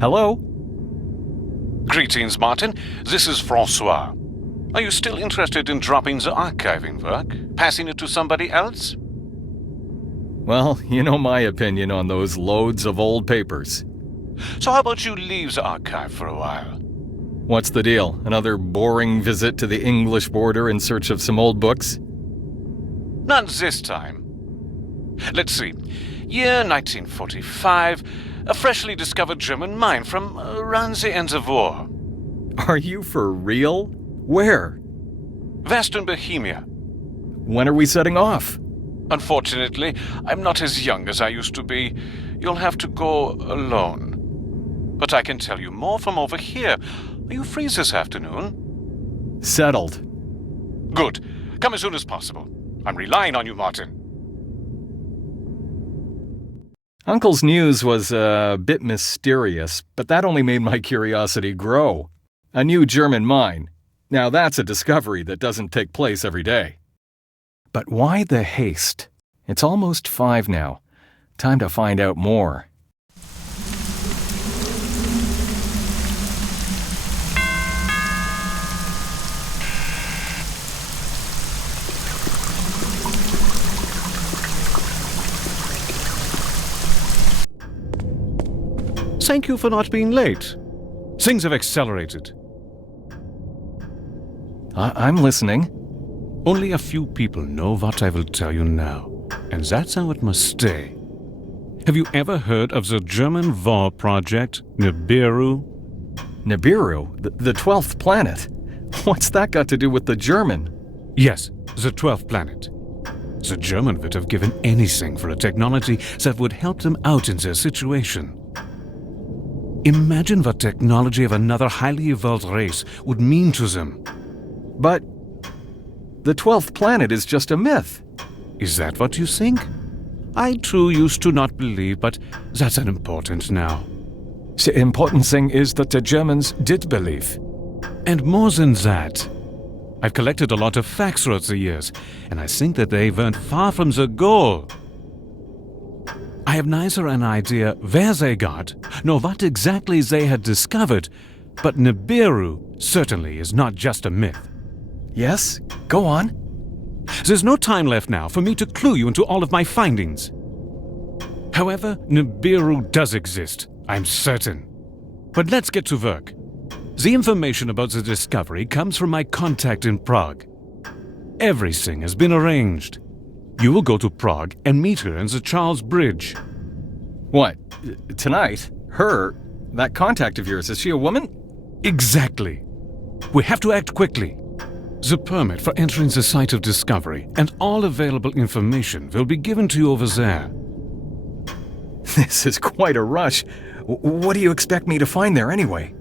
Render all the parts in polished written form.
Hello? Greetings, Martin. This is Francois. Are you still interested in dropping the archiving work? Passing it to somebody else? Well, you know my opinion on those loads of old papers. So how about you leave the archive for a while? What's the deal? Another boring visit to the English border in search of some old books? Not this time. Let's see. Year 1945. A freshly discovered German mine from around the end of war. Are you for real? Where? Western Bohemia. When are we setting off? Unfortunately, I'm not as young as I used to be. You'll have to go alone. But I can tell you more from over here. Are you free this afternoon? Settled. Good. Come as soon as possible. I'm relying on you, Martin. Uncle's news was a bit mysterious, but that only made my curiosity grow. A new German mine. Now that's a discovery that doesn't take place every day. But why the haste? It's almost 5 now. Time to find out more. Thank you for not being late. Things have accelerated. I'm listening. Only a few people know what I will tell you now, and that's how it must stay. Have you ever heard of the German war project, NiBiRu? NiBiRu? The 12th planet? What's that got to do with the German? Yes, the 12th planet. The German would have given anything for a technology that would help them out in their situation. Imagine what technology of another highly evolved race would mean to them. But the 12th planet is just a myth. Is that what you think? I too used to not believe, but that's unimportant now. The important thing is that the Germans did believe. And more than that, I've collected a lot of facts throughout the years, and I think that they weren't far from the goal. I have neither an idea where they got, nor what exactly they had discovered, but NiBiRu certainly is not just a myth. Yes? Go on. There's no time left now for me to clue you into all of my findings. However, NiBiRu does exist, I'm certain. But let's get to work. The information about the discovery comes from my contact in Prague. Everything has been arranged. You will go to Prague and meet her in the Charles Bridge. What? Tonight? Her? That contact of yours, is she a woman? Exactly. We have to act quickly. The permit for entering the site of discovery and all available information will be given to you over there. This is quite a rush. What do you expect me to find there anyway?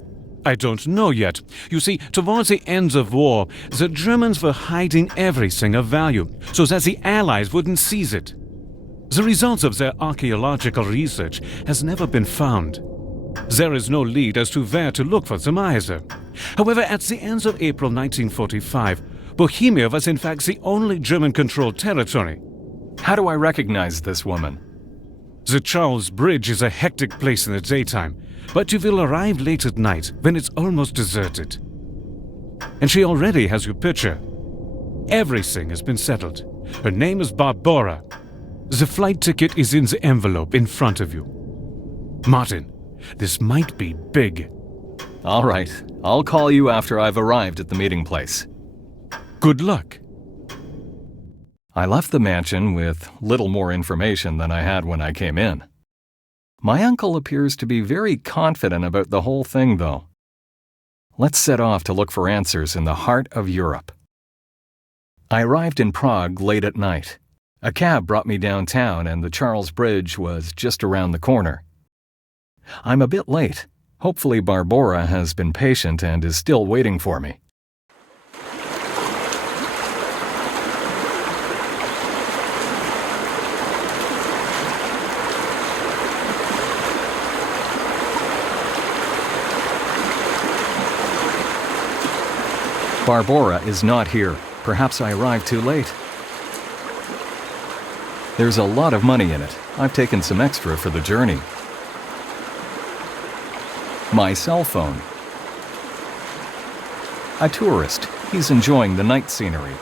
I don't know yet. You see, towards the end of war, the Germans were hiding everything of value so that the Allies wouldn't seize it. The results of their archaeological research has never been found. There is no lead as to where to look for them either. However, at the end of April 1945, Bohemia was in fact the only German-controlled territory. How do I recognize this woman? The Charles Bridge is a hectic place in the daytime, but you will arrive late at night when it's almost deserted. And she already has your picture. Everything has been settled. Her name is Barbara. The flight ticket is in the envelope in front of you. Martin, this might be big. All right, I'll call you after I've arrived at the meeting place. Good luck. I left the mansion with little more information than I had when I came in. My uncle appears to be very confident about the whole thing, though. Let's set off to look for answers in the heart of Europe. I arrived in Prague late at night. A cab brought me downtown and the Charles Bridge was just around the corner. I'm a bit late. Hopefully Barbara has been patient and is still waiting for me. Barbara is not here. Perhaps I arrived too late. There's a lot of money in it. I've taken some extra for the journey. My cell phone. A tourist. He's enjoying the night scenery.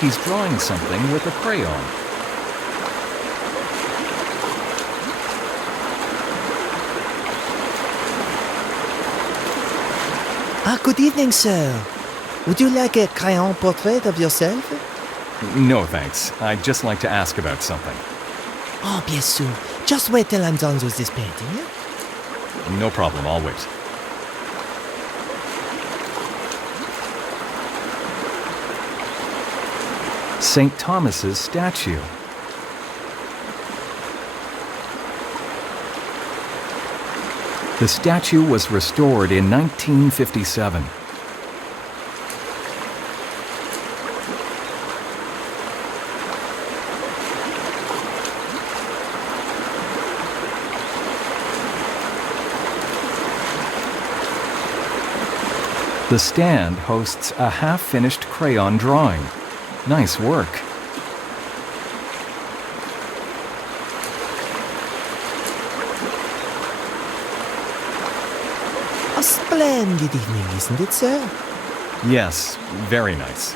He's drawing something with a crayon. Good evening, sir. Would you like a crayon portrait of yourself? No thanks. I'd just like to ask about something. Oh, bien sûr. Just wait till I'm done with this painting. Yeah? No problem, I'll wait. St. Thomas's statue. The statue was restored in 1957. The stand hosts a half-finished crayon drawing. Nice work. A splendid evening, isn't it, sir? Yes, very nice.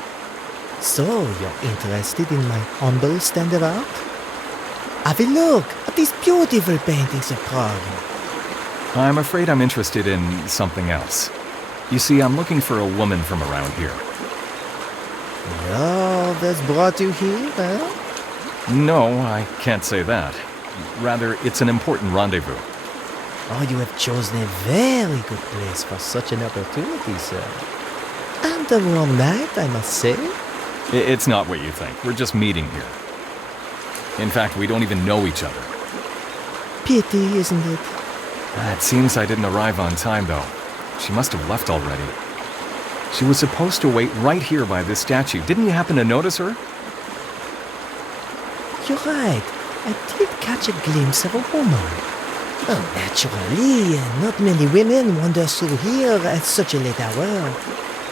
So, you're interested in my humble stand of art? Have a look at these beautiful paintings of Prague. I'm afraid I'm interested in something else. You see, I'm looking for a woman from around here. Oh, that's brought you here, huh? No, I can't say that. Rather, it's an important rendezvous. Oh, you have chosen a very good place for such an opportunity, sir. And a warm night, I must say. It's not what you think. We're just meeting here. In fact, we don't even know each other. Pity, isn't it? It seems I didn't arrive on time, though. She must have left already. She was supposed to wait right here by this statue. Didn't you happen to notice her? You're right. I did catch a glimpse of a woman. Oh, naturally, not many women wander through here at such a late hour.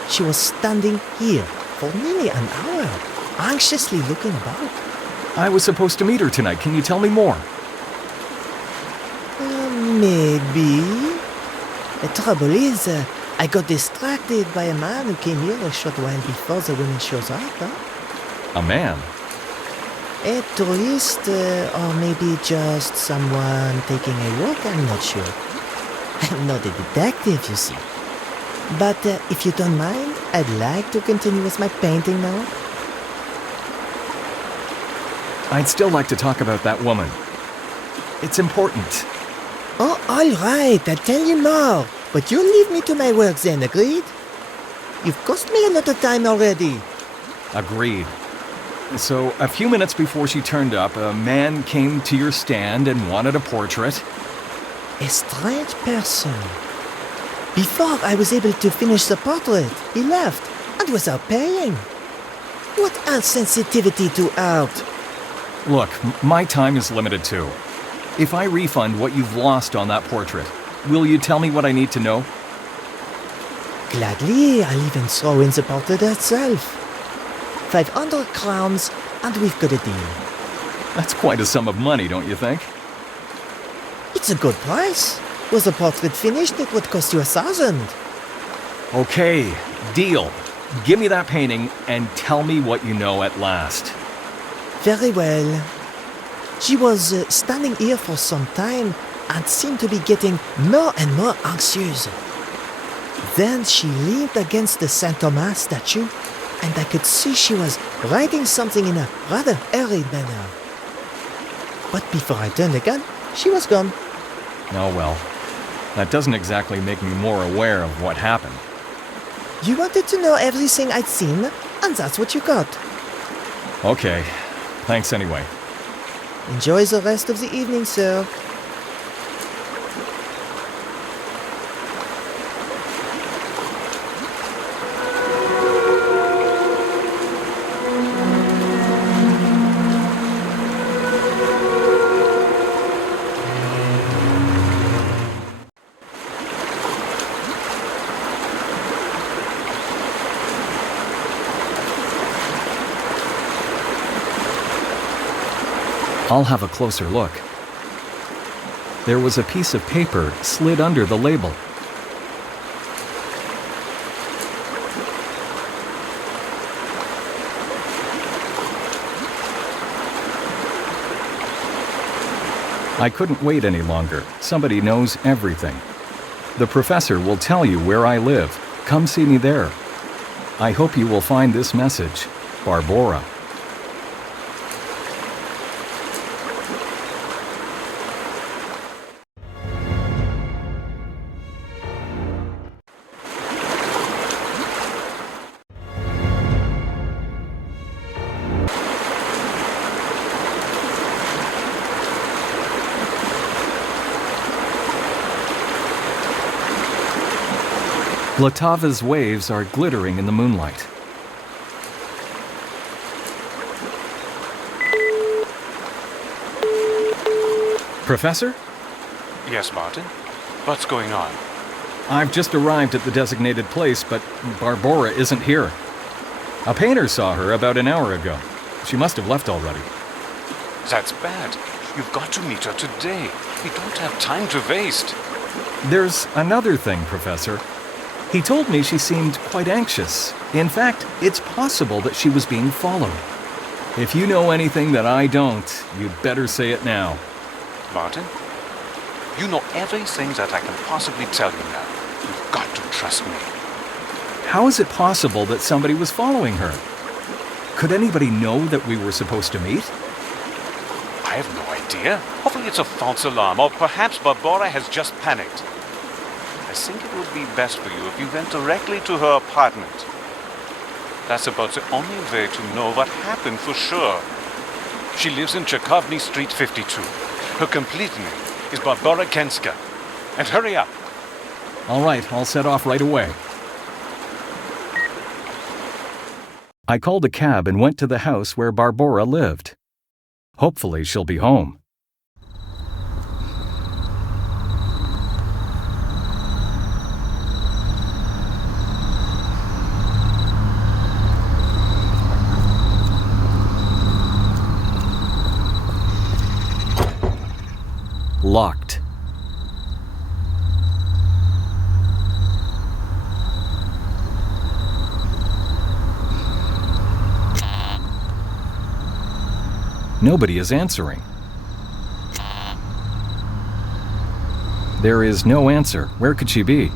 She was standing here for nearly an hour, anxiously looking about. I was supposed to meet her tonight. Can you tell me more? Maybe. The trouble is, I got distracted by a man who came here a short while before the woman shows up. Huh? A man? A tourist, or maybe just someone taking a walk, I'm not sure. I'm not a detective, you see. But if you don't mind, I'd like to continue with my painting now. I'd still like to talk about that woman. It's important. Oh, all right, I'll tell you more. But you leave me to my work then, agreed? You've cost me a lot of time already. Agreed. So, a few minutes before she turned up, a man came to your stand and wanted a portrait. A strange person. Before I was able to finish the portrait, he left, and without paying. What insensitivity to art. Look, my time is limited too. If I refund what you've lost on that portrait, will you tell me what I need to know? Gladly, I'll even throw in the portrait itself. 500 crowns, and we've got a deal. That's quite a sum of money, don't you think? It's a good price. Was the portrait finished, it would cost you 1,000. Okay, deal. Give me that painting and tell me what you know at last. Very well. She was standing here for some time and seemed to be getting more and more anxious. Then she leaned against the Saint Thomas statue, and I could see she was writing something in a rather hurried manner. But before I turned again, she was gone. Oh well, that doesn't exactly make me more aware of what happened. You wanted to know everything I'd seen, and that's what you got. Okay, thanks anyway. Enjoy the rest of the evening, sir. I'll have a closer look. There was a piece of paper slid under the label. I couldn't wait any longer. Somebody knows everything. The professor will tell you where I live. Come see me there. I hope you will find this message. Barbora. Vltava's waves are glittering in the moonlight. Professor? Yes, Martin? What's going on? I've just arrived at the designated place, but Barbora isn't here. A painter saw her about an hour ago. She must have left already. That's bad. You've got to meet her today. We don't have time to waste. There's another thing, Professor. He told me she seemed quite anxious. In fact, it's possible that she was being followed. If you know anything that I don't, you'd better say it now. Martin? You know everything that I can possibly tell you now. You've got to trust me. How is it possible that somebody was following her? Could anybody know that we were supposed to meet? I have no idea. Hopefully it's a false alarm, or perhaps Barbora has just panicked. I think it would be best for you if you went directly to her apartment. That's about the only way to know what happened for sure. She lives in Tchaikovsky Street 52. Her complete name is Barbora Kenska. And hurry up. All right, I'll set off right away. I called a cab and went to the house where Barbora lived. Hopefully she'll be home. Locked. Nobody is answering. There is no answer. Where could she be?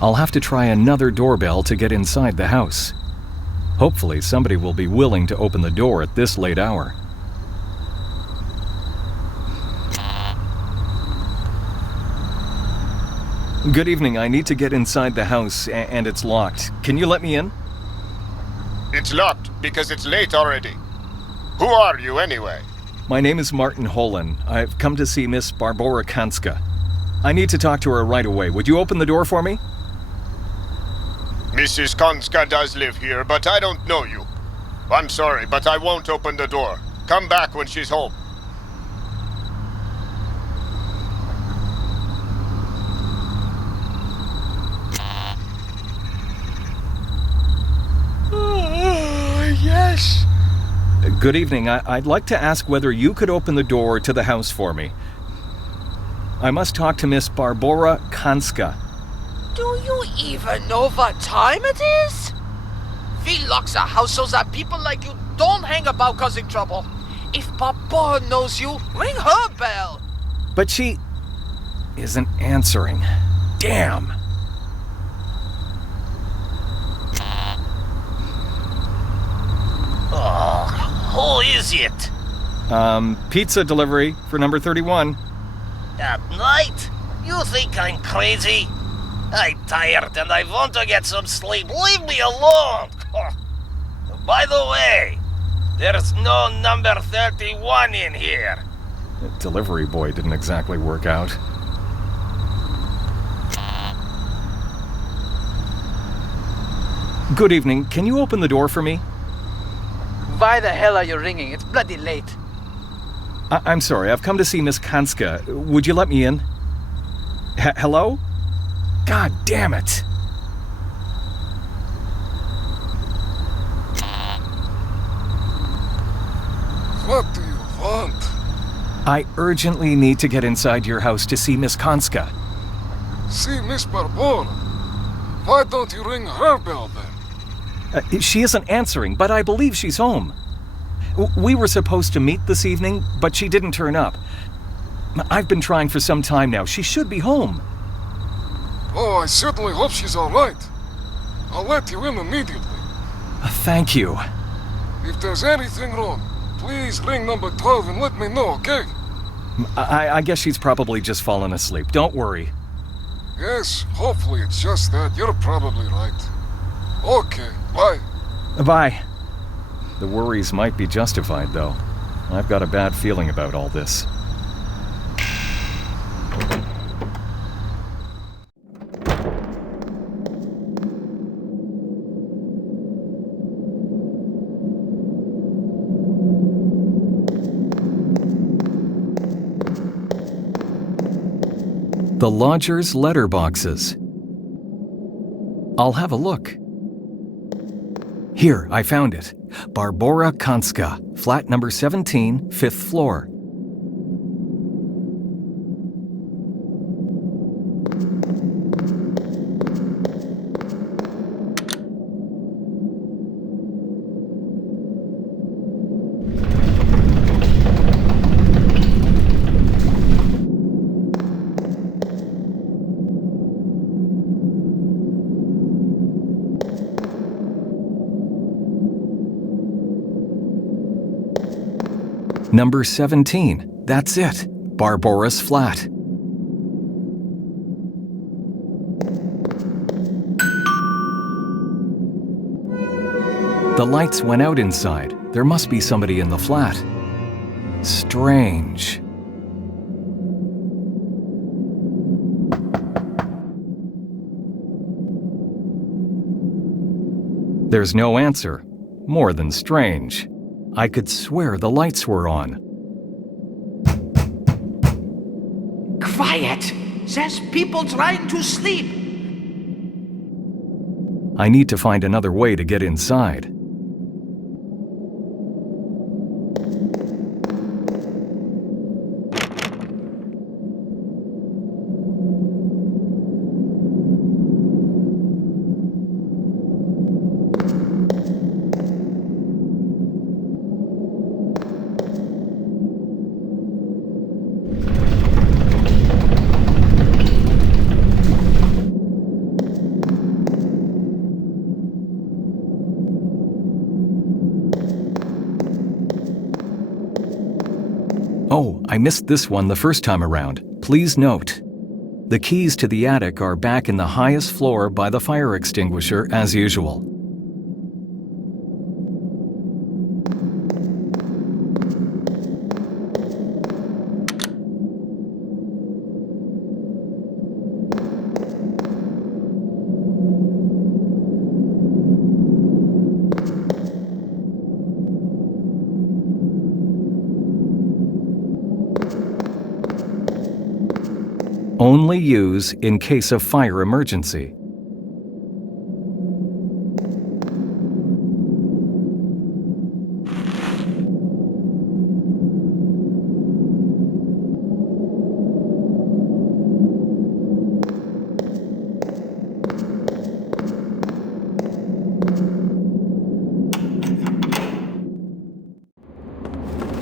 I'll have to try another doorbell to get inside the house. Hopefully somebody will be willing to open the door at this late hour. Good evening. I need to get inside the house and it's locked. Can you let me in? It's locked because it's late already. Who are you anyway? My name is Martin Holen. I've come to see Miss Barbora Kanska. I need to talk to her right away. Would you open the door for me? Mrs. Kanska does live here, but I don't know you. I'm sorry, but I won't open the door. Come back when she's home. Yes. Good evening. I'd like to ask whether you could open the door to the house for me. I must talk to Miss Barbora Kanska. Do you even know what time it is? We lock the house so that people like you don't hang about causing trouble. If Barbora knows you, ring her bell. But she isn't answering. Damn. Who is it? Pizza delivery for number 31. At night? You think I'm crazy? I'm tired and I want to get some sleep. Leave me alone! By the way, there's no number 31 in here. The delivery boy didn't exactly work out. Good evening. Can you open the door for me? Why the hell are you ringing? It's bloody late. I'm sorry. I've come to see Miss Kanska. Would you let me in? Hello? God damn it. What do you want? I urgently need to get inside your house to see Miss Kanska. See Miss Barbora. Why don't you ring her bell then? She isn't answering, but I believe she's home. We were supposed to meet this evening, but she didn't turn up. I've been trying for some time now. She should be home. Oh, I certainly hope she's all right. I'll let you in immediately. Thank you. If there's anything wrong, please ring number 12 and let me know, okay? I guess she's probably just fallen asleep. Don't worry. Yes, hopefully it's just that. You're probably right. Okay, bye. Bye. The worries might be justified, though. I've got a bad feeling about all this. The lodger's letterboxes. I'll have a look. Here, I found it. Barbora Kanska, flat number 17, 5th floor. Number 17. That's it. Barbora's flat. The lights went out inside. There must be somebody in the flat. Strange. There's no answer. More than strange. I could swear the lights were on. Quiet! There's people trying to sleep! I need to find another way to get inside. Oh, I missed this one the first time around. Please note. The keys to the attic are back in the highest floor by the fire extinguisher as usual. Only use in case of fire emergency.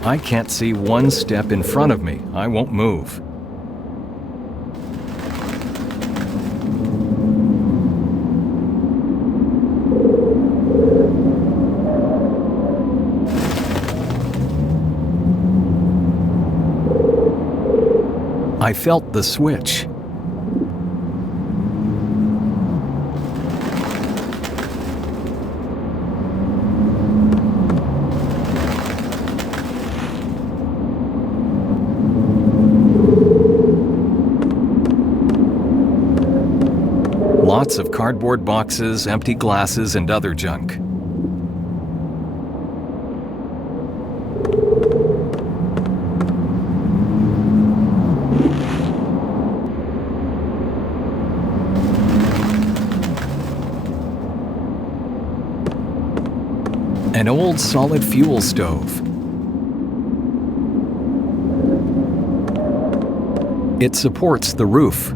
I can't see one step in front of me. I won't move. I felt the switch. Lots of cardboard boxes, empty glasses, and other junk. An old solid fuel stove. It supports the roof.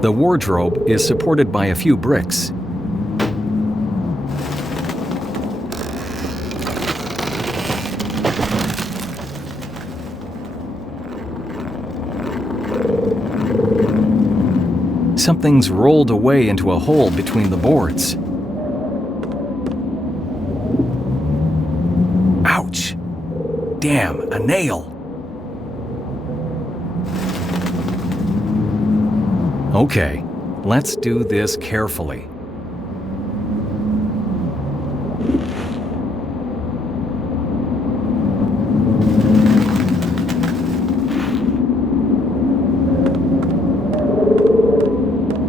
The wardrobe is supported by a few bricks. Something's rolled away into a hole between the boards. Ouch! Damn, a nail! Okay, let's do this carefully.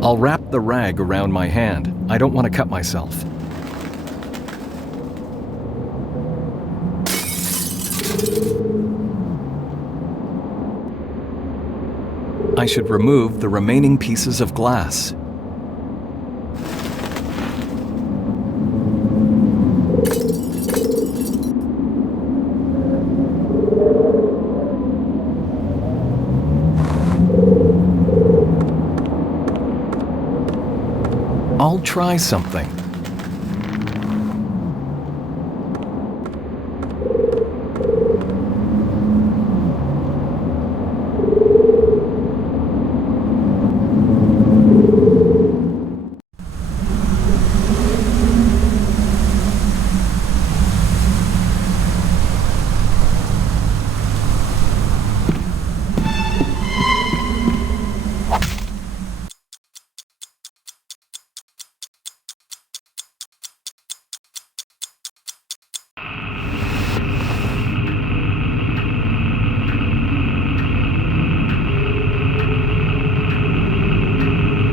I'll wrap the rag around my hand. I don't want to cut myself. I should remove the remaining pieces of glass. I'll try something.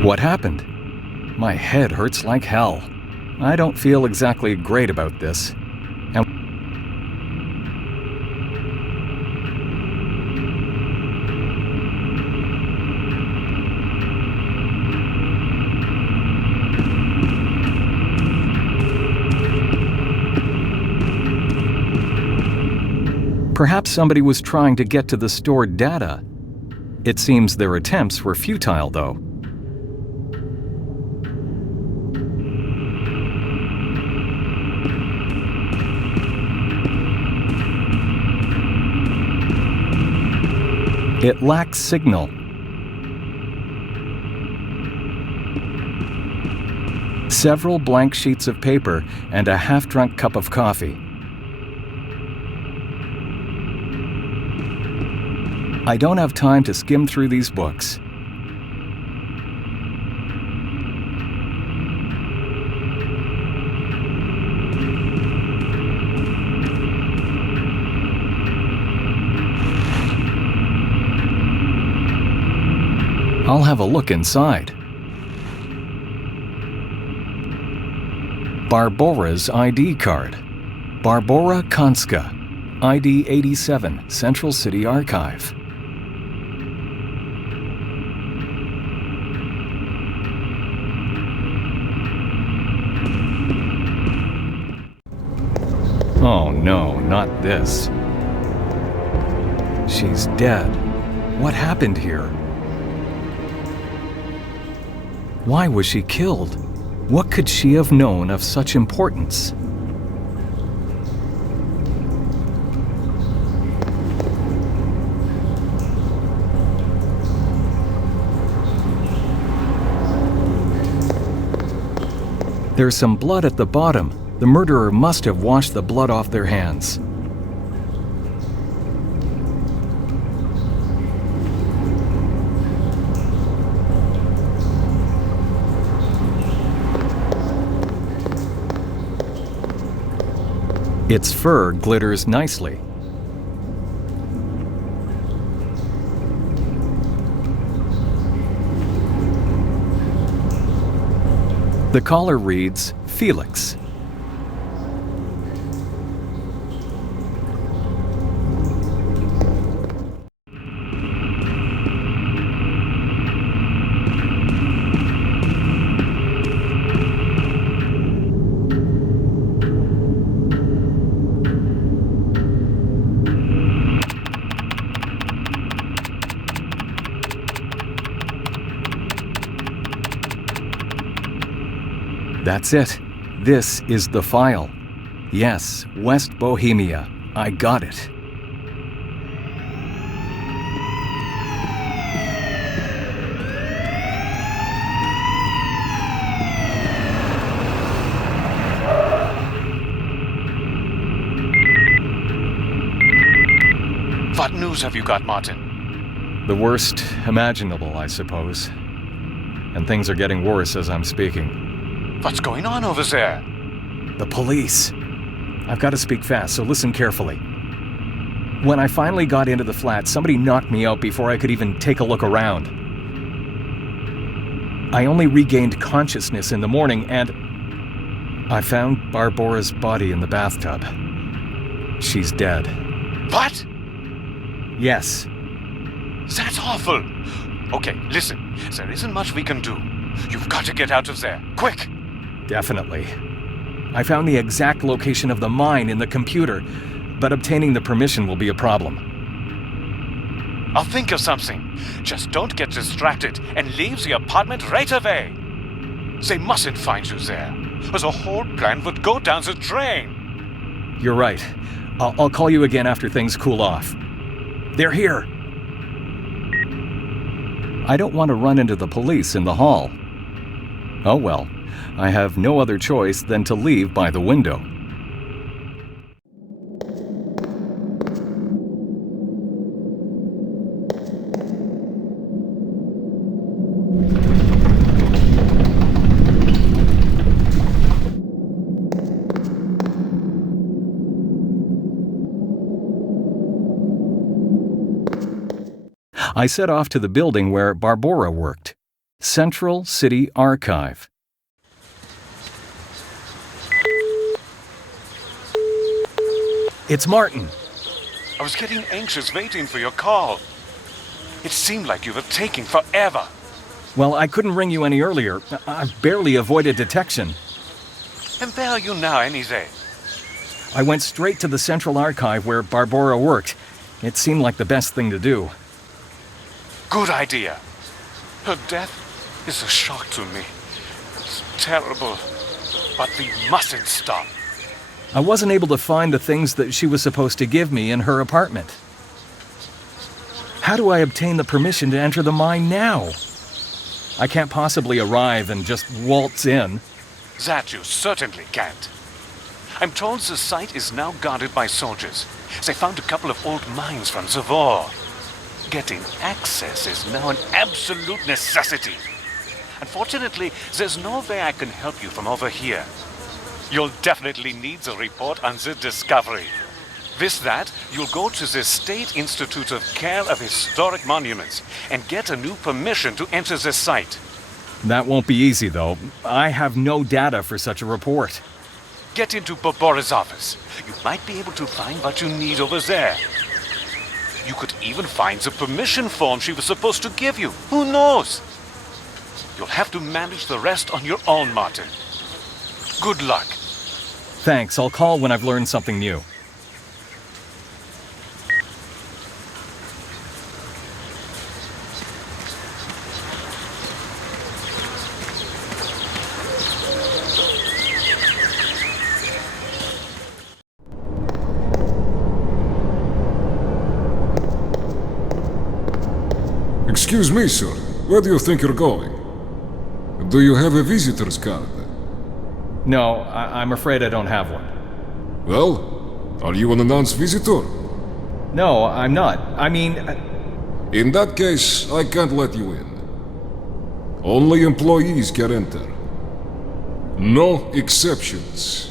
What happened? My head hurts like hell. I don't feel exactly great about this. Perhaps somebody was trying to get to the stored data. It seems their attempts were futile, though. It lacks signal. Several blank sheets of paper and a half-drunk cup of coffee. I don't have time to skim through these books. I'll have a look inside. Barbora's ID card. Barbora Konska, ID 87, Central City Archive. Oh no, not this. She's dead. What happened here? Why was she killed? What could she have known of such importance? There's some blood at the bottom. The murderer must have washed the blood off their hands. Its fur glitters nicely. The collar reads, Felix. That's it. This is the file. Yes, West Bohemia. I got it. What news have you got, Martin? The worst imaginable, I suppose. And things are getting worse as I'm speaking. What's going on over there? The police. I've got to speak fast, so listen carefully. When I finally got into the flat, somebody knocked me out before I could even take a look around. I only regained consciousness in the morning, and I found Barbora's body in the bathtub. She's dead. What? Yes. That's awful. Okay, listen. There isn't much we can do. You've got to get out of there. Quick! Definitely. I found the exact location of the mine in the computer, but obtaining the permission will be a problem. I'll think of something. Just don't get distracted and leave the apartment right away. They mustn't find you there, or the whole plan would go down the drain. You're right. I'll call you again after things cool off. They're here! I don't want to run into the police in the hall. Oh well, I have no other choice than to leave by the window. I set off to the building where Barbora worked, Central City Archive. It's Martin. I was getting anxious waiting for your call. It seemed like you were taking forever. Well, I couldn't ring you any earlier. I've barely avoided detection. And where are you now, anyway? I went straight to the Central Archive where Barbora worked. It seemed like the best thing to do. Good idea. Her death is a shock to me. It's terrible, but we mustn't stop. I wasn't able to find the things that she was supposed to give me in her apartment. How do I obtain the permission to enter the mine now? I can't possibly arrive and just waltz in. That you certainly can't. I'm told the site is now guarded by soldiers. They found a couple of old mines from the war. Getting access is now an absolute necessity. Unfortunately, there's no way I can help you from over here. You'll definitely need the report on the discovery. With that, you'll go to the State Institute of Care of Historic Monuments and get a new permission to enter the site. That won't be easy, though. I have no data for such a report. Get into Barbora's office. You might be able to find what you need over there. You could even find the permission form she was supposed to give you. Who knows? You'll have to manage the rest on your own, Martin. Good luck. Thanks, I'll call when I've learned something new. Excuse me, sir. Where do you think you're going? Do you have a visitor's card? No, I'm afraid I don't have one. Well, are you an announced visitor? No, I'm not. I mean... In that case, I can't let you in. Only employees can enter. No exceptions.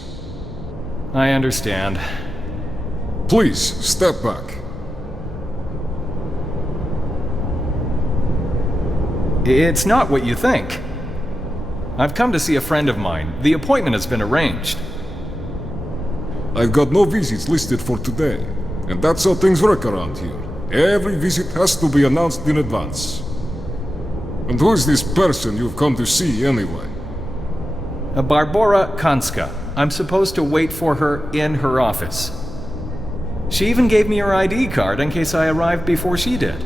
I understand. Please, step back. It's not what you think. I've come to see a friend of mine. The appointment has been arranged. I've got no visits listed for today, and that's how things work around here. Every visit has to be announced in advance. And who is this person you've come to see anyway? Barbora Kanska. I'm supposed to wait for her in her office. She even gave me her ID card in case I arrived before she did.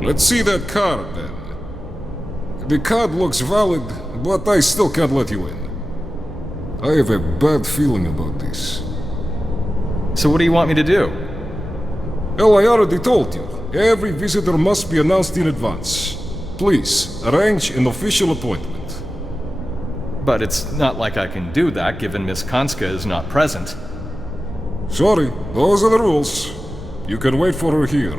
Let's see that card then. The card looks valid, but I still can't let you in. I have a bad feeling about this. So what do you want me to do? Well, I already told you. Every visitor must be announced in advance. Please, arrange an official appointment. But it's not like I can do that given Miss Kanska is not present. Sorry, those are the rules. You can wait for her here.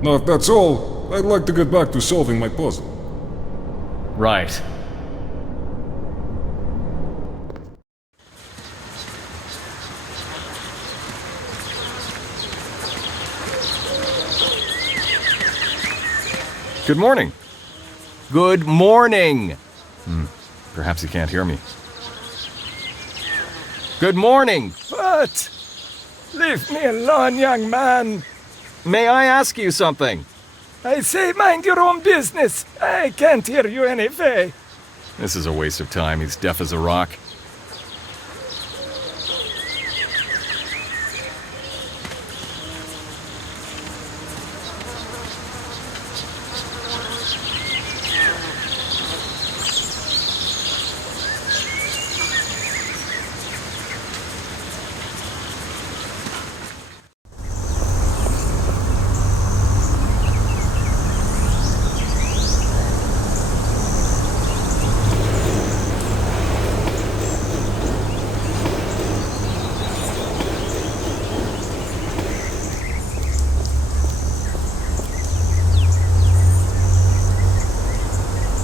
Now, if that's all, I'd like to get back to solving my puzzle. Right. Good morning. Good morning! Perhaps he can't hear me. Good morning! But leave me alone, young man. May I ask you something? I say mind your own business. I can't hear you anyway. This is a waste of time. He's deaf as a rock.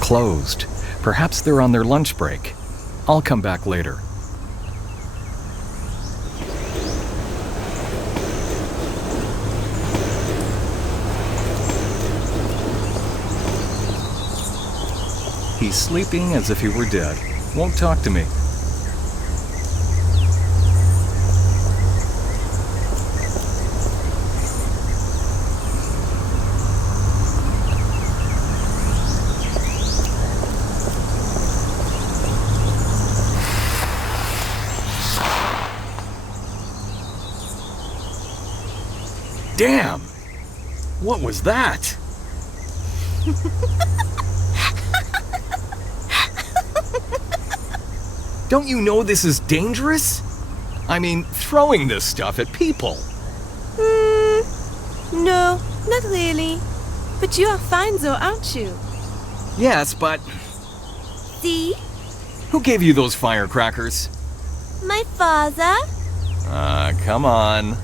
Closed. Perhaps they're on their lunch break. I'll come back later. He's sleeping as if he were dead. Won't talk to me. Damn! What was that? Don't you know this is dangerous? I mean, throwing this stuff at people. No, not really. But you are fine though, aren't you? Yes, but See? who gave you those firecrackers? My father? Come on.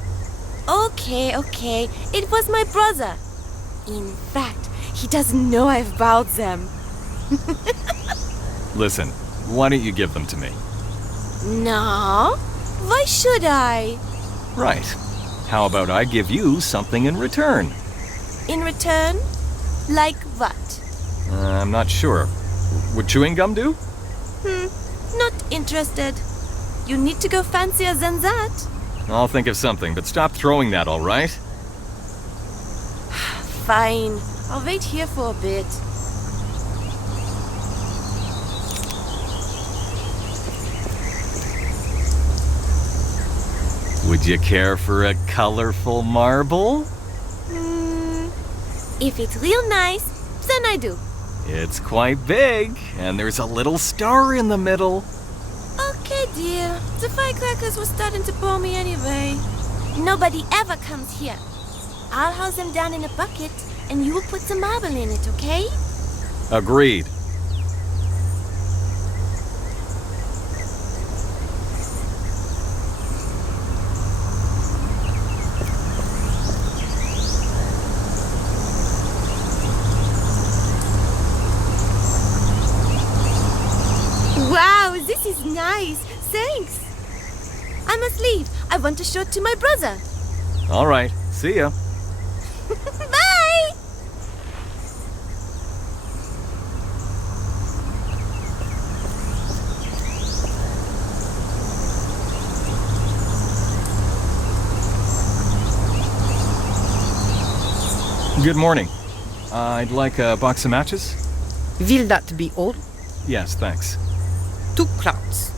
Okay. It was my brother. In fact, he doesn't know I've bought them. Listen, why don't you give them to me? No? Why should I? Right. How about I give you something in return? In return? Like what? I'm not sure. Would chewing gum do? Not interested. You need to go fancier than that. I'll think of something, but stop throwing that, all right? Fine. I'll wait here for a bit. Would you care for a colorful marble? If it's real nice, then I do. It's quite big, and there's a little star in the middle. Okay, dear. The firecrackers were starting to bore me anyway. Nobody ever comes here. I'll house them down in a bucket, and you will put some marble in it, okay? Agreed. Wow, this is nice. Thanks. I must leave. I want to show it to my brother. All right, see ya. Bye! Good morning. I'd like a box of matches. Will that be all? Yes, thanks. 2 crowns.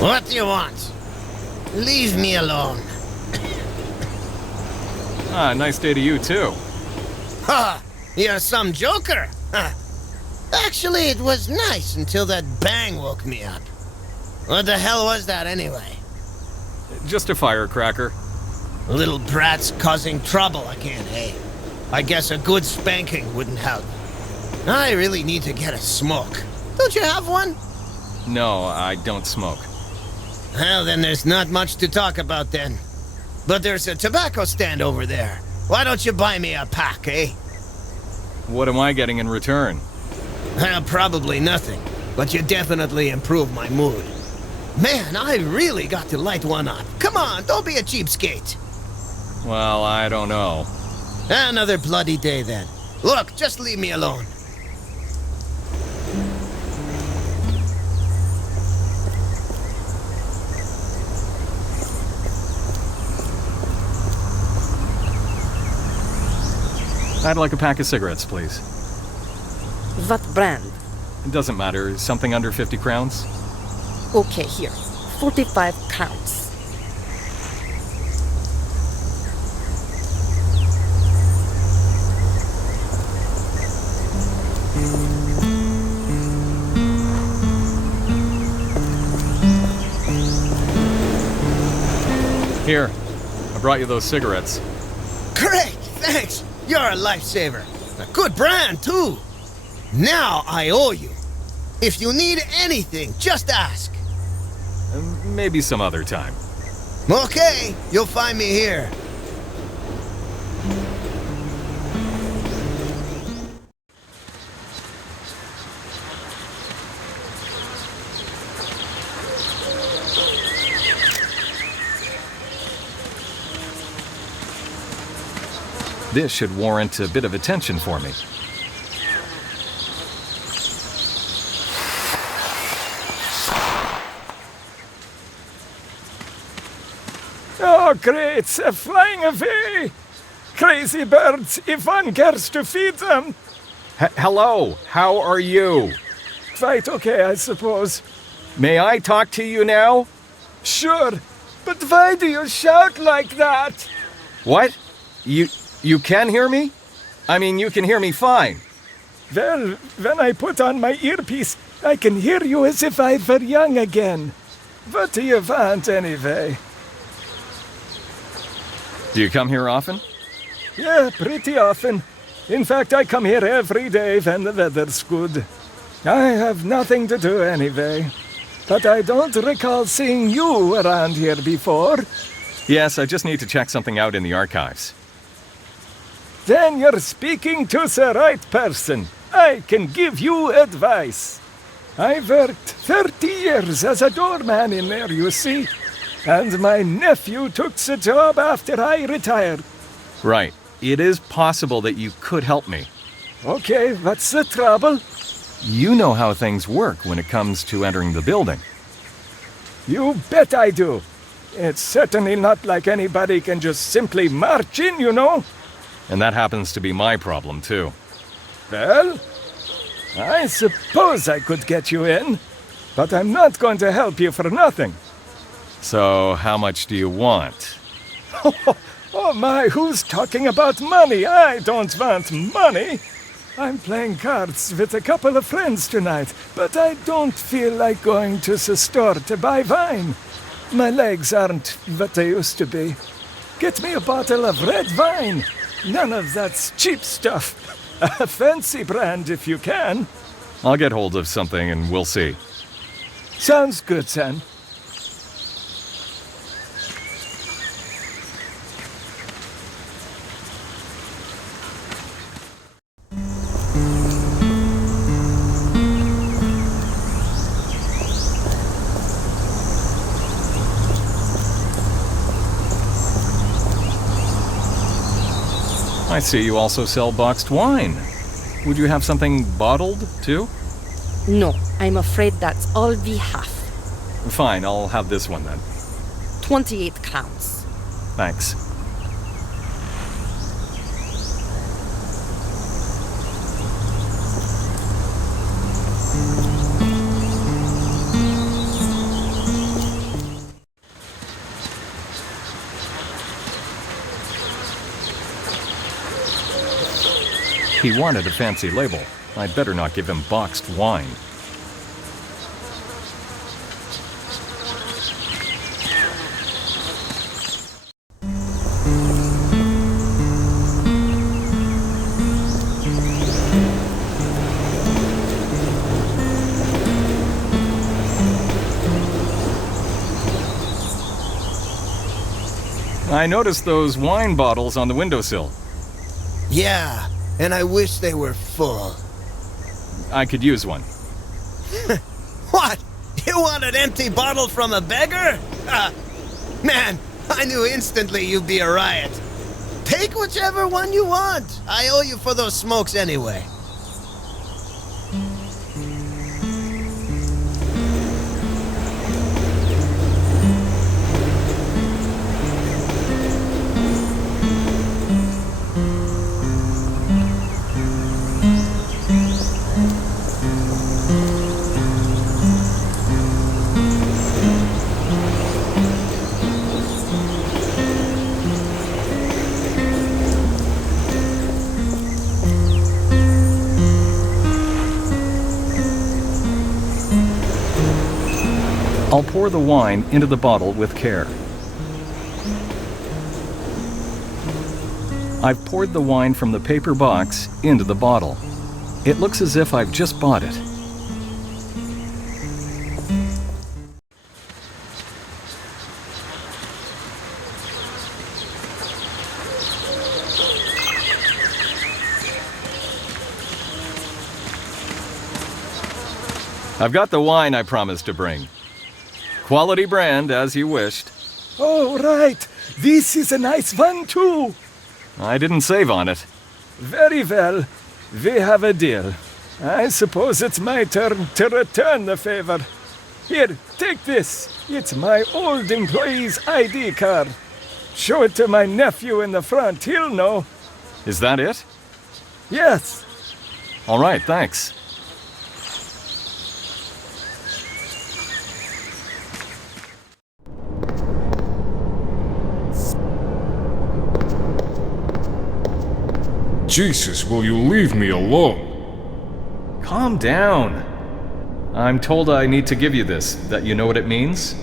What do you want? Leave me alone. Ah, nice day to you, too. Ha! You're some joker. Huh. Actually, it was nice until that bang woke me up. What the hell was that anyway? Just a firecracker. Little brats causing trouble again, eh? I guess a good spanking wouldn't help. I really need to get a smoke. Don't you have one? No, I don't smoke. Well, then there's not much to talk about then. But there's a tobacco stand over there. Why don't you buy me a pack, eh? What am I getting in return? Well, probably nothing. But you definitely improve my mood. Man, I really got to light one up. Come on, don't be a cheapskate. Well, I don't know. Another bloody day then. Look, just leave me alone. I'd like a pack of cigarettes, please. What brand? It doesn't matter. Something under 50 crowns? Okay, here. 45 crowns. Here, I brought you those cigarettes. Great, thanks. You're a lifesaver. A good brand, too. Now I owe you. If you need anything, just ask. Maybe some other time. Okay, you'll find me here. This should warrant a bit of attention for me. Oh, great! Flying away! Crazy birds, if one cares to feed them. Hello, how are you? Quite okay, I suppose. May I talk to you now? Sure, but why do you shout like that? What? You can hear me? I mean, you can hear me fine. Well, when I put on my earpiece, I can hear you as if I were young again. What do you want, anyway? Do you come here often? Yeah, pretty often. In fact, I come here every day when the weather's good. I have nothing to do anyway. But I don't recall seeing you around here before. Yes, I just need to check something out in the archives. Then you're speaking to the right person. I can give you advice. I worked 30 years as a doorman in there, you see. And my nephew took the job after I retired. Right. It is possible that you could help me. Okay, what's the trouble? You know how things work when it comes to entering the building. You bet I do. It's certainly not like anybody can just simply march in, you know. And that happens to be my problem, too. Well, I suppose I could get you in, but I'm not going to help you for nothing. So, how much do you want? Oh my, who's talking about money? I don't want money. I'm playing cards with a couple of friends tonight, but I don't feel like going to the store to buy wine. My legs aren't what they used to be. Get me a bottle of red wine. None of that cheap stuff. A fancy brand if you can. I'll get hold of something and we'll see. Sounds good, son. I see you also sell boxed wine. Would you have something bottled, too? No, I'm afraid that's all we have. Fine, I'll have this one then. 28 crowns. Thanks. He wanted a fancy label. I'd better not give him boxed wine. I noticed those wine bottles on the windowsill. Yeah, and I wish they were full. I could use one. What? You want an empty bottle from a beggar? Man, I knew instantly you'd be a riot. Take whichever one you want. I owe you for those smokes anyway. I'll pour the wine into the bottle with care. I've poured the wine from the paper box into the bottle. It looks as if I've just bought it. I've got the wine I promised to bring. Quality brand, as you wished. Oh, right. This is a nice one, too. I didn't save on it. Very well. We have a deal. I suppose it's my turn to return the favor. Here, take this. It's my old employee's ID card. Show it to my nephew in the front. He'll know. Is that it? Yes. All right, thanks. Jesus, will you leave me alone? Calm down. I'm told I need to give you this, that you know what it means?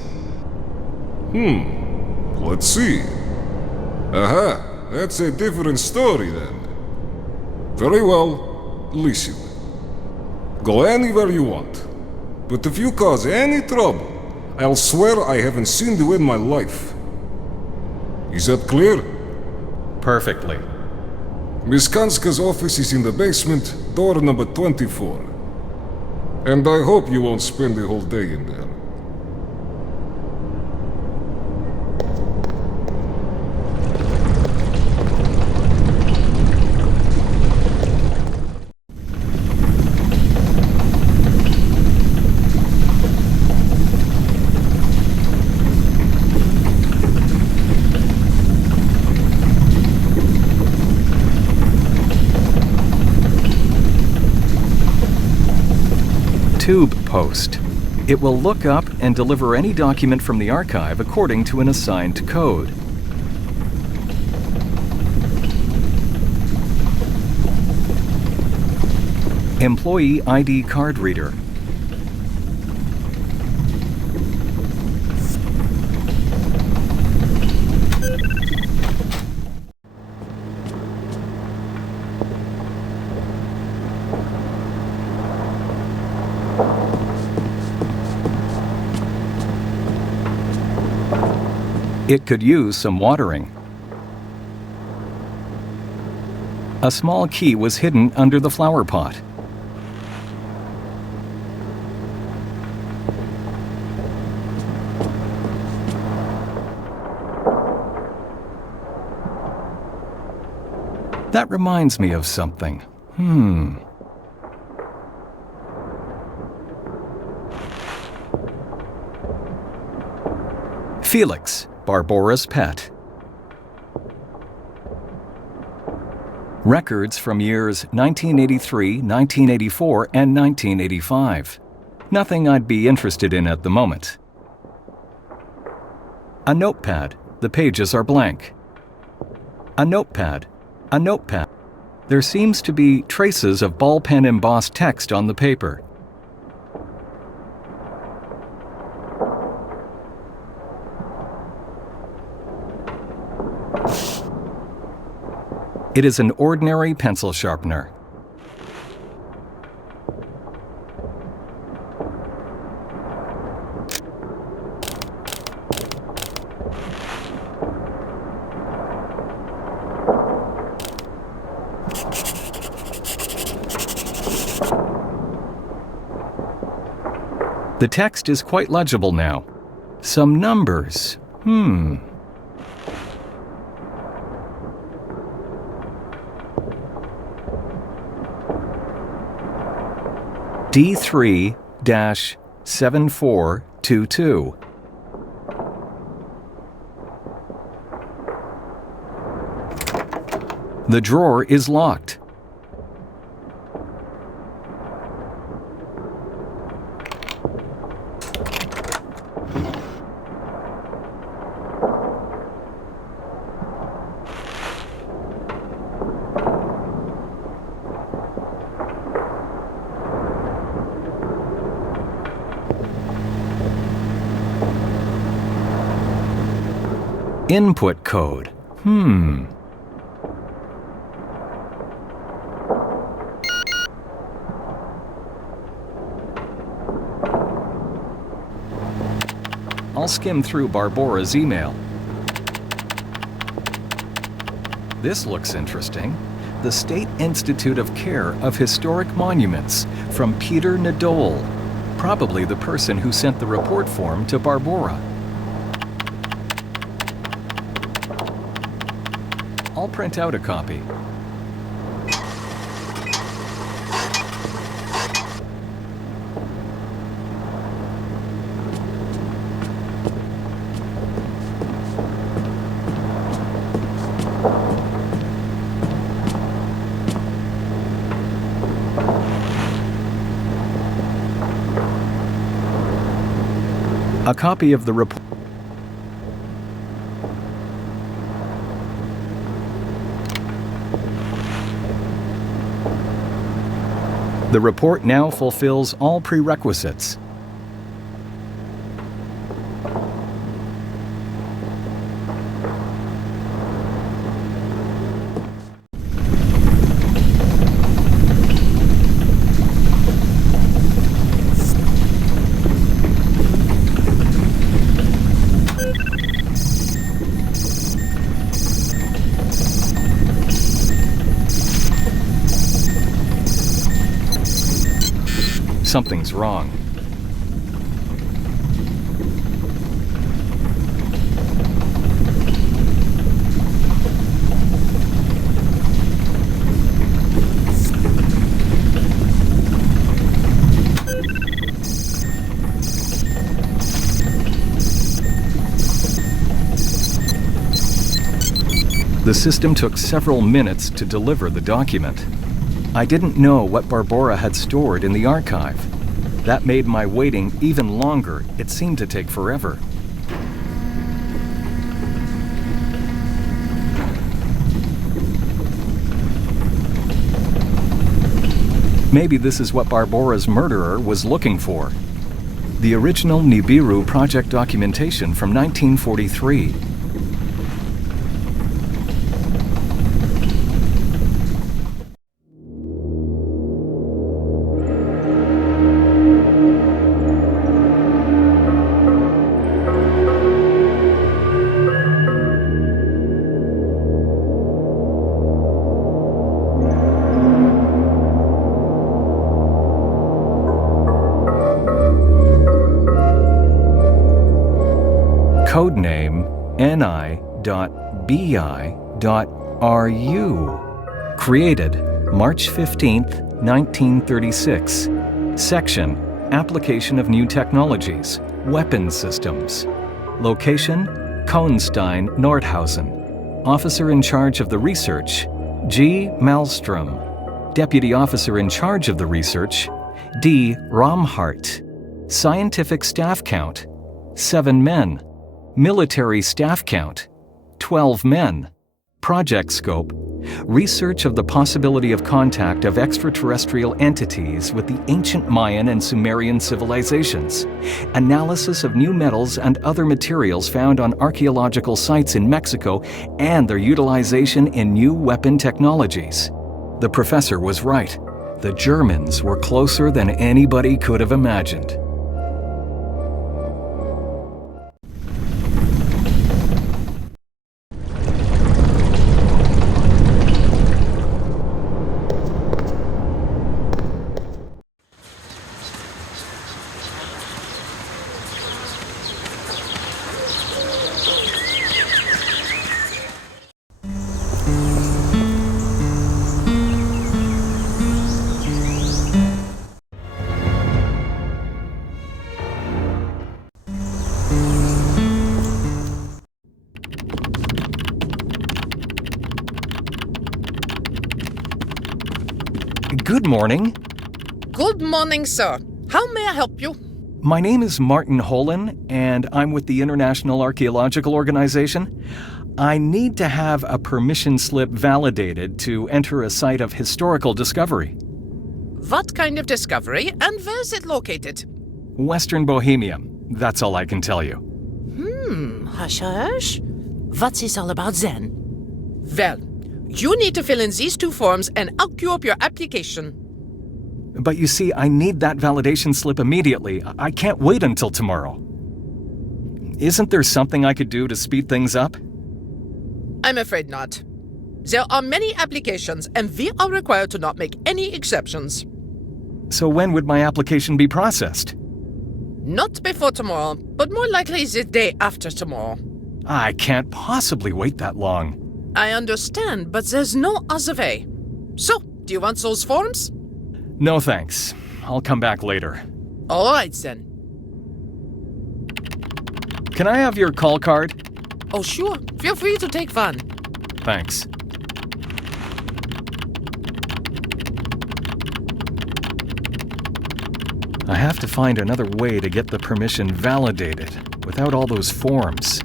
Let's see. Aha, that's a different story then. Very well, listen. Go anywhere you want. But if you cause any trouble, I'll swear I haven't seen you in my life. Is that clear? Perfectly. Miss Kanska's office is in the basement, door number 24. And I hope you won't spend the whole day in there. Tube post. It will look up and deliver any document from the archive according to an assigned code. Employee ID card reader. It could use some watering. A small key was hidden under the flower pot. That reminds me of something. Felix, Barbora's pet. Records from years 1983, 1984, and 1985. Nothing I'd be interested in at the moment. A notepad. The pages are blank. A notepad. A notepad. There seems to be traces of ballpen embossed text on the paper. It is an ordinary pencil sharpener. The text is quite legible now. Some numbers. D3-7422. The drawer is locked. Input code. I'll skim through Barbora's email. This looks interesting. The State Institute of Care of Historic Monuments from Peter Nadol, probably the person who sent the report form to Barbora. I'll print out a copy. A copy of the report. The report now fulfills all prerequisites. Something's wrong. The system took several minutes to deliver the document. I didn't know what Barbora had stored in the archive. That made my waiting even longer. It seemed to take forever. Maybe this is what Barbora's murderer was looking for. The original NiBiRu project documentation from 1943. Codename NI.BI.RU. Created March 15th, 1936. Section: Application of New Technologies, Weapons Systems. Location: Kohnstein, Nordhausen. Officer in charge of the research: G. Malmström. Deputy Officer in charge of the research: D. Romhart. Scientific staff count: 7 men. Military staff count: 12 men. Project Scope, research of the possibility of contact of extraterrestrial entities with the ancient Mayan and Sumerian civilizations, analysis of new metals and other materials found on archaeological sites in Mexico, and their utilization in new weapon technologies. The professor was right. The Germans were closer than anybody could have imagined. Good morning. Good morning, sir. How may I help you? My name is Martin Holen, and I'm with the International Archaeological Organization. I need to have a permission slip validated to enter a site of historical discovery. What kind of discovery, and where is it located? Western Bohemia. That's all I can tell you. Hush, hush. What's this all about then? Well, you need to fill in these two forms and I'll queue up your application. But you see, I need that validation slip immediately. I can't wait until tomorrow. Isn't there something I could do to speed things up? I'm afraid not. There are many applications and we are required to not make any exceptions. So when would my application be processed? Not before tomorrow, but more likely the day after tomorrow. I can't possibly wait that long. I understand, but there's no other way. So, do you want those forms? No thanks. I'll come back later. All right, then. Can I have your call card? Oh, sure. Feel free to take one. Thanks. I have to find another way to get the permission validated without all those forms.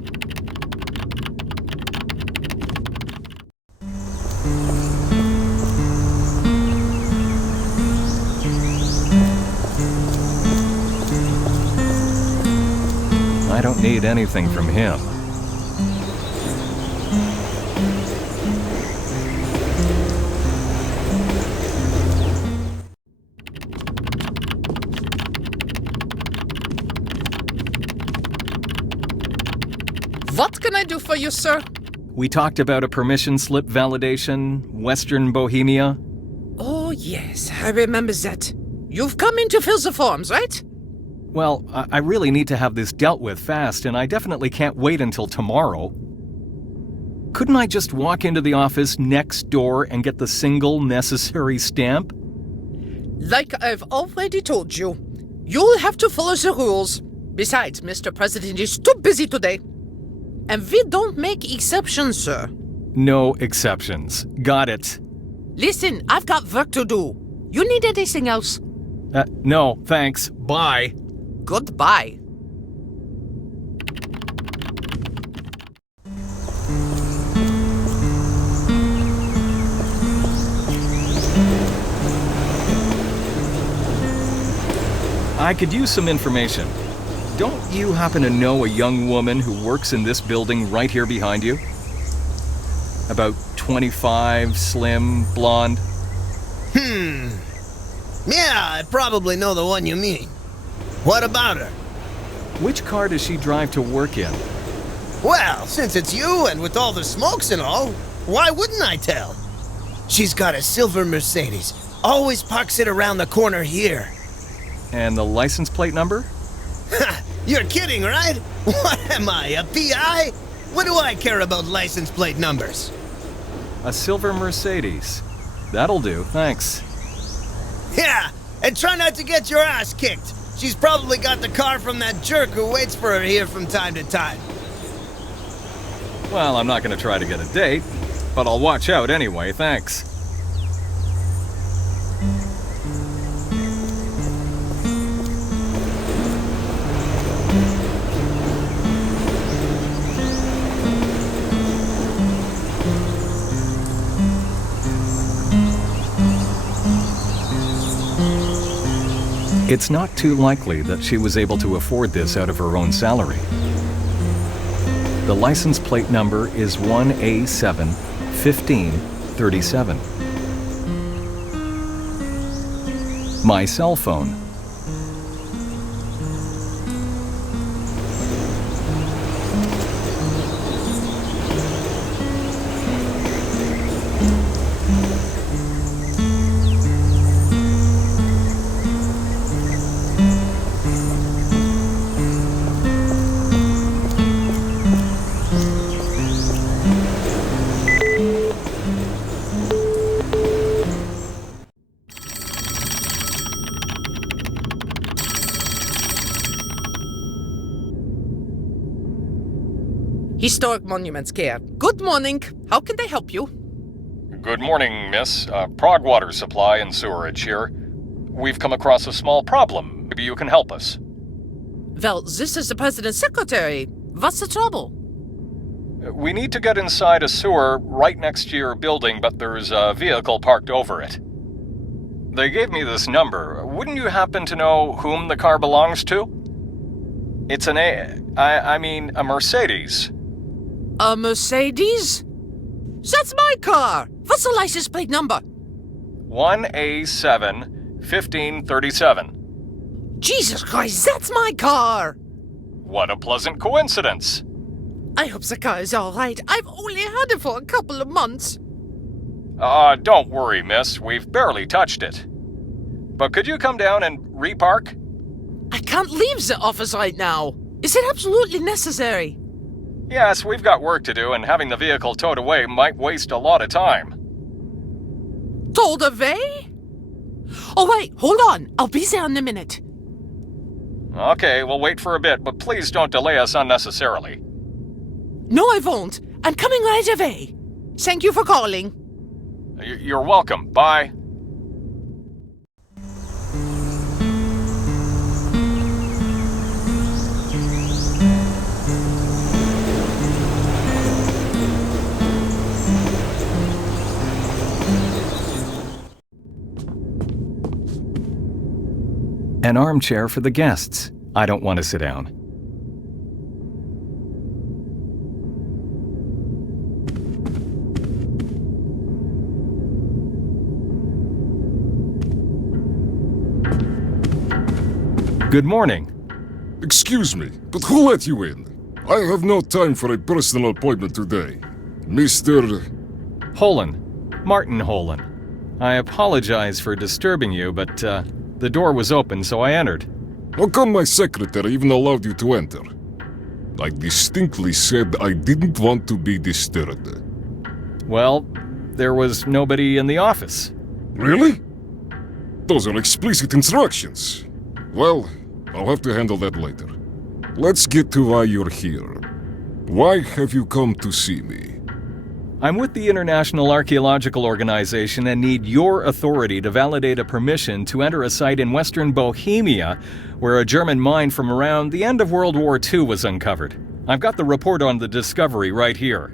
I don't need anything from him. What can I do for you, sir? We talked about a permission slip validation, Western Bohemia. Oh, yes, I remember that. You've come in to fill the forms, right? Well, I really need to have this dealt with fast, and I definitely can't wait until tomorrow. Couldn't I just walk into the office next door and get the single necessary stamp? Like I've already told you, you'll have to follow the rules. Besides, Mr. President is too busy today. And we don't make exceptions, sir. No exceptions. Got it. Listen, I've got work to do. You need anything else? No, thanks. Bye. Goodbye. I could use some information. Don't you happen to know a young woman who works in this building right here behind you? About 25, slim, blonde. Yeah, I probably know the one you mean. What about her? Which car does she drive to work in? Well, since it's you and with all the smokes and all, why wouldn't I tell? She's got a silver Mercedes. Always parks it around the corner here. And the license plate number? You're kidding, right? What am I, a PI? What do I care about license plate numbers? A silver Mercedes. That'll do, thanks. Yeah, and try not to get your ass kicked. She's probably got the car from that jerk who waits for her here from time to time. Well, I'm not going to try to get a date, but I'll watch out anyway, thanks. It's not too likely that she was able to afford this out of her own salary. The license plate number is 1A7-1537. My cell phone. Historic Monuments Care. Good morning. How can they help you? Good morning, miss. Prague Water Supply and Sewerage here. We've come across a small problem. Maybe you can help us. Well, this is the President's Secretary. What's the trouble? We need to get inside a sewer right next to your building, but there's a vehicle parked over it. They gave me this number. Wouldn't you happen to know whom the car belongs to? It's a Mercedes. A Mercedes? That's my car! What's the license plate number? 1A7-1537. Jesus Christ, that's my car! What a pleasant coincidence. I hope the car is all right. I've only had it for a couple of months. Don't worry, miss. We've barely touched it. But could you come down and repark? I can't leave the office right now. Is it absolutely necessary? Yes, we've got work to do, and having the vehicle towed away might waste a lot of time. Towed away? Oh, wait, hold on. I'll be there in a minute. Okay, we'll wait for a bit, but please don't delay us unnecessarily. No, I won't. I'm coming right away. Thank you for calling. You're welcome. Bye. An armchair for the guests. I don't want to sit down. Good morning. Excuse me, but who let you in? I have no time for a personal appointment today. Mr. Holen. Martin Holen. I apologize for disturbing you, but the door was open, so I entered. How come my secretary even allowed you to enter? I distinctly said I didn't want to be disturbed. Well, there was nobody in the office. Really? Those are explicit instructions. Well, I'll have to handle that later. Let's get to why you're here. Why have you come to see me? I'm with the International Archaeological Organization and need your authority to validate a permission to enter a site in western Bohemia where a German mine from around the end of World War II was uncovered. I've got the report on the discovery right here.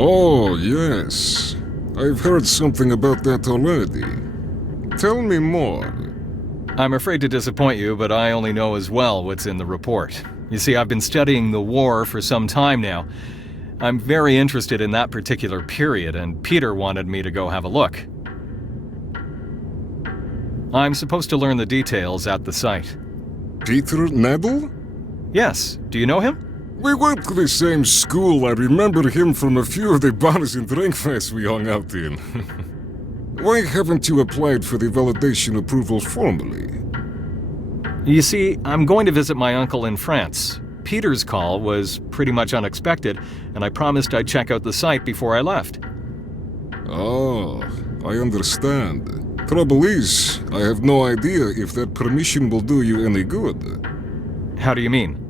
Oh, yes. I've heard something about that already. Tell me more. I'm afraid to disappoint you, but I only know as well what's in the report. You see, I've been studying the war for some time now. I'm very interested in that particular period, and Peter wanted me to go have a look. I'm supposed to learn the details at the site. Peter Nebel? Yes. Do you know him? We went to the same school. I remember him from a few of the bars and drinkfests we hung out in. Why haven't you applied for the validation approval formally? You see, I'm going to visit my uncle in France. Peter's call was pretty much unexpected, and I promised I'd check out the site before I left. Oh, I understand. Trouble is, I have no idea if that permission will do you any good. How do you mean?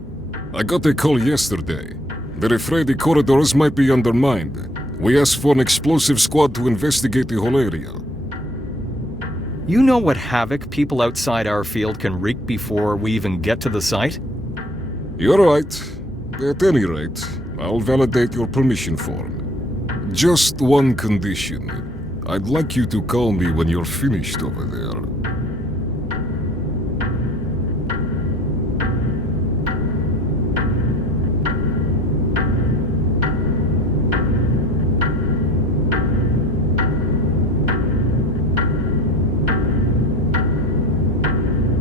I got a call yesterday. They're afraid the corridors might be undermined. We asked for an explosive squad to investigate the whole area. You know what havoc people outside our field can wreak before we even get to the site? You're right. At any rate, I'll validate your permission form. Just one condition. I'd like you to call me when you're finished over there.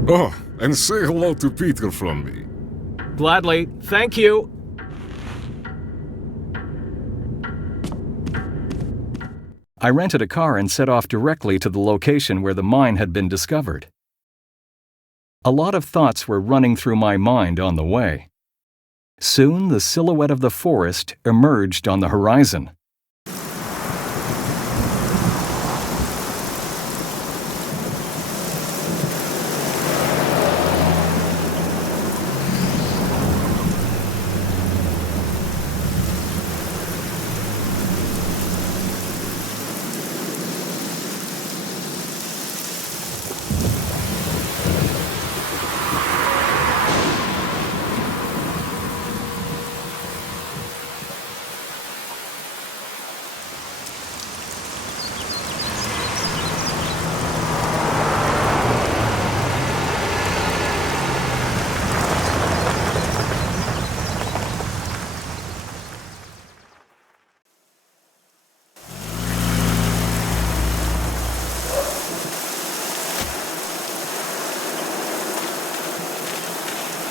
Oh, and say hello to Peter from me. Gladly. Thank you. I rented a car and set off directly to the location where the mine had been discovered. A lot of thoughts were running through my mind on the way. Soon, the silhouette of the forest emerged on the horizon.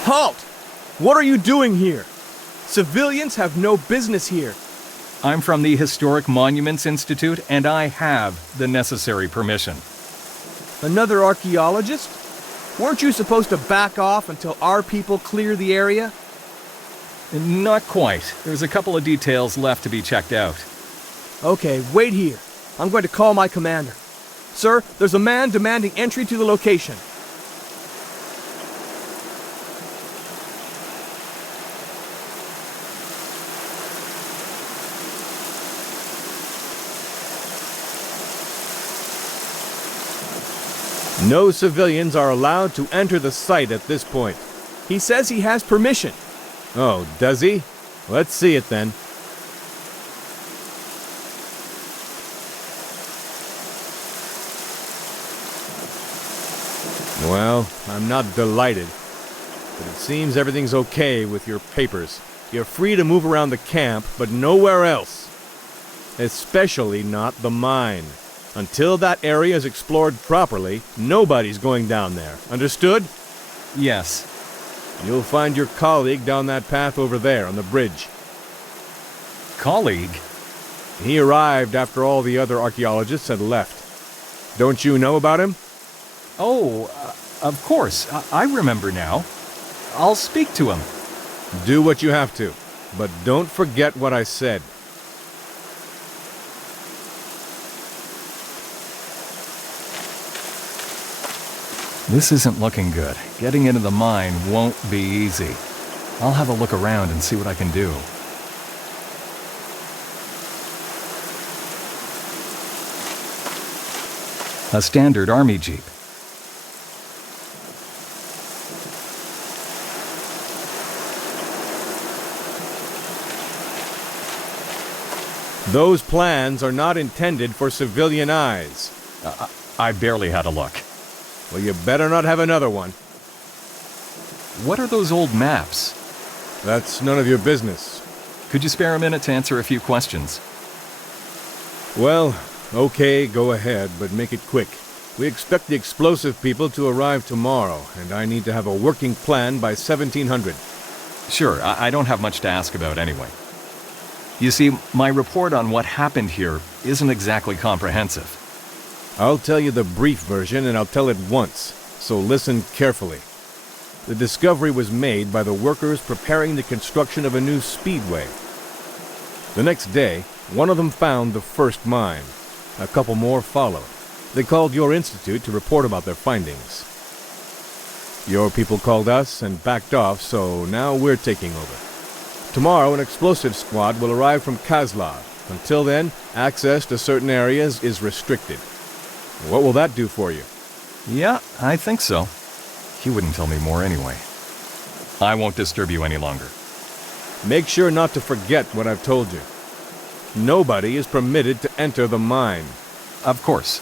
Halt! What are you doing here? Civilians have no business here. I'm from the Historic Monuments Institute, and I have the necessary permission. Another archaeologist? Weren't you supposed to back off until our people clear the area? Not quite. There's a couple of details left to be checked out. Okay, wait here. I'm going to call my commander. Sir, there's a man demanding entry to the location. No civilians are allowed to enter the site at this point. He says he has permission. Oh, does he? Let's see it then. Well, I'm not delighted, but it seems everything's okay with your papers. You're free to move around the camp, but nowhere else. Especially not the mine. Until that area is explored properly, nobody's going down there. Understood? Yes. You'll find your colleague down that path over there on the bridge. Colleague? He arrived after all the other archaeologists had left. Don't you know about him? Oh, of course. I remember now. I'll speak to him. Do what you have to, but don't forget what I said. This isn't looking good. Getting into the mine won't be easy. I'll have a look around and see what I can do. A standard army jeep. Those plans are not intended for civilian eyes. I barely had a look. Well, you better not have another one. What are those old maps? That's none of your business. Could you spare a minute to answer a few questions? Well, okay, go ahead, but make it quick. We expect the explosive people to arrive tomorrow, and I need to have a working plan by 1700. Sure, I don't have much to ask about anyway. You see, my report on what happened here isn't exactly comprehensive. I'll tell you the brief version, and I'll tell it once, so listen carefully. The discovery was made by the workers preparing the construction of a new speedway. The next day, one of them found the first mine. A couple more followed. They called your institute to report about their findings. Your people called us and backed off, so now we're taking over. Tomorrow, an explosive squad will arrive from Kazlav. Until then, access to certain areas is restricted. What will that do for you? Yeah, I think so. He wouldn't tell me more anyway. I won't disturb you any longer. Make sure not to forget what I've told you. Nobody is permitted to enter the mine. Of course.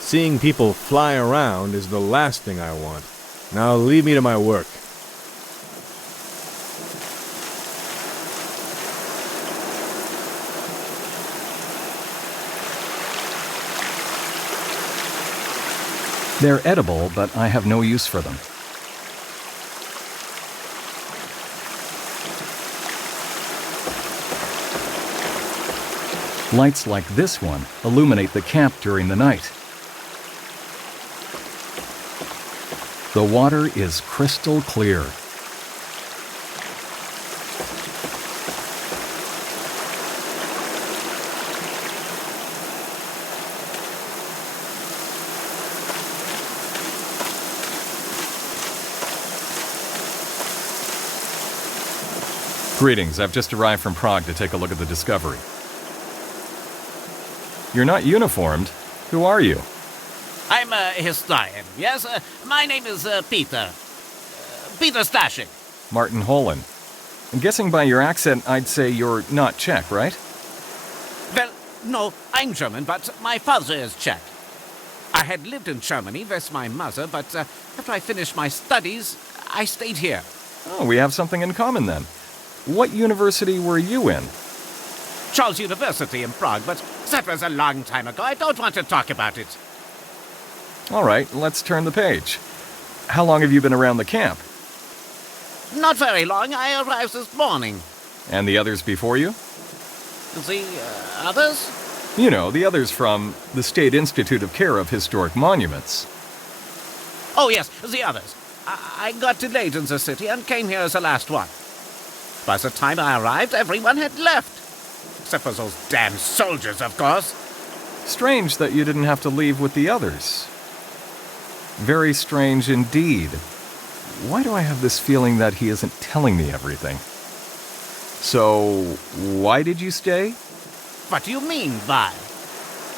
Seeing people fly around is the last thing I want. Now leave me to my work. They're edible, but I have no use for them. Lights like this one illuminate the camp during the night. The water is crystal clear. Greetings, I've just arrived from Prague to take a look at the discovery. You're not uniformed. Who are you? I'm a historian, yes? My name is Peter. Peter Stashik. Martin Holland. I'm guessing by your accent, I'd say you're not Czech, right? Well, no, I'm German, but my father is Czech. I had lived in Germany with my mother, but after I finished my studies, I stayed here. Oh, we have something in common then. What university were you in? Charles University in Prague, but that was a long time ago. I don't want to talk about it. All right, let's turn the page. How long have you been around the camp? Not very long. I arrived this morning. And the others before you? The others? You know, the others from the State Institute of Care of Historic Monuments. Oh, yes, the others. I got delayed in the city and came here as the last one. By the time I arrived, everyone had left. Except for those damn soldiers, of course. Strange that you didn't have to leave with the others. Very strange indeed. Why do I have this feeling that he isn't telling me everything? So, why did you stay? What do you mean, why?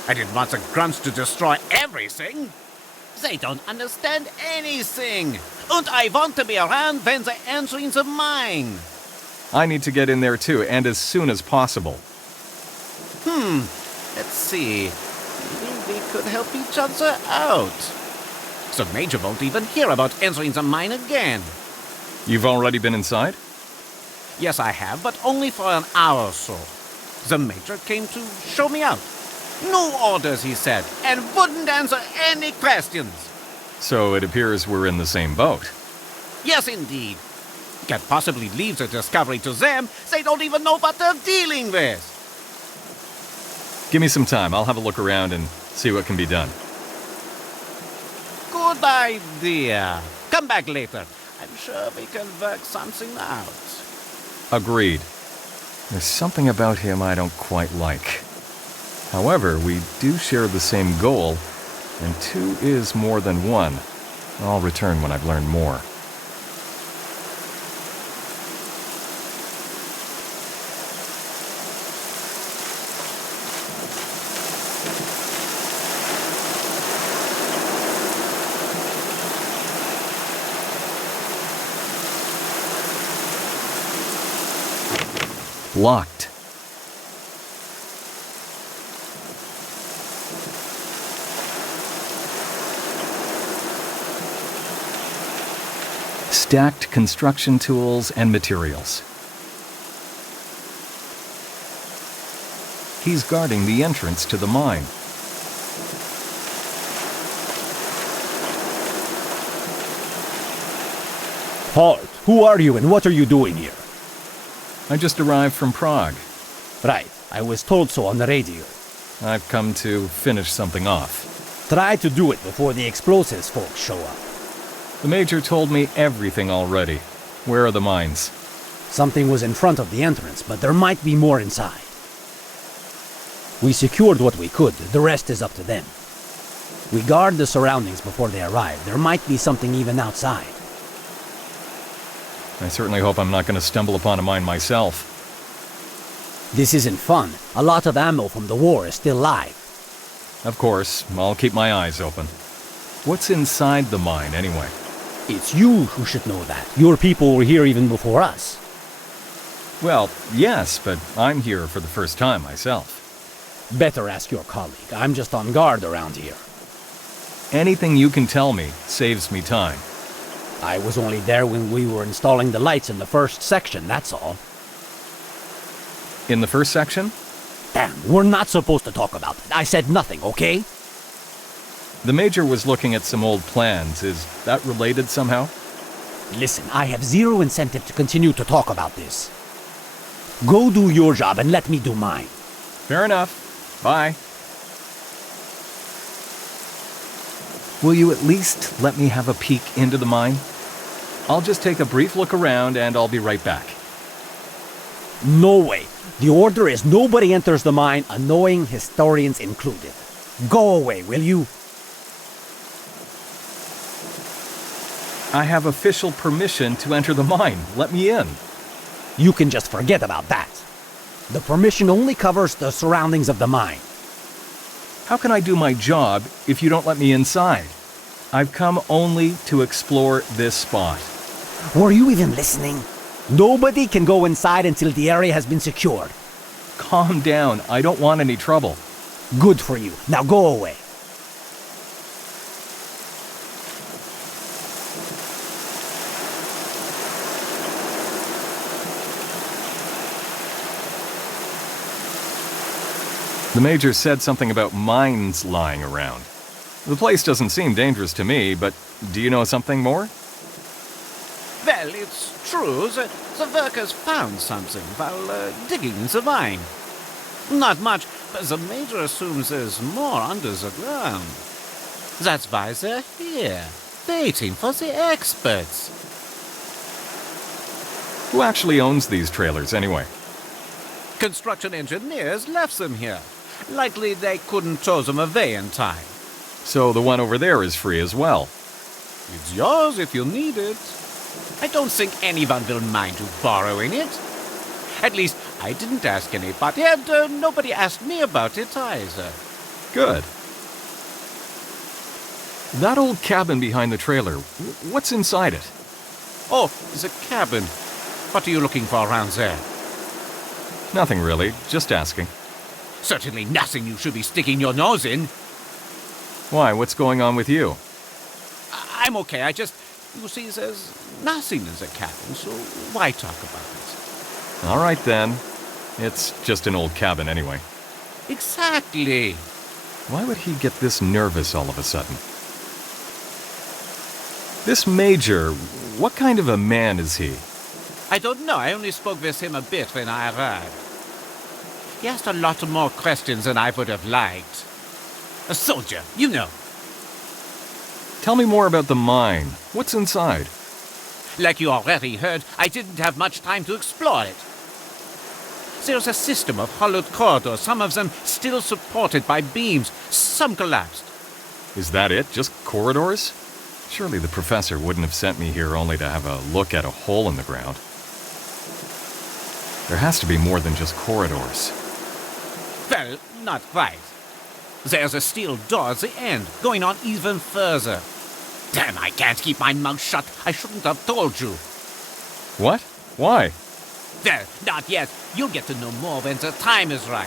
I didn't want the grunts to destroy everything. They don't understand anything. And I want to be around when they enter the mine. I need to get in there too, and as soon as possible. Let's see. Maybe we could help each other out. The Major won't even hear about entering the mine again. You've already been inside? Yes, I have, but only for an hour or so. The Major came to show me out. No orders, he said, and wouldn't answer any questions. So it appears we're in the same boat. Yes, indeed. Can't possibly leave the discovery to them. They don't even know what they're dealing with. Give me some time. I'll have a look around and see what can be done. Good idea. Come back later. I'm sure we can work something out. Agreed. There's something about him I don't quite like. However, we do share the same goal, and 2 is more than 1. I'll return when I've learned more. Locked. Stacked construction tools and materials. He's guarding the entrance to the mine. Halt! Who are you and what are you doing here? I just arrived from Prague. Right, I was told so on the radio. I've come to finish something off. Try to do it before the explosives folks show up. The Major told me everything already. Where are the mines? Something was in front of the entrance, but there might be more inside. We secured what we could, the rest is up to them. We guard the surroundings before they arrive. There might be something even outside. I certainly hope I'm not going to stumble upon a mine myself. This isn't fun. A lot of ammo from the war is still live. Of course, I'll keep my eyes open. What's inside the mine, anyway? It's you who should know that. Your people were here even before us. Well, yes, but I'm here for the first time myself. Better ask your colleague. I'm just on guard around here. Anything you can tell me saves me time. I was only there when we were installing the lights in the first section, that's all. In the first section? Damn, we're not supposed to talk about it. I said nothing, okay? The Major was looking at some old plans. Is that related somehow? Listen, I have zero incentive to continue to talk about this. Go do your job and let me do mine. Fair enough. Bye. Will you at least let me have a peek into the mine? I'll just take a brief look around and I'll be right back. No way. The order is nobody enters the mine, annoying historians included. Go away, will you? I have official permission to enter the mine. Let me in. You can just forget about that. The permission only covers the surroundings of the mine. How can I do my job if you don't let me inside? I've come only to explore this spot. Were you even listening? Nobody can go inside until the area has been secured. Calm down. I don't want any trouble. Good for you. Now go away. The Major said something about mines lying around. The place doesn't seem dangerous to me, but do you know something more? Well, it's true that the workers found something while digging in the mine. Not much, but the Major assumes there's more under the ground. That's why they're here, waiting for the experts. Who actually owns these trailers, anyway? Construction engineers left them here. Likely they couldn't tow them away in time. So the one over there is free as well. It's yours if you need it. I don't think anyone will mind you borrowing it. At least, I didn't ask anybody, and nobody asked me about it either. Good. That old cabin behind the trailer, what's inside it? Oh, the cabin. What are you looking for around there? Nothing really, just asking. Certainly nothing you should be sticking your nose in. Why, what's going on with you? I'm okay, you see, there's nothing in the cabin, so why talk about it? All right then. It's just an old cabin anyway. Exactly. Why would he get this nervous all of a sudden? This Major, what kind of a man is he? I don't know. I only spoke with him a bit when I arrived. He asked a lot more questions than I would have liked. A soldier, you know. Tell me more about the mine. What's inside? Like you already heard, I didn't have much time to explore it. There's a system of hollowed corridors, some of them still supported by beams, some collapsed. Is that it? Just corridors? Surely the professor wouldn't have sent me here only to have a look at a hole in the ground. There has to be more than just corridors. Well, not quite. There's a steel door at the end, going on even further. Damn, I can't keep my mouth shut. I shouldn't have told you. What? Why? Well, not yet. You'll get to know more when the time is right.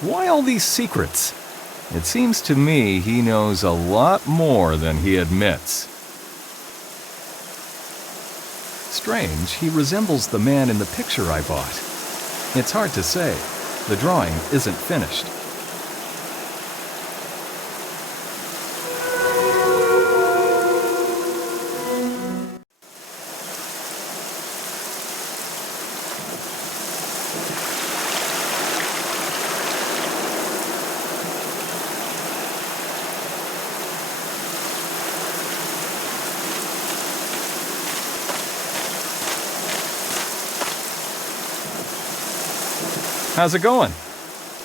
Why all these secrets? It seems to me he knows a lot more than he admits. Strange, he resembles the man in the picture I bought. It's hard to say. The drawing isn't finished. How's it going?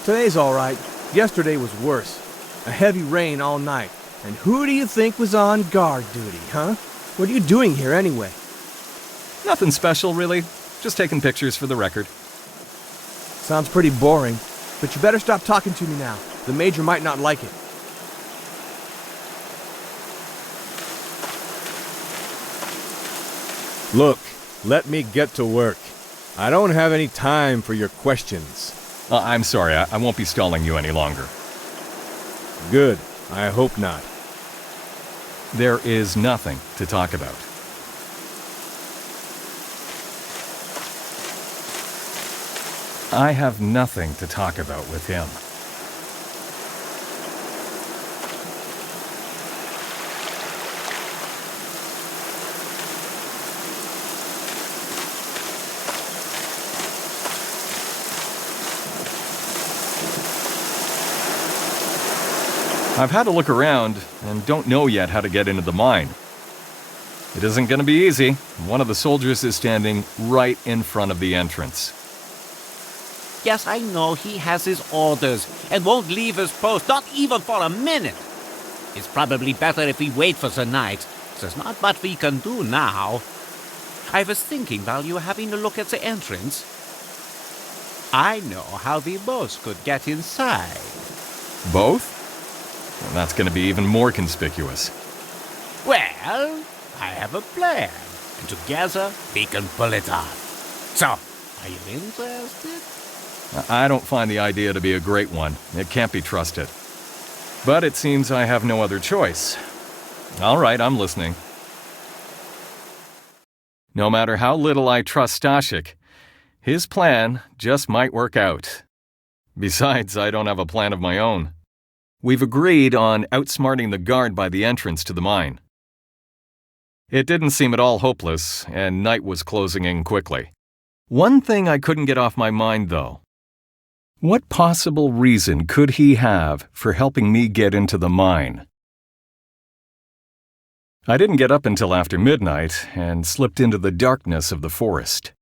Today's all right. Yesterday was worse. A heavy rain all night. And who do you think was on guard duty, huh? What are you doing here anyway? Nothing special, really. Just taking pictures for the record. Sounds pretty boring. But you better stop talking to me now. The Major might not like it. Look, let me get to work. I don't have any time for your questions. I'm sorry, I won't be stalling you any longer. Good. I hope not. There is nothing to talk about. I have nothing to talk about with him. I've had a look around and don't know yet how to get into the mine. It isn't going to be easy. One of the soldiers is standing right in front of the entrance. Yes, I know he has his orders and won't leave his post, not even for a minute. It's probably better if we wait for the night. There's not much we can do now. I was thinking while you were having a look at the entrance, I know how we both could get inside. Both? Well, that's going to be even more conspicuous. Well, I have a plan, and together we can pull it off. So, are you interested? I don't find the idea to be a great one. It can't be trusted. But it seems I have no other choice. All right, I'm listening. No matter how little I trust Stashik, his plan just might work out. Besides, I don't have a plan of my own. We've agreed on outsmarting the guard by the entrance to the mine. It didn't seem at all hopeless, and night was closing in quickly. One thing I couldn't get off my mind, though. What possible reason could he have for helping me get into the mine? I didn't get up until after midnight and slipped into the darkness of the forest.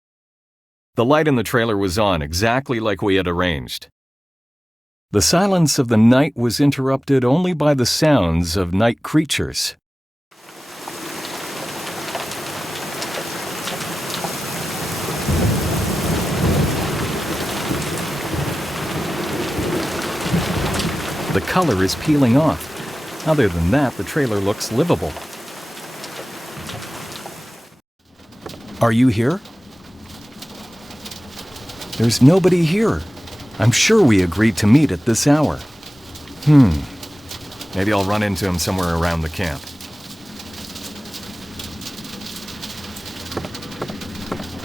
The light in the trailer was on exactly like we had arranged. The silence of the night was interrupted only by the sounds of night creatures. The color is peeling off. Other than that, the trailer looks livable. Are you here? There's nobody here. I'm sure we agreed to meet at this hour. Maybe I'll run into him somewhere around the camp.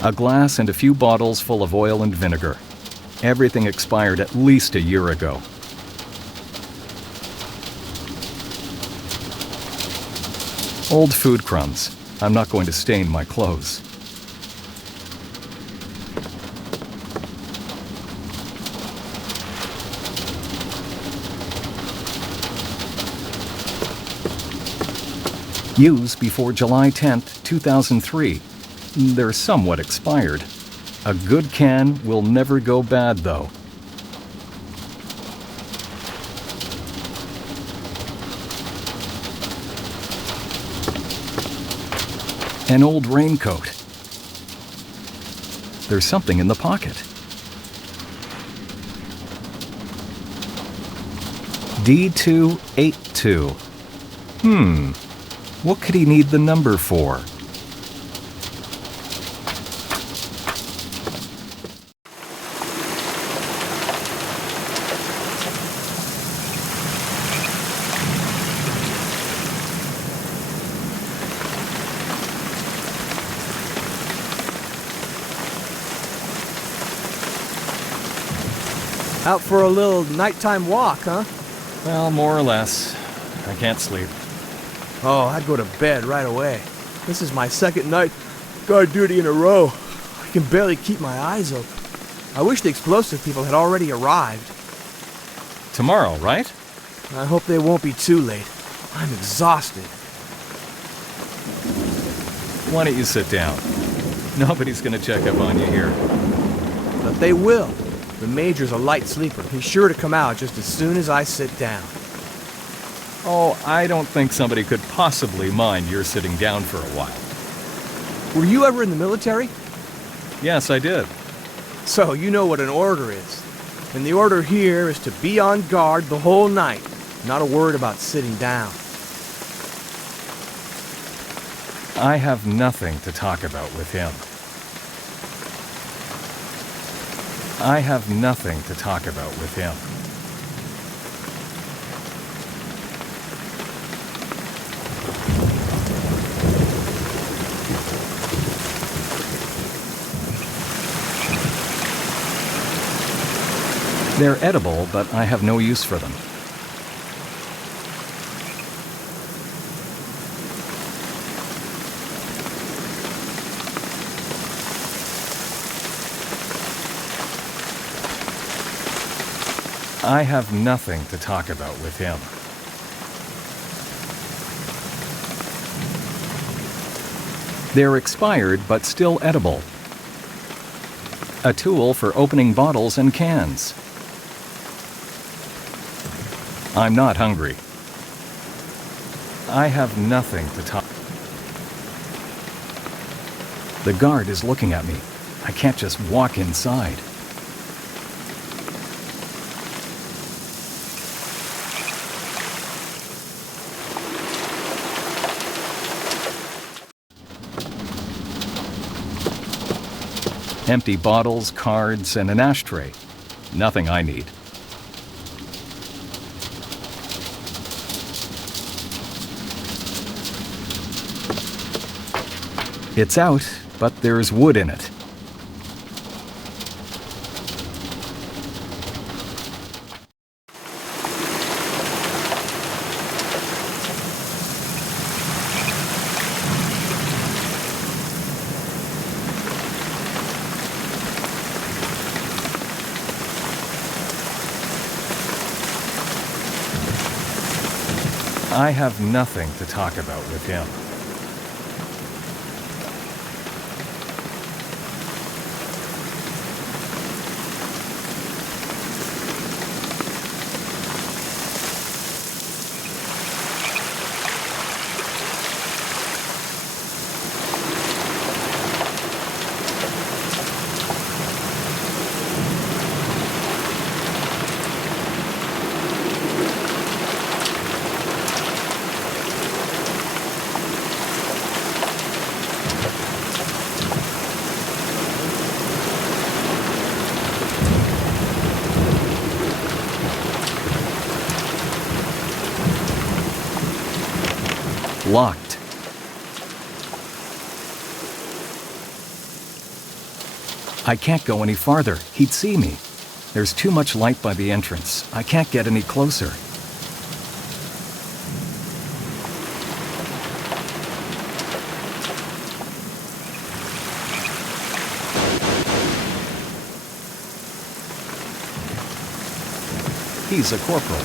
A glass and a few bottles full of oil and vinegar. Everything expired at least a year ago. Old food crumbs. I'm not going to stain my clothes. Used before July 10th, 2003. They're somewhat expired. A good can will never go bad, though. An old raincoat. There's something in the pocket. D282. What could he need the number for? Out for a little nighttime walk, huh? Well, more or less. I can't sleep. Oh, I'd go to bed right away. This is my second night guard duty in a row. I can barely keep my eyes open. I wish the explosive people had already arrived. Tomorrow, right? I hope they won't be too late. I'm exhausted. Why don't you sit down? Nobody's gonna check up on you here. But they will. The Major's a light sleeper. He's sure to come out just as soon as I sit down. Oh, I don't think somebody could possibly mind your sitting down for a while. Were you ever in the military? Yes, I did. So you know what an order is. And the order here is to be on guard the whole night. Not a word about sitting down. I have nothing to talk about with him. I have nothing to talk about with him. They're edible, but I have no use for them. I have nothing to talk about with him. They're expired, but still edible. A tool for opening bottles and cans. I'm not hungry. I have nothing to talk. The guard is looking at me. I can't just walk inside. Empty bottles, cards, and an ashtray. Nothing I need. It's out, but there's wood in it. I have nothing to talk about with him. Locked. I can't go any farther. He'd see me. There's too much light by the entrance. I can't get any closer. He's a corporal.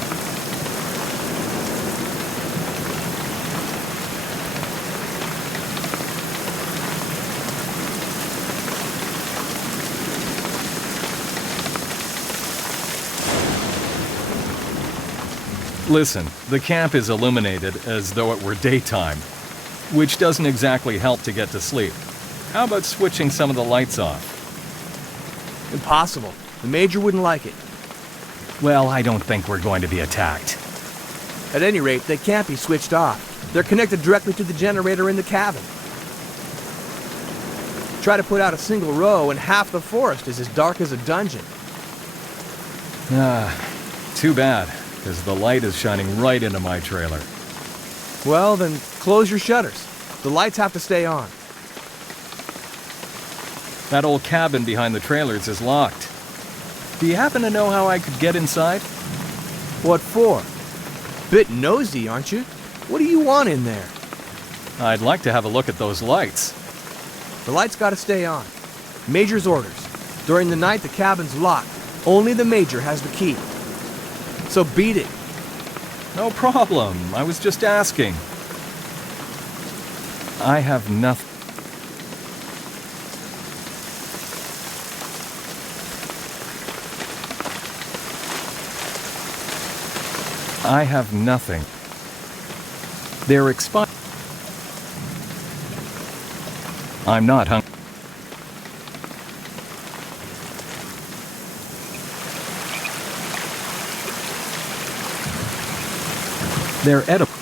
Listen, the camp is illuminated as though it were daytime, which doesn't exactly help to get to sleep. How about switching some of the lights off? Impossible. The Major wouldn't like it. Well, I don't think we're going to be attacked. At any rate, they can't be switched off. They're connected directly to the generator in the cabin. Try to put out a single row and half the forest is as dark as a dungeon. Too bad, because the light is shining right into my trailer. Well, then close your shutters. The lights have to stay on. That old cabin behind the trailers is locked. Do you happen to know how I could get inside? What for? Bit nosy, aren't you? What do you want in there? I'd like to have a look at those lights. The lights gotta stay on. Major's orders. During the night, the cabin's locked. Only the Major has the key. So beat it. No problem. I was just asking. I have nothing. I have nothing. They're expired. I'm not hungry. They're edible.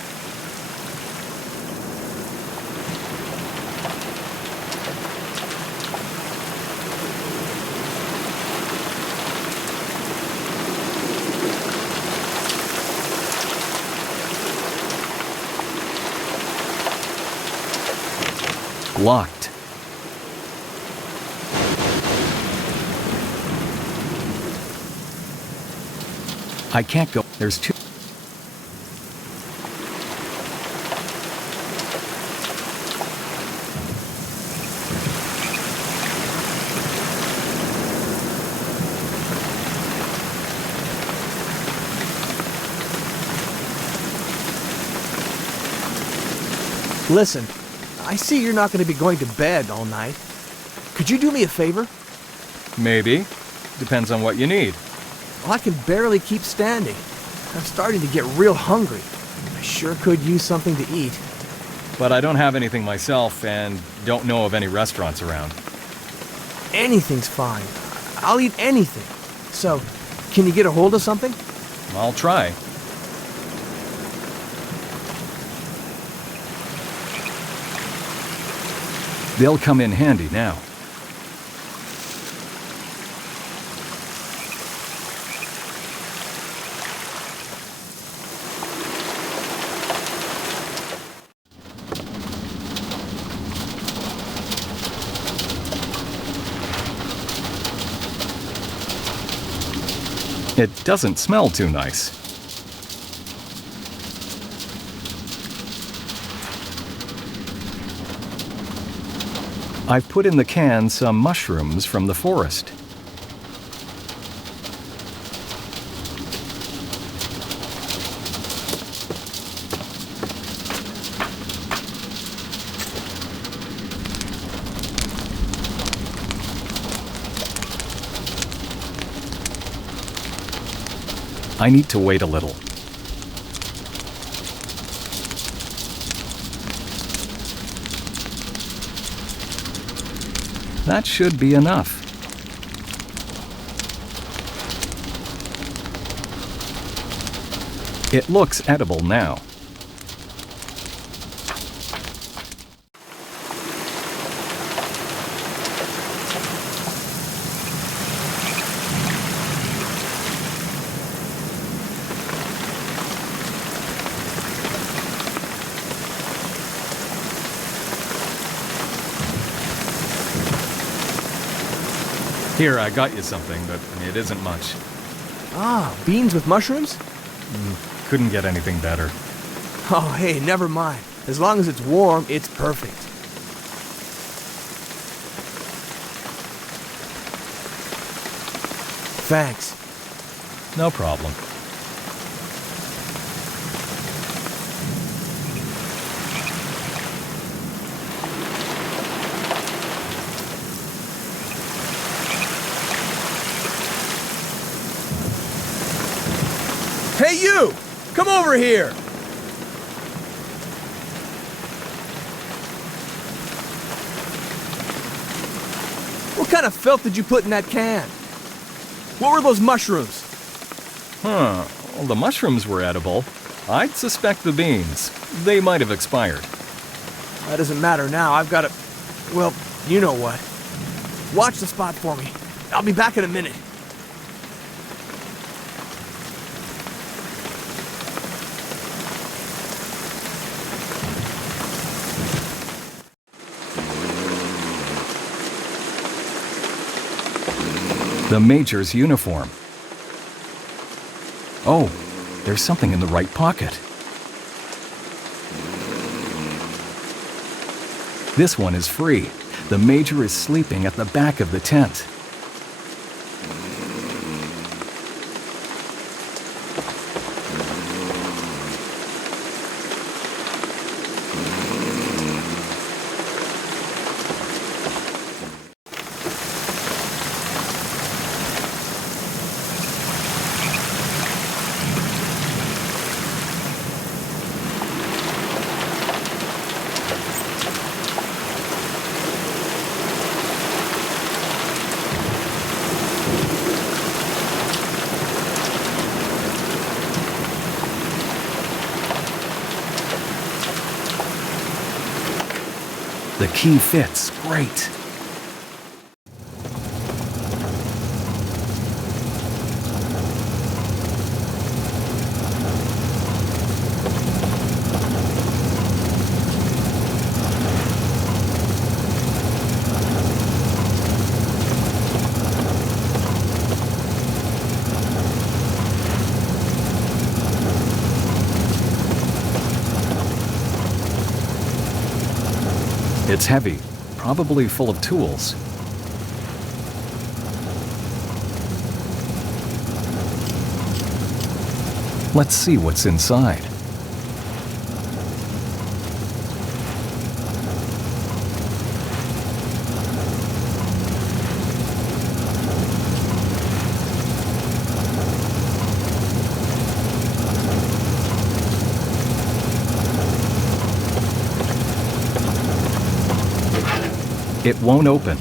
Locked. I can't go. There's two. Listen, I see you're not going to be going to bed all night. Could you do me a favor? Maybe. Depends on what you need. Well, I can barely keep standing. I'm starting to get real hungry. I sure could use something to eat. But I don't have anything myself and don't know of any restaurants around. Anything's fine. I'll eat anything. So, can you get a hold of something? I'll try. They'll come in handy now. It doesn't smell too nice. I've put in the can some mushrooms from the forest. I need to wait a little. That should be enough. It looks edible now. Here, I got you something, but it isn't much. Ah, beans with mushrooms? Couldn't get anything better. Oh, hey, never mind. As long as it's warm, it's perfect. Thanks. No problem. Hey, you! Come over here! What kind of filth did you put in that can? What were those mushrooms? Well, the mushrooms were edible. I'd suspect the beans. They might have expired. That doesn't matter now. I've got to... Well, you know what. Watch the spot for me. I'll be back in a minute. The Major's uniform. Oh, there's something in the right pocket. This one is free. The Major is sleeping at the back of the tent. The key fits great. It's heavy, probably full of tools. Let's see what's inside. It won't open.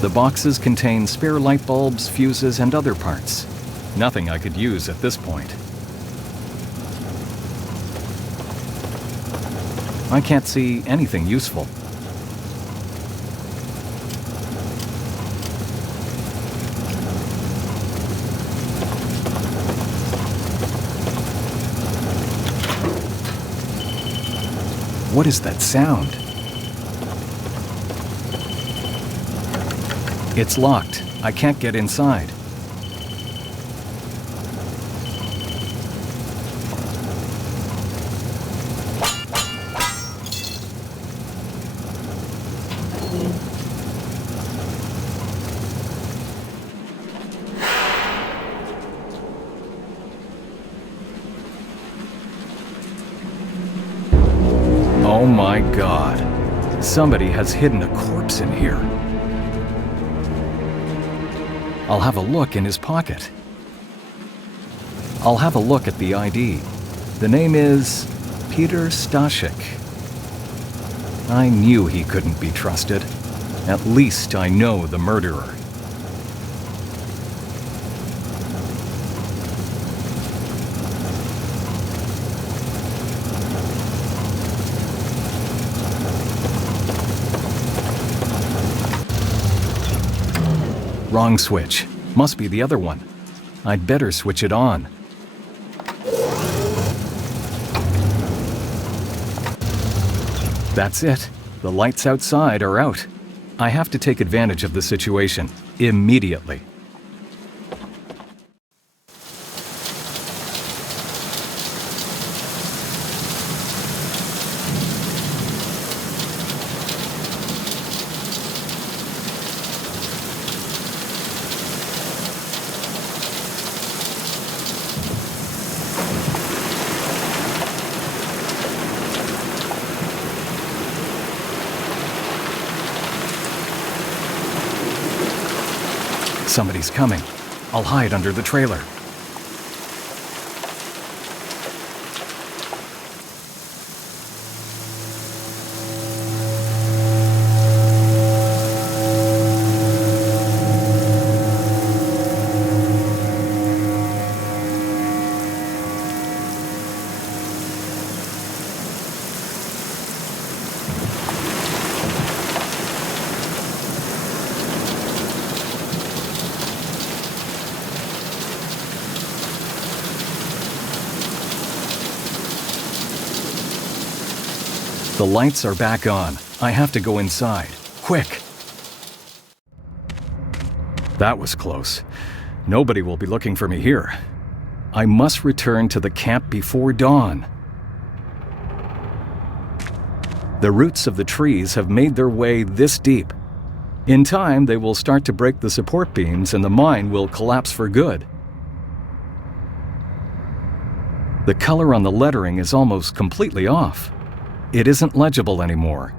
The boxes contain spare light bulbs, fuses, and other parts. Nothing I could use at this point. I can't see anything useful. What is that sound? It's locked. I can't get inside. Oh my God. Somebody has hidden a corpse in here. I'll have a look in his pocket. I'll have a look at the ID. The name is Peter Stashik. I knew he couldn't be trusted. At least I know the murderer. Wrong switch. Must be the other one. I'd better switch it on. That's it. The lights outside are out. I have to take advantage of the situation immediately. Somebody's coming. I'll hide under the trailer. The lights are back on. I have to go inside. Quick! That was close. Nobody will be looking for me here. I must return to the camp before dawn. The roots of the trees have made their way this deep. In time, they will start to break the support beams and the mine will collapse for good. The color on the lettering is almost completely off. It isn't legible anymore.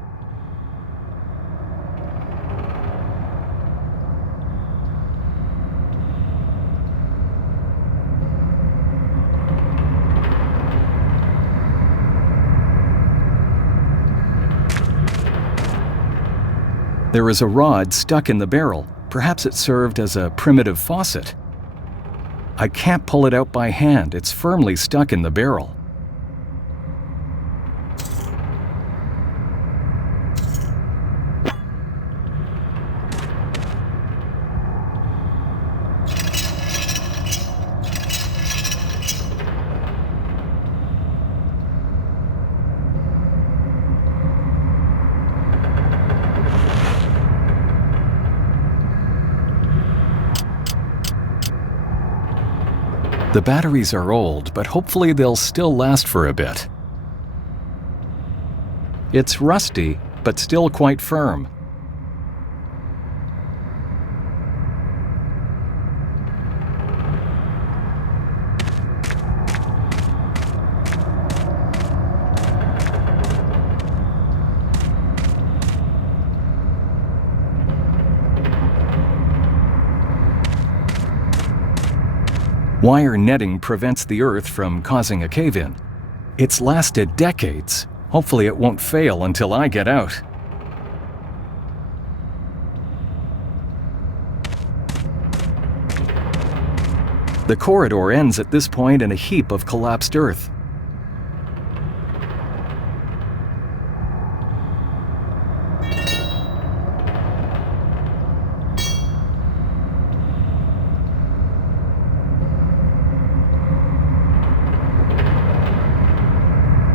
There is a rod stuck in the barrel. Perhaps it served as a primitive faucet. I can't pull it out by hand. It's firmly stuck in the barrel. The batteries are old, but hopefully they'll still last for a bit. It's rusty, but still quite firm. Wire netting prevents the earth from causing a cave-in. It's lasted decades. Hopefully it won't fail until I get out. The corridor ends at this point in a heap of collapsed earth.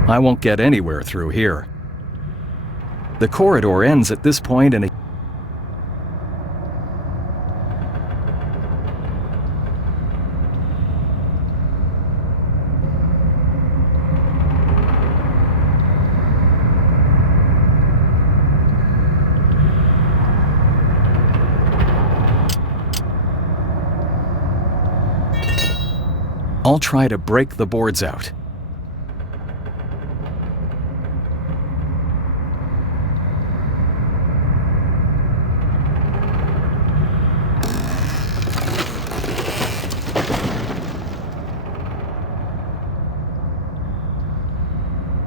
I won't get anywhere through here. The corridor ends at this point in a... I'll try to break the boards out.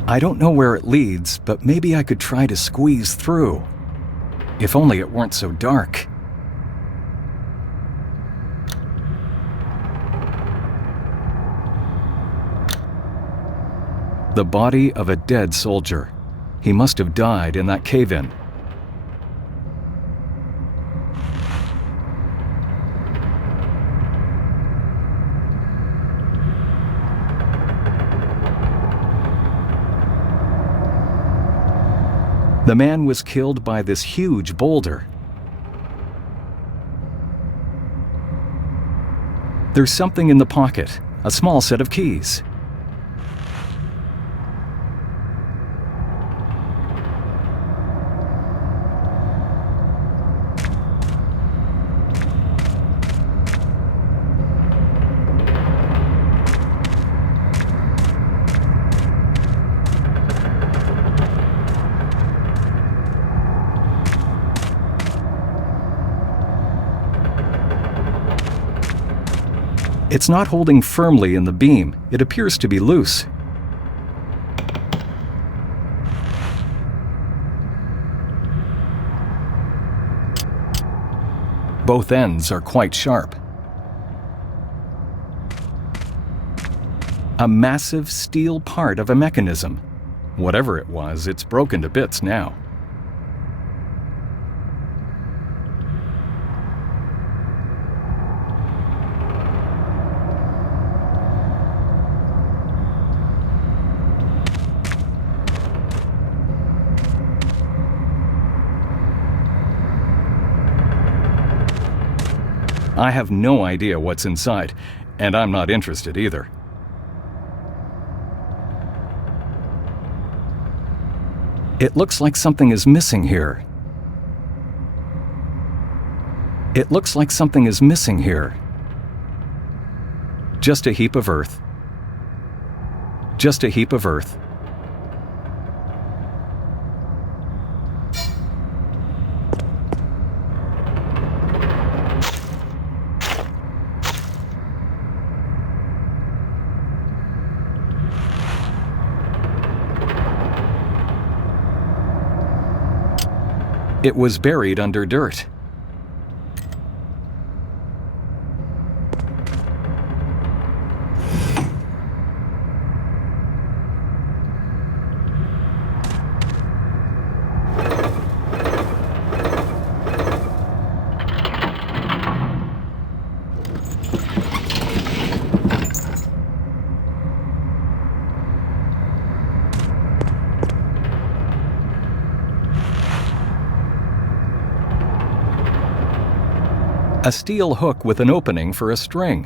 I don't know where it leads, but maybe I could try to squeeze through. If only it weren't so dark. The body of a dead soldier. He must have died in that cave-in. The man was killed by this huge boulder. There's something in the pocket, a small set of keys. It's not holding firmly in the beam. It appears to be loose. Both ends are quite sharp. A massive steel part of a mechanism. Whatever it was, it's broken to bits now. I have no idea what's inside, and I'm not interested either. It looks like something is missing here. It looks like something is missing here. Just a heap of earth. Just a heap of earth. It was buried under dirt. A steel hook with an opening for a string.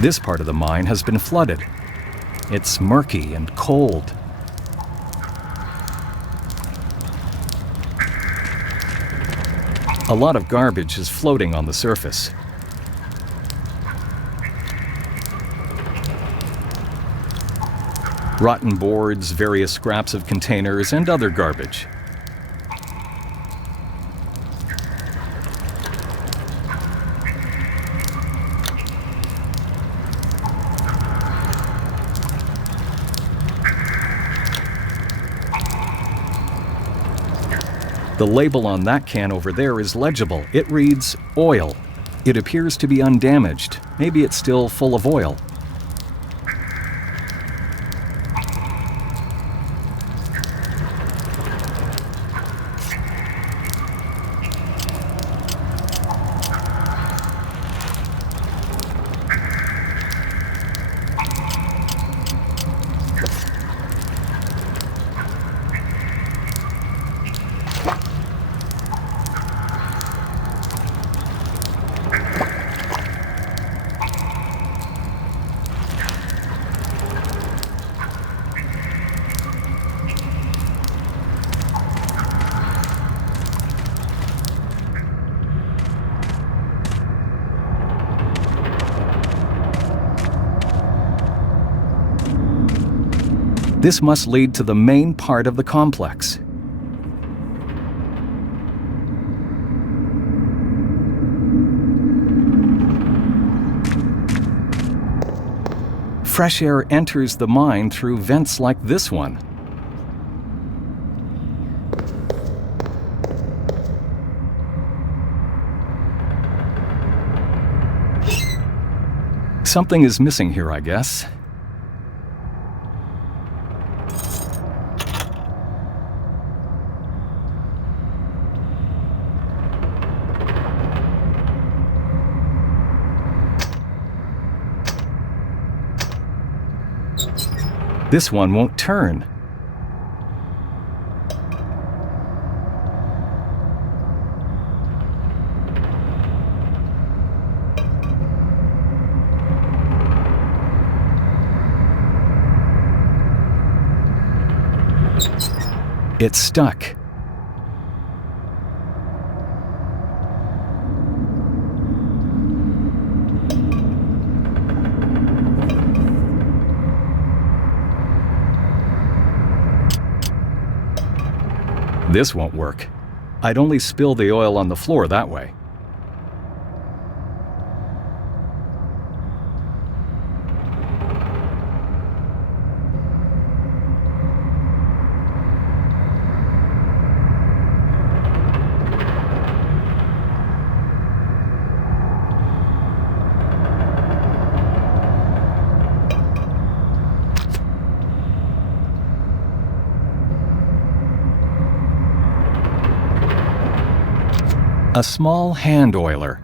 This part of the mine has been flooded. It's murky and cold. A lot of garbage is floating on the surface. Rotten boards, various scraps of containers, and other garbage. The label on that can over there is legible. It reads oil. It appears to be undamaged. Maybe it's still full of oil. This must lead to the main part of the complex. Fresh air enters the mine through vents like this one. Something is missing here, I guess. This one won't turn. It's stuck. This won't work. I'd only spill the oil on the floor that way. A small hand oiler.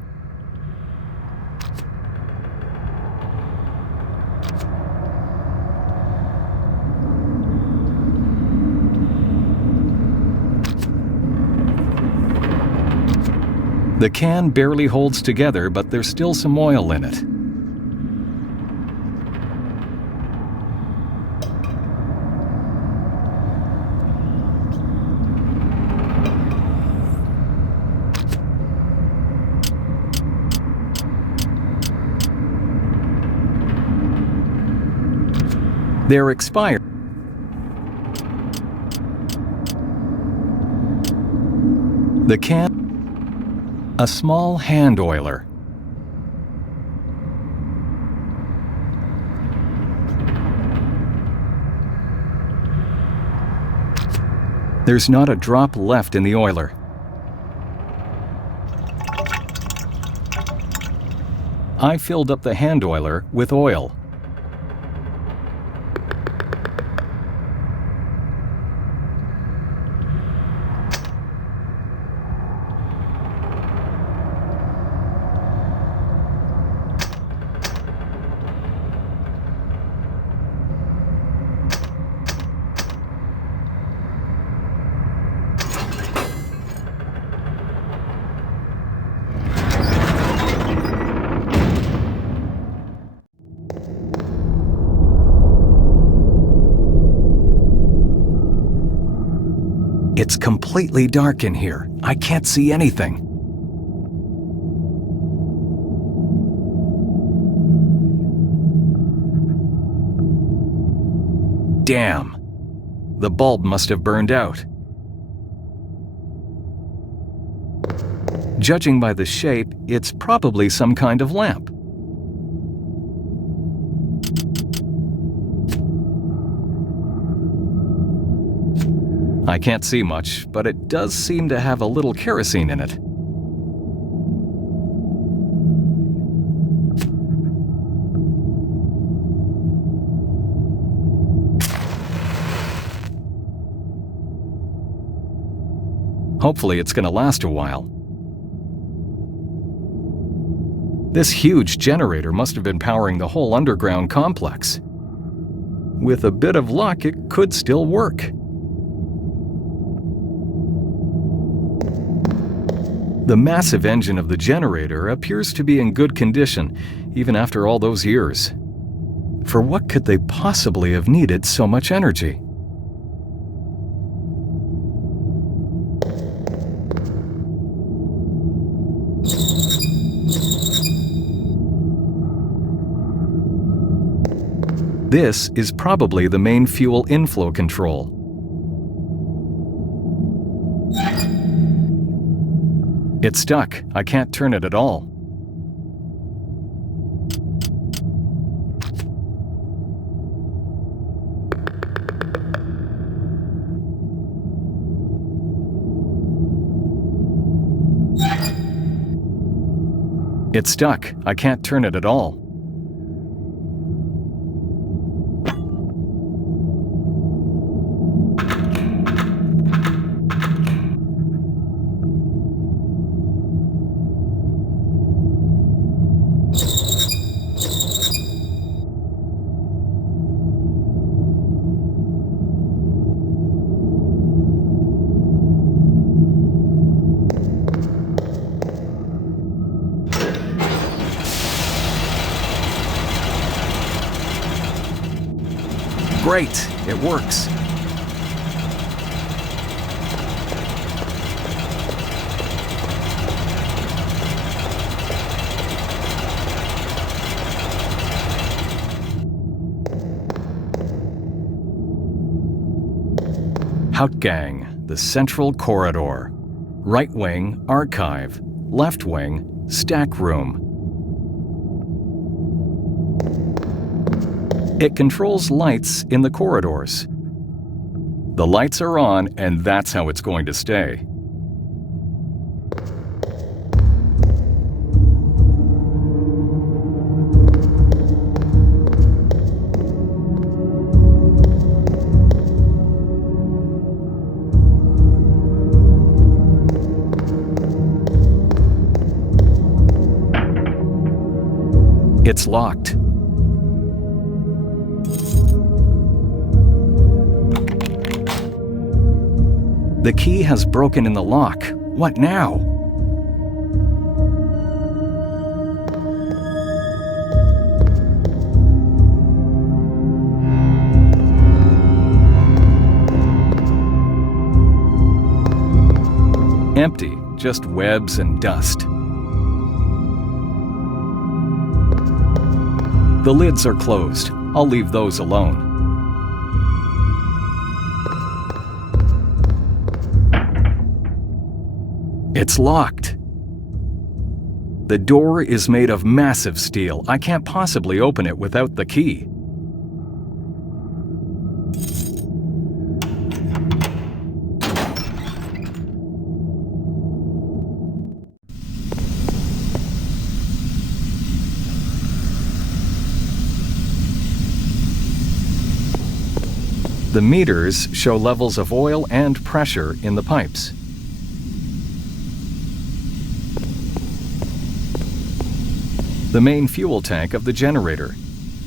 The can barely holds together, but there's still some oil in it. They're expired. The can, a small hand oiler. There's not a drop left in the oiler. I filled up the hand oiler with oil. It's completely dark in here. I can't see anything. Damn. The bulb must have burned out. Judging by the shape, it's probably some kind of lamp. I can't see much, but it does seem to have a little kerosene in it. Hopefully it's going to last a while. This huge generator must have been powering the whole underground complex. With a bit of luck, it could still work. The massive engine of the generator appears to be in good condition, even after all those years. For what could they possibly have needed so much energy? This is probably the main fuel inflow control. It's stuck. I can't turn it at all. It's stuck. I can't turn it at all. Great, it works. Hauptgang, the central corridor. Right wing, archive. Left wing, stack room. It controls lights in the corridors. The lights are on, and that's how it's going to stay. It's locked. The key has broken in the lock. What now? Empty, just webs and dust. The lids are closed. I'll leave those alone. It's locked. The door is made of massive steel. I can't possibly open it without the key. The meters show levels of oil and pressure in the pipes. The main fuel tank of the generator.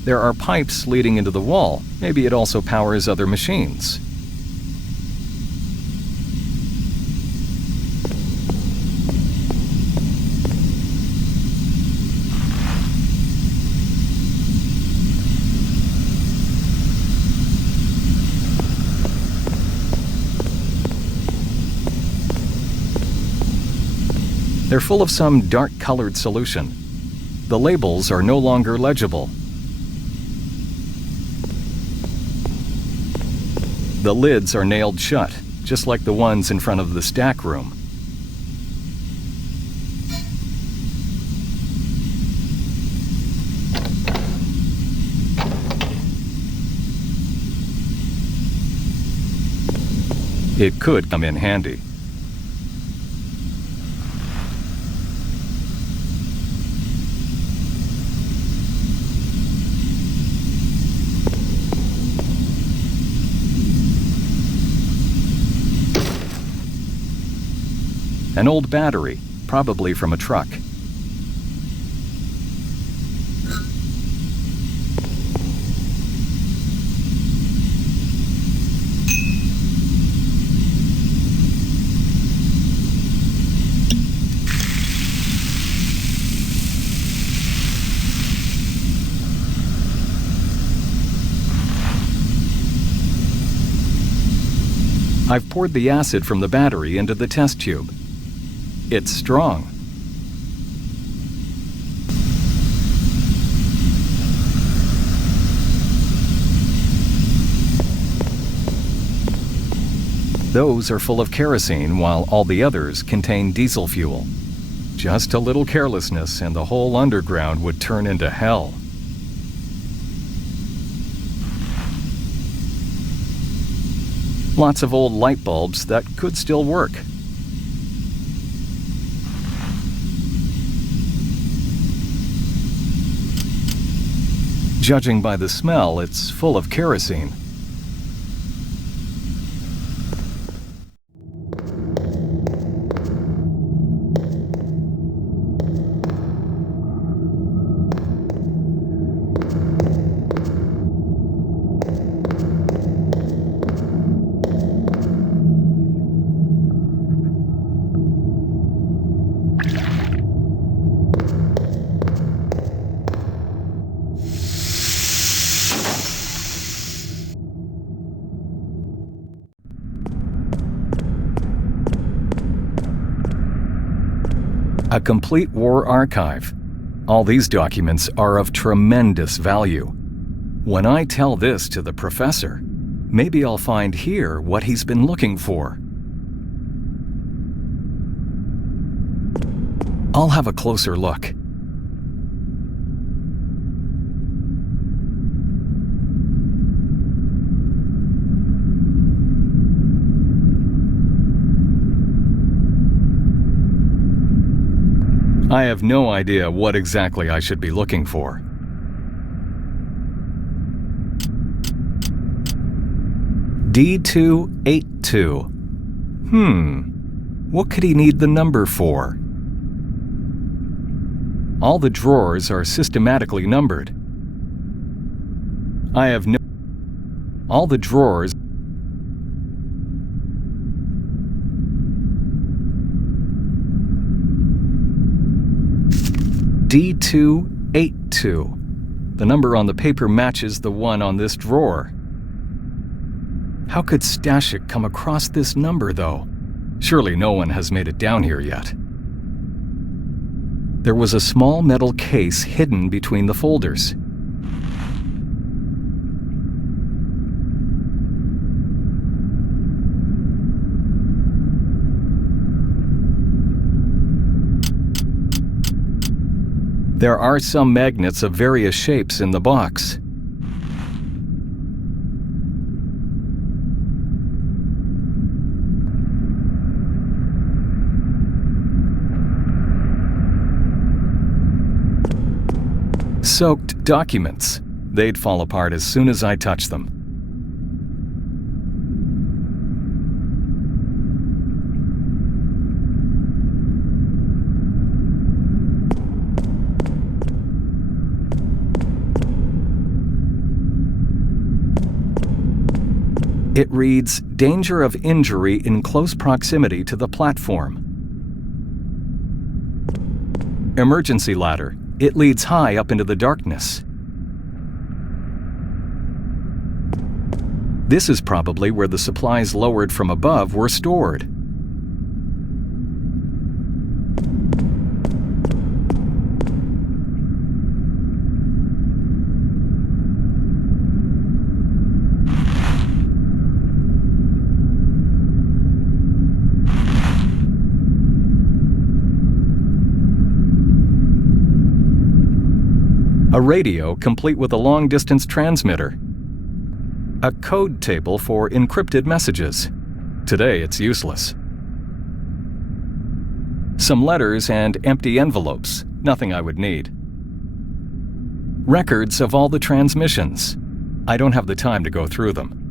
There are pipes leading into the wall. Maybe it also powers other machines. They're full of some dark-colored solution. The labels are no longer legible. The lids are nailed shut, just like the ones in front of the stack room. It could come in handy. An old battery, probably from a truck. I've poured the acid from the battery into the test tube. It's strong. Those are full of kerosene, while all the others contain diesel fuel. Just a little carelessness and the whole underground would turn into hell. Lots of old light bulbs that could still work. Judging by the smell, it's full of kerosene. A complete war archive. All these documents are of tremendous value. When I tell this to the professor, maybe I'll find here what he's been looking for. I'll have a closer look. I have no idea what exactly I should be looking for. D282. What could he need the number for? All the drawers are systematically numbered. I have no... All the drawers... D282. The number on the paper matches the one on this drawer. How could Stashik come across this number, though? Surely no one has made it down here yet. There was a small metal case hidden between the folders. There are some magnets of various shapes in the box. Soaked documents. They'd fall apart as soon as I touch them. It reads, "Danger of injury in close proximity to the platform." Emergency ladder. It leads high up into the darkness. This is probably where the supplies lowered from above were stored. A radio complete with a long-distance transmitter. A code table for encrypted messages. Today it's useless. Some letters and empty envelopes, nothing I would need. Records of all the transmissions. I don't have the time to go through them.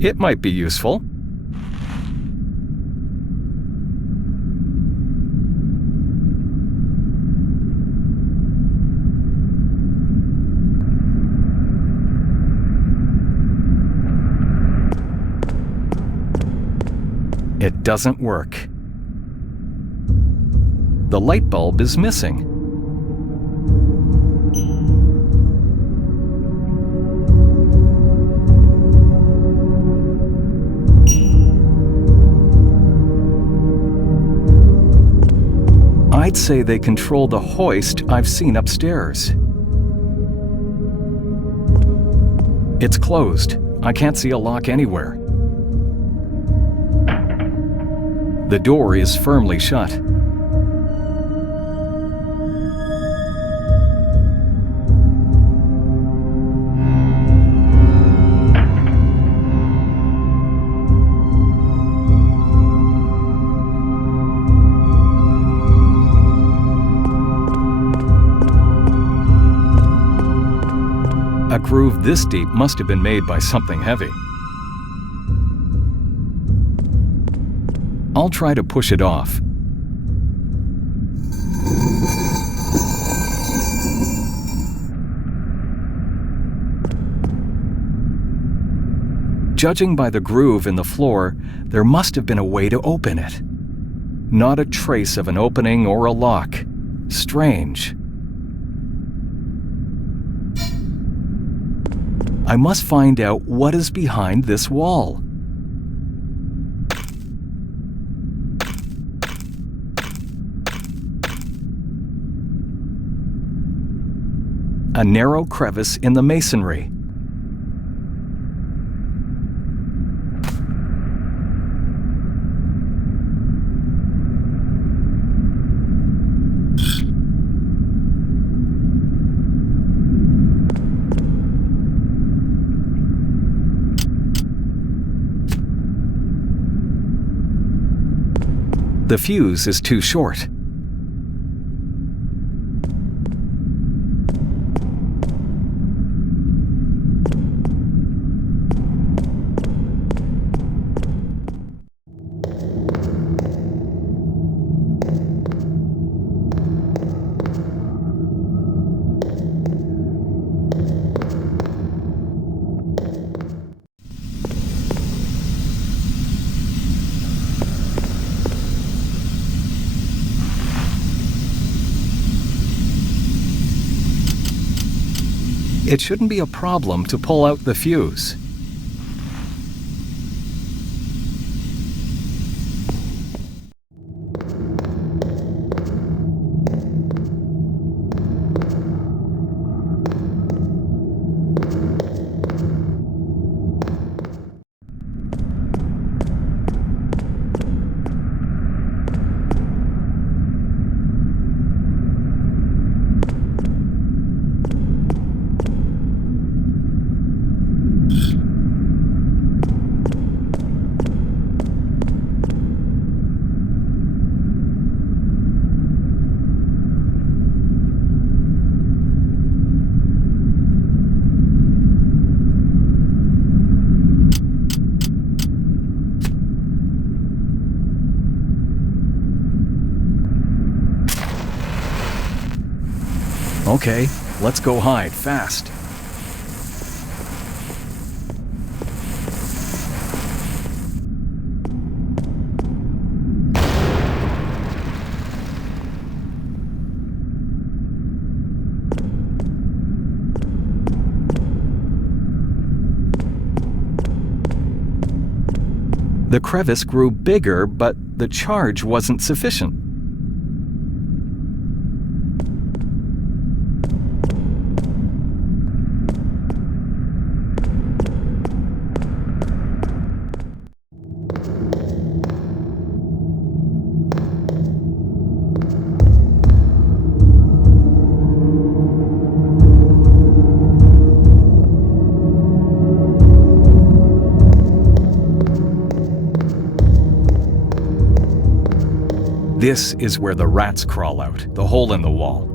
It might be useful. It doesn't work. The light bulb is missing. I'd say they control the hoist I've seen upstairs. It's closed. I can't see a lock anywhere. The door is firmly shut. A groove this deep must have been made by something heavy. I'll try to push it off. Judging by the groove in the floor, there must have been a way to open it. Not a trace of an opening or a lock. Strange. I must find out what is behind this wall. A narrow crevice in the masonry. The fuse is too short. It shouldn't be a problem to pull out the fuse. Okay, let's go hide fast. The crevice grew bigger, but the charge wasn't sufficient. This is where the rats crawl out, the hole in the wall.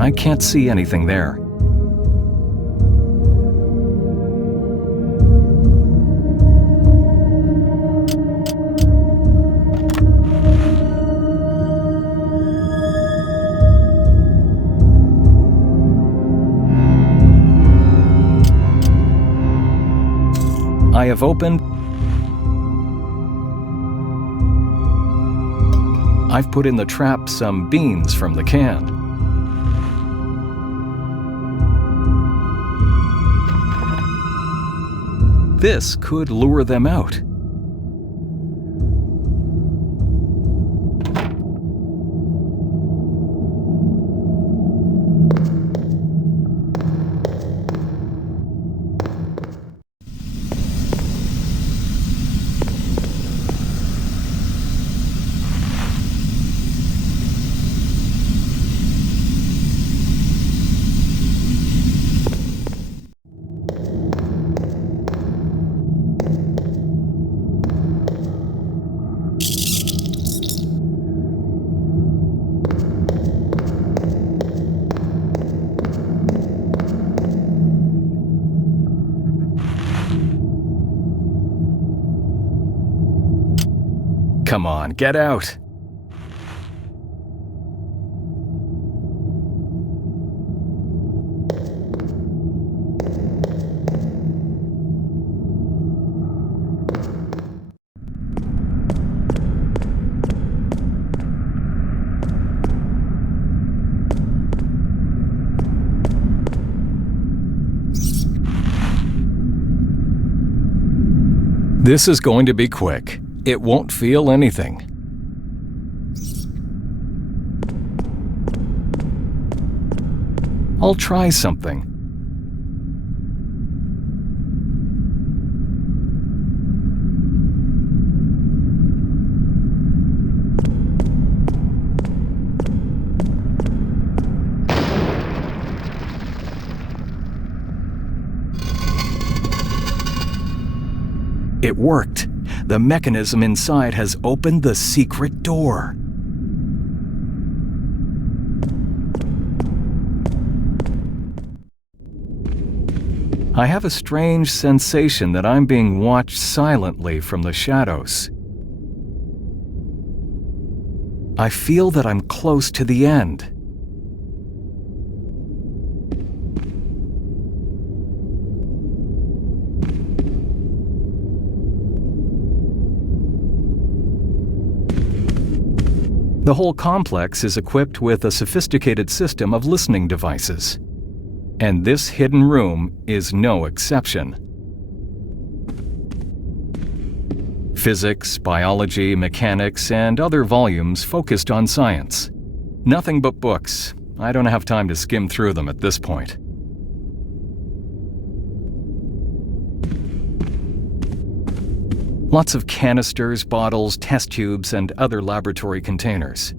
I can't see anything there. I have opened. I've put in the trap some beans from the can. This could lure them out. Come on, get out! This is going to be quick. It won't feel anything. I'll try something. It worked. The mechanism inside has opened the secret door. I have a strange sensation that I'm being watched silently from the shadows. I feel that I'm close to the end. The whole complex is equipped with a sophisticated system of listening devices. And this hidden room is no exception. Physics, biology, mechanics, and other volumes focused on science. Nothing but books. I don't have time to skim through them at this point. Lots of canisters, bottles, test tubes, and other laboratory containers.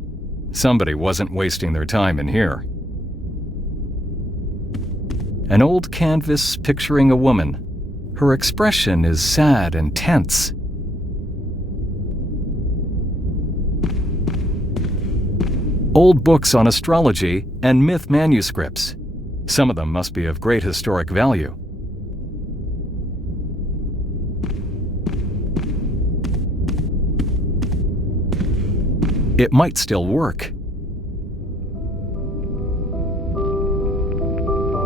Somebody wasn't wasting their time in here. An old canvas picturing a woman. Her expression is sad and tense. Old books on astrology and myth manuscripts. Some of them must be of great historic value. It might still work.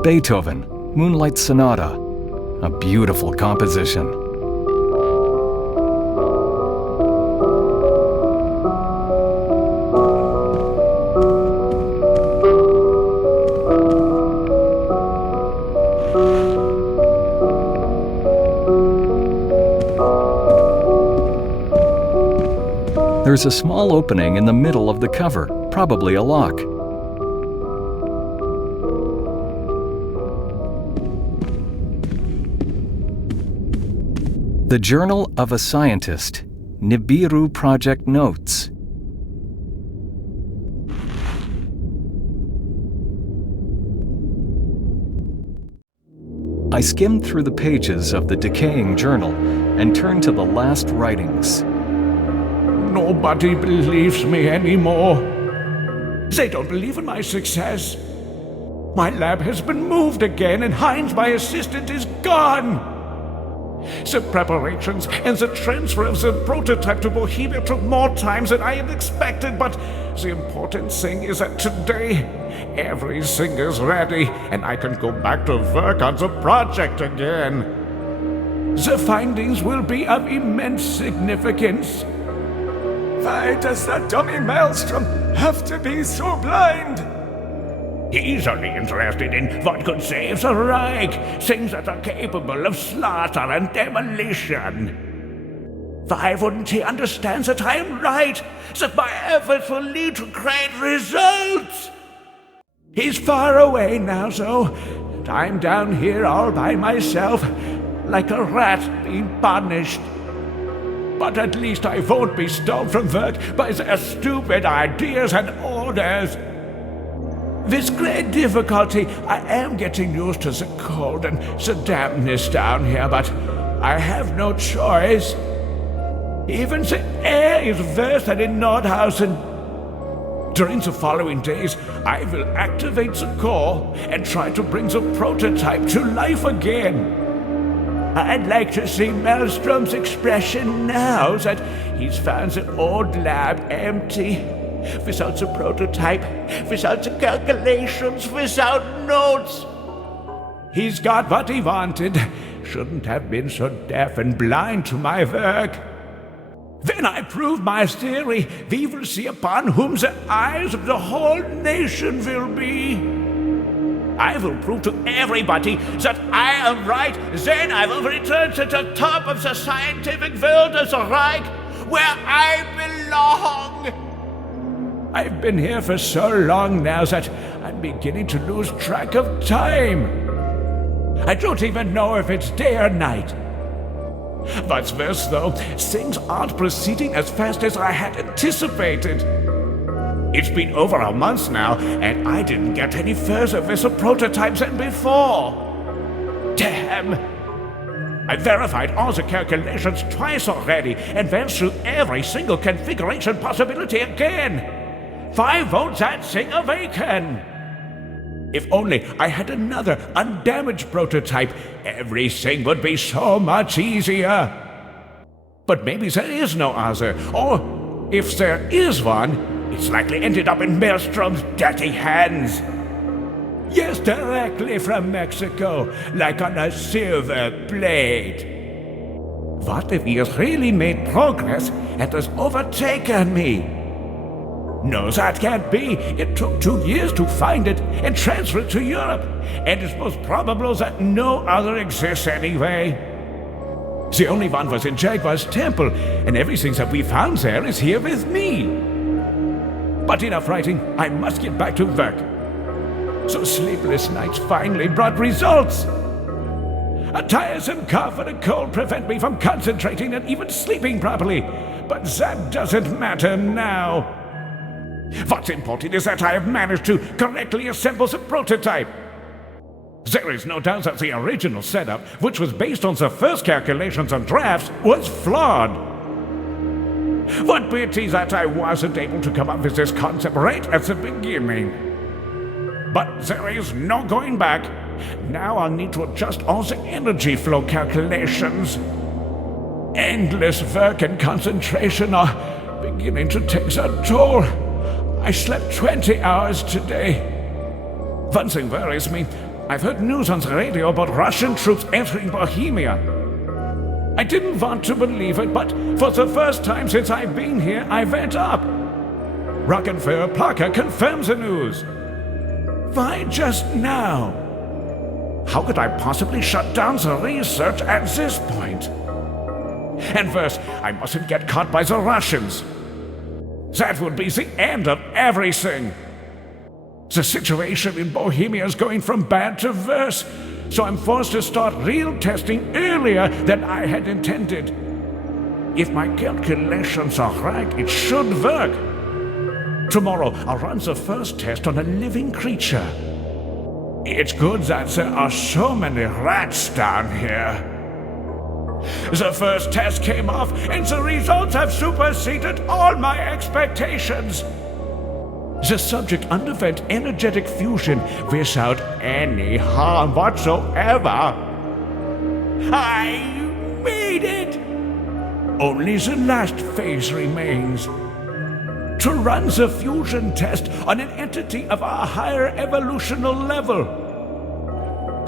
Beethoven, Moonlight Sonata, a beautiful composition. There's a small opening in the middle of the cover, probably a lock. The Journal of a Scientist, NiBiRu Project Notes. I skimmed through the pages of the decaying journal and turned to the last writings. nobody believes me anymore. They don't believe in my success. My lab has been moved again, and Heinz, my assistant, is gone. The preparations and the transfer of the prototype to Bohemia took more time than I had expected, but the important thing is that today everything is ready, and I can go back to work on the project again. The findings will be of immense significance. Why does that dummy Maelstrom have to be so blind? He's only interested in what could save the Reich, things that are capable of slaughter and demolition. Why wouldn't he understand that I am right, that my efforts will lead to great results? He's far away now, though, and I'm down here all by myself, like a rat being punished. But at least I won't be stopped from work by their stupid ideas and orders. With great difficulty, I am getting used to the cold and the dampness down here, but I have no choice. Even the air is worse than in Nordhausen. During the following days, I will activate the core and try to bring the prototype to life again. I'd like to see Maelstrom's expression now that he's found the old lab empty. Without the prototype, without the calculations, without notes. He's got what he wanted. Shouldn't have been so deaf and blind to my work. When I prove my theory, we will see upon whom the eyes of the whole nation will be. I will prove to everybody that I am right. Then I will return to the top of the scientific world as a Reich, where I belong. I've been here for so long now that I'm beginning to lose track of time. I don't even know if it's day or night. What's worse, though, things aren't proceeding as fast as I had anticipated. It's been over a month now, and I didn't get any further with the prototypes than before. Damn! I verified all the calculations twice already, and went through every single configuration possibility again. Why won't that thing awaken? If only I had another undamaged prototype, everything would be so much easier. But maybe there is no other, or if there is one, it's likely ended up in Maelstrom's dirty hands. Yes, directly from Mexico, like on a silver plate. What if he has really made progress and has overtaken me? No, that can't be. It took 2 years to find it and transfer it to Europe, and it's most probable that no other exists anyway. The only one was in Jaguar's temple, and everything that we found there is here with me. But enough writing, I must get back to work. So sleepless nights finally brought results. A tiresome cough and a cold prevent me from concentrating and even sleeping properly, but that doesn't matter now. What's important is that I have managed to correctly assemble the prototype. There is no doubt that the original setup, which was based on the first calculations and drafts, was flawed. What pity that I wasn't able to come up with this concept right at the beginning. But there is no going back. Now I'll need to adjust all the energy flow calculations. Endless work and concentration are beginning to take their toll. I slept 20 hours today. One thing worries me. I've heard news on the radio about Russian troops entering Bohemia. I didn't want to believe it, but for the first time since I've been here, I went up. Rockenfeller Placker confirms the news. Why just now? How could I possibly shut down the research at this point? And first, I mustn't get caught by the Russians. That would be the end of everything. The situation in Bohemia is going from bad to worse, so I'm forced to start real testing earlier than I had intended. If my calculations are right, it should work. Tomorrow, I'll run the first test on a living creature. It's good that there are so many rats down here. The first test came off, and the results have superseded all my expectations. The subject underwent energetic fusion without any harm whatsoever. I made it! Only the last phase remains. To run the fusion test on an entity of a higher evolutional level.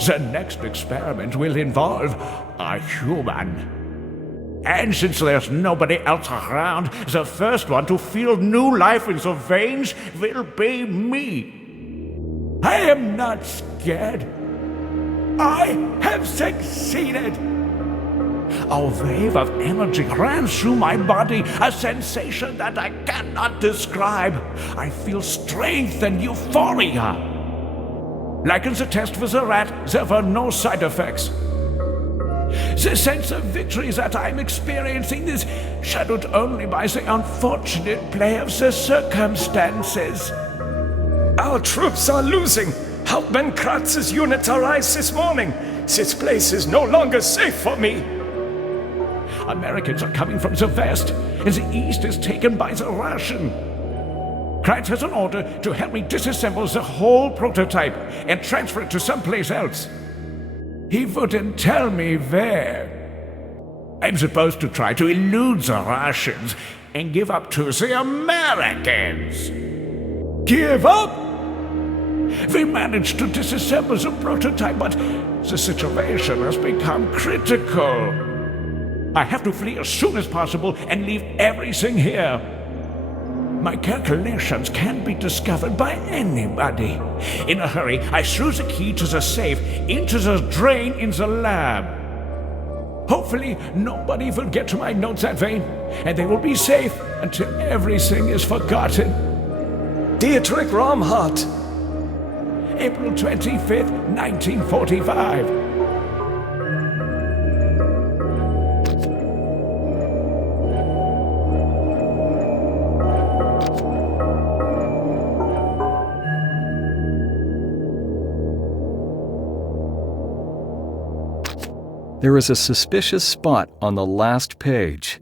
The next experiment will involve a human. And since there's nobody else around, the first one to feel new life in the veins will be me. I am not scared. I have succeeded. A wave of energy ran through my body, a sensation that I cannot describe. I feel strength and euphoria. Like in the test with the rat, there were no side effects. The sense of victory that I'm experiencing is shadowed only by the unfortunate play of the circumstances. Our troops are losing. Hauptmann Kratz's unit arrived this morning. This place is no longer safe for me. Americans are coming from the west, and the east is taken by the Russian. Kratz has an order to help me disassemble the whole prototype and transfer it to someplace else. He wouldn't tell me where. I'm supposed to try to elude the Russians and give up to the Americans. Give up? We managed to disassemble the prototype, but the situation has become critical. I have to flee as soon as possible and leave everything here. My calculations can't be discovered by anybody. In a hurry, I threw the key to the safe into the drain in the lab. Hopefully, nobody will get to my notes that way, and they will be safe until everything is forgotten. Dietrich Wermacht. April 25th, 1945. There is a suspicious spot on the last page.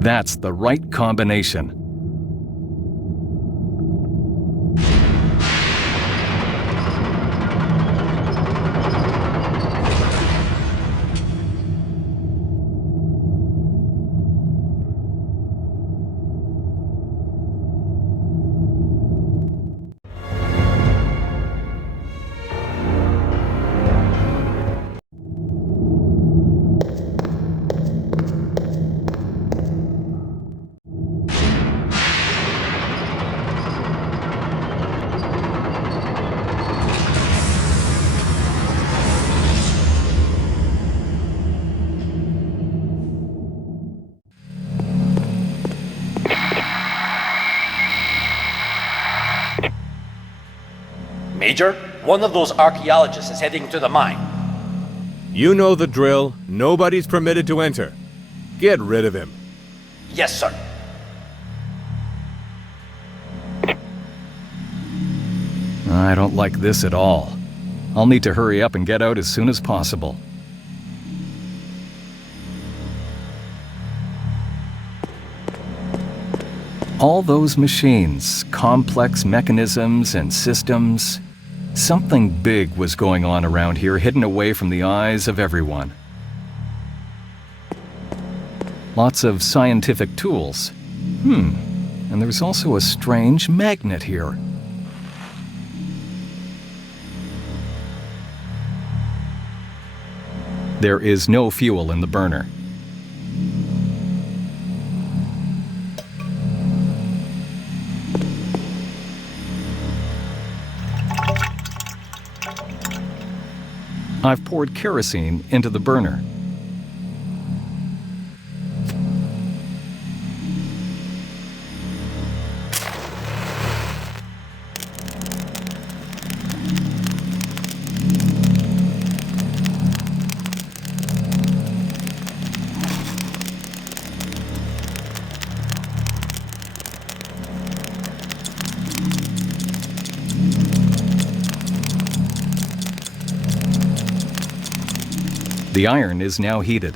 That's the right combination. Major, one of those archaeologists is heading to the mine. You know the drill. Nobody's permitted to enter. Get rid of him. Yes, sir. I don't like this at all. I'll need to hurry up and get out as soon as possible. All those machines, complex mechanisms and systems. Something big was going on around here, hidden away from the eyes of everyone. Lots of scientific tools. And there's also a strange magnet here. There is no fuel in the burner. I've poured kerosene into the burner. The iron is now heated.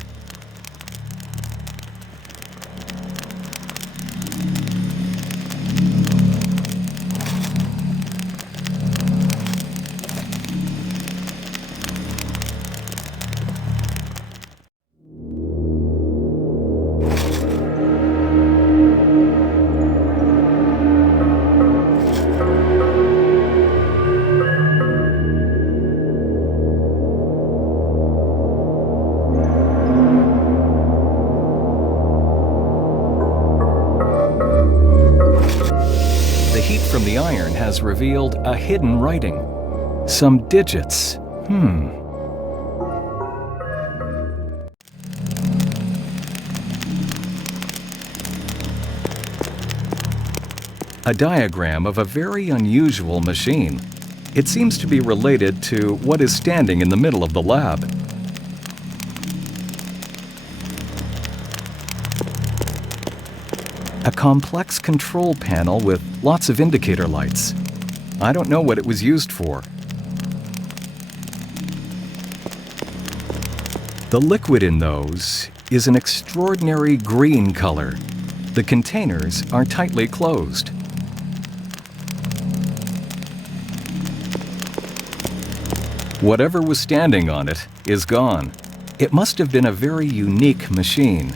From the iron has revealed a hidden writing. Some digits. A diagram of a very unusual machine. It seems to be related to what is standing in the middle of the lab. A complex control panel with lots of indicator lights. I don't know what it was used for. The liquid in those is an extraordinary green color. The containers are tightly closed. Whatever was standing on it is gone. It must have been a very unique machine.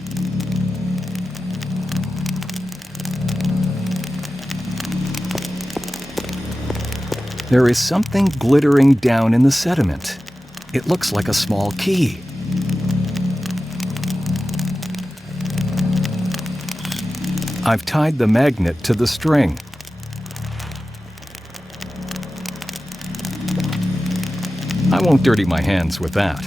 There is something glittering down in the sediment. It looks like a small key. I've tied the magnet to the string. I won't dirty my hands with that.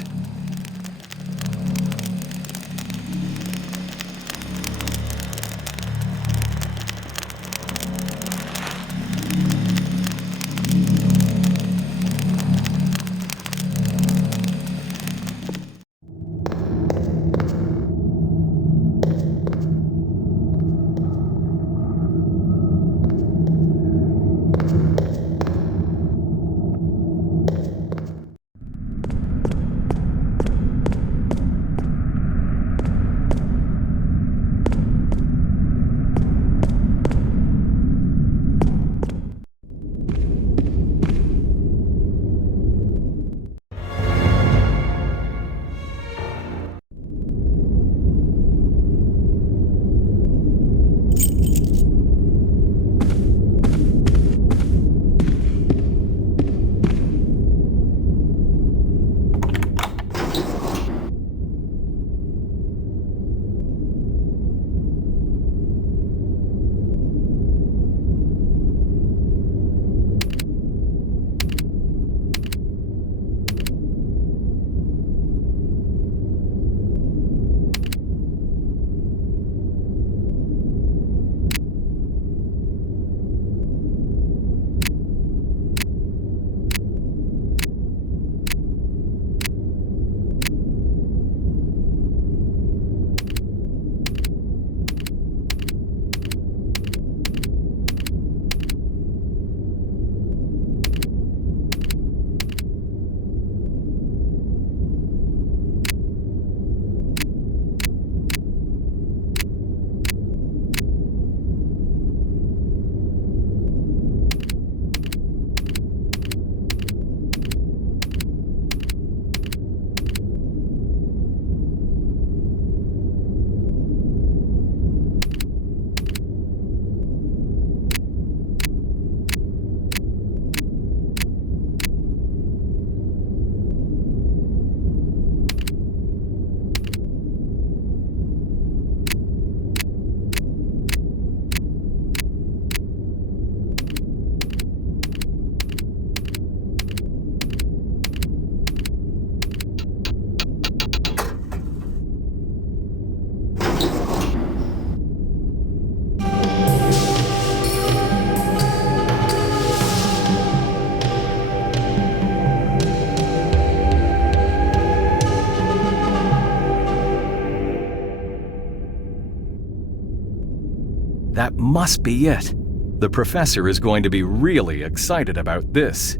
That must be it. The professor is going to be really excited about this.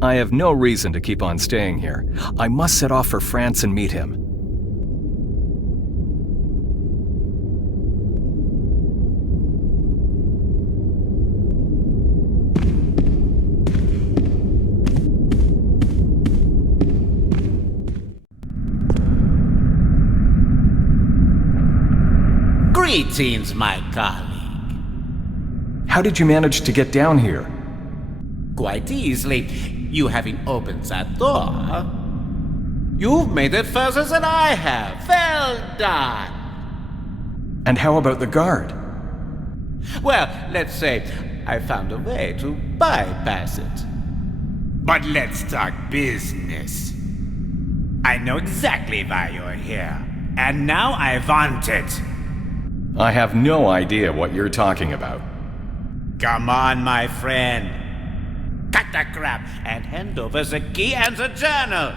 I have no reason to keep on staying here. I must set off for France and meet him. Greetings, my colleague. How did you manage to get down here? Quite easily. You having opened that door, you've made it further than I have. Well done. And how about the guard? Well, let's say I found a way to bypass it. But let's talk business. I know exactly why you're here, and now I want it. I have no idea what you're talking about. Come on, my friend. Cut the crap and hand over the key and the journal.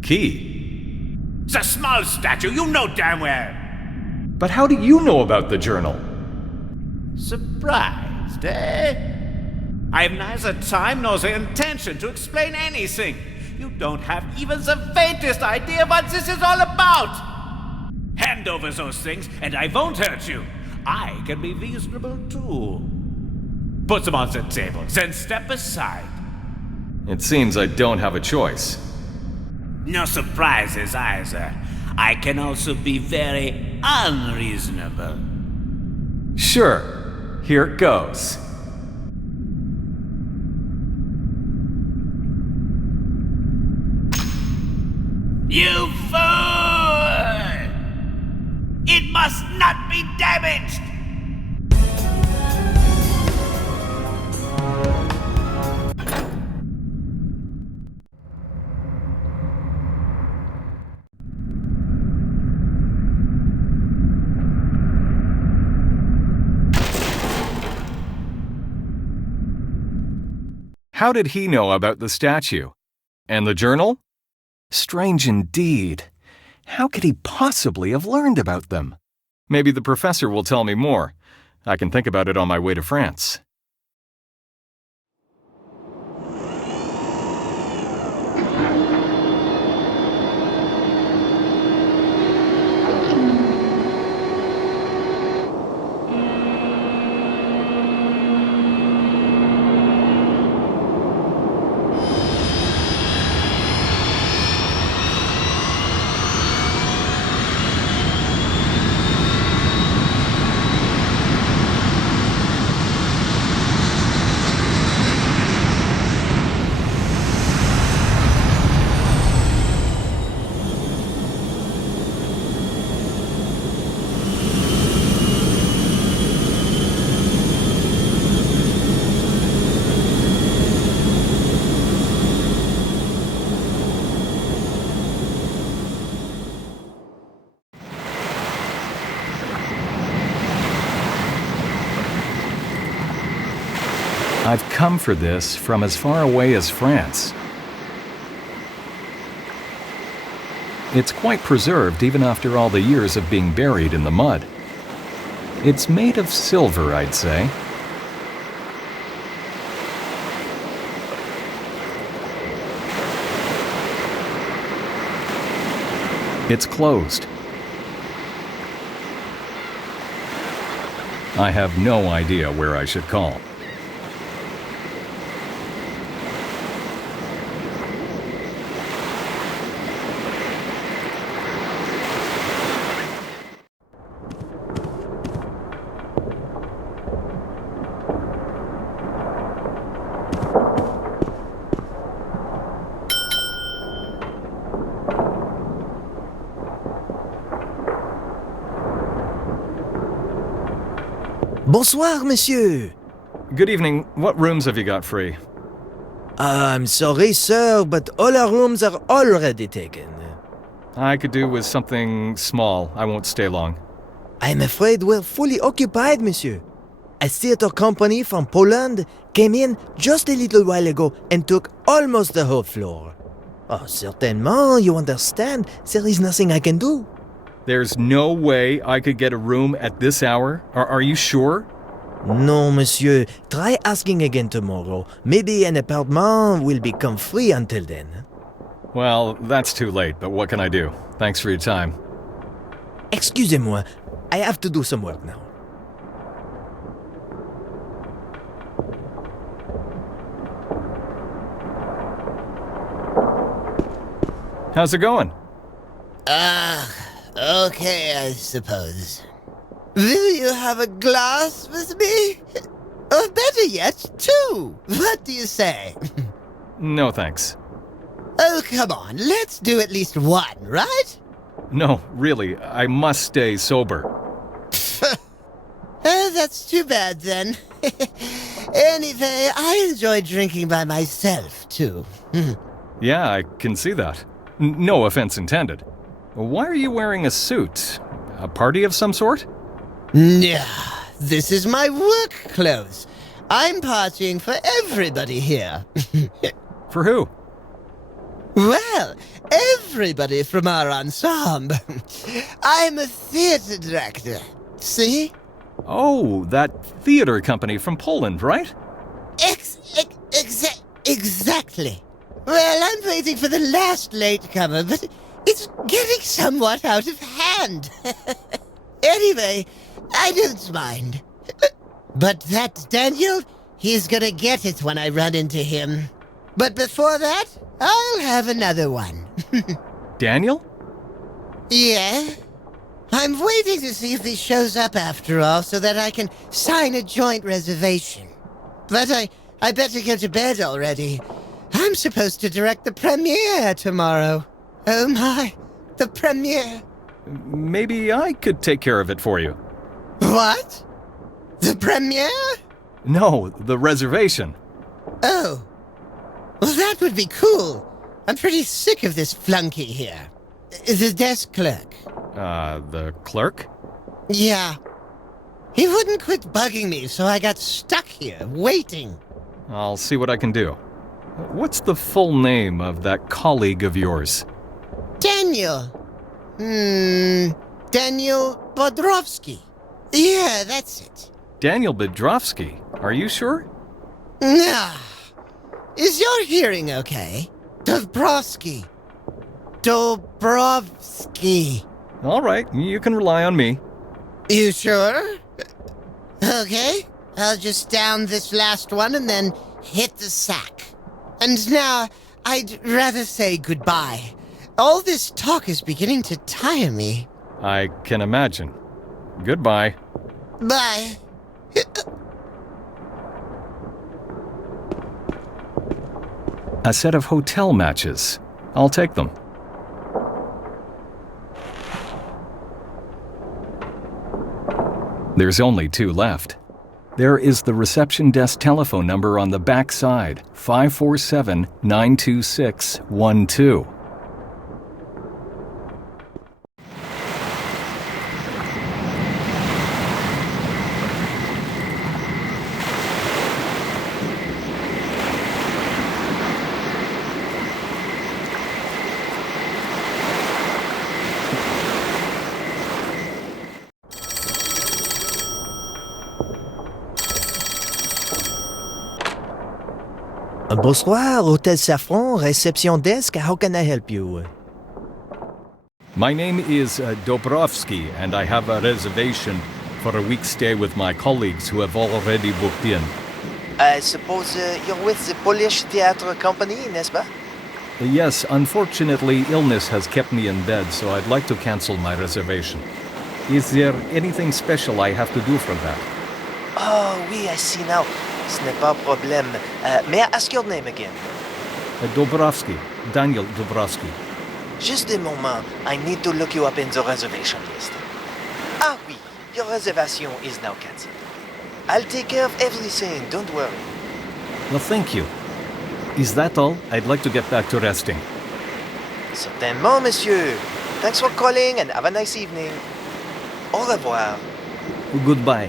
Key? The small statue, you know damn well. But how do you know about the journal? Surprised, eh? I have neither time nor the intention to explain anything. You don't have even the faintest idea what this is all about. Hand over those things and I won't hurt you. I can be reasonable too. Put them on the table, then step aside. It seems I don't have a choice. No surprises either. I can also be very unreasonable. Sure. Here it goes. You fool! It must not be damaged! How did he know about the statue? And the journal? Strange indeed. How could he possibly have learned about them? Maybe the professor will tell me more. I can think about it on my way to France. I've come for this from as far away as France. It's quite preserved even after all the years of being buried in the mud. It's made of silver, I'd say. It's closed. I have no idea where I should call. Bonsoir, monsieur. Good evening. What rooms have you got free? I'm sorry, sir, but all our rooms are already taken. I could do with something small. I won't stay long. I'm afraid we're fully occupied, monsieur. A theater company from Poland came in just a little while ago and took almost the whole floor. Oh, certainement, you understand, there is nothing I can do. There's no way I could get a room at this hour? Are you sure? No, monsieur. Try asking again tomorrow. Maybe an apartment will become free until then. Well, that's too late, but what can I do? Thanks for your time. Excusez-moi. I have to do some work now. How's it going? Okay, I suppose. Will you have a glass with me? Or better yet, two. What do you say? No, thanks. Oh, come on. Let's do at least one, right? No, really, I must stay sober. That's too bad then. Anyway, I enjoy drinking by myself, too. Yeah, I can see that. No offense intended. Why are you wearing a suit? A party of some sort? Nah, this is my work clothes. I'm partying for everybody here. For who? Well, everybody from our ensemble. I'm a theater director. See? Oh, that theater company from Poland, right? Exactly. Well, I'm waiting for the last latecomer, but it's getting somewhat out of hand. Anyway, I don't mind. But that Daniel, he's gonna get it when I run into him. But before that, I'll have another one. Daniel? Yeah? I'm waiting to see if he shows up after all so that I can sign a joint reservation. But I better go to bed already. I'm supposed to direct the premiere tomorrow. Oh my, the premiere. Maybe I could take care of it for you. What? The premiere? No, the reservation. Oh. Well, that would be cool. I'm pretty sick of this flunky here. The desk clerk. The clerk? Yeah. He wouldn't quit bugging me, so I got stuck here, waiting. I'll see what I can do. What's the full name of that colleague of yours? Daniel. Daniel Bodrovsky. Yeah, that's it. Daniel Bodrovsky. Are you sure? Nah. Is your hearing okay? Dobrovsky. All right, you can rely on me. You sure? Okay, I'll just down this last one and then hit the sack. And now, I'd rather say goodbye. All this talk is beginning to tire me. I can imagine. Goodbye. Bye. A set of hotel matches. I'll take them. There's only 2 left. There is the reception desk telephone number on the back side, 547-926-12. Bonsoir, Hotel Saffron, reception desk. How can I help you? My name is Dobrovsky, and I have a reservation for a week's stay with my colleagues who have already booked in. I suppose you're with the Polish theatre company, n'est-ce pas? Yes, unfortunately, illness has kept me in bed, so I'd like to cancel my reservation. Is there anything special I have to do for that? Oh, oui, I see now. Ce n'est pas un problème. May I ask your name again? Dobrovsky. Daniel Dobrovsky. Just a moment. I need to look you up in the reservation list. Ah, oui. Your reservation is now cancelled. I'll take care of everything, don't worry. Well, thank you. Is that all? I'd like to get back to resting. Certainement, monsieur. Thanks for calling and have a nice evening. Au revoir. Goodbye.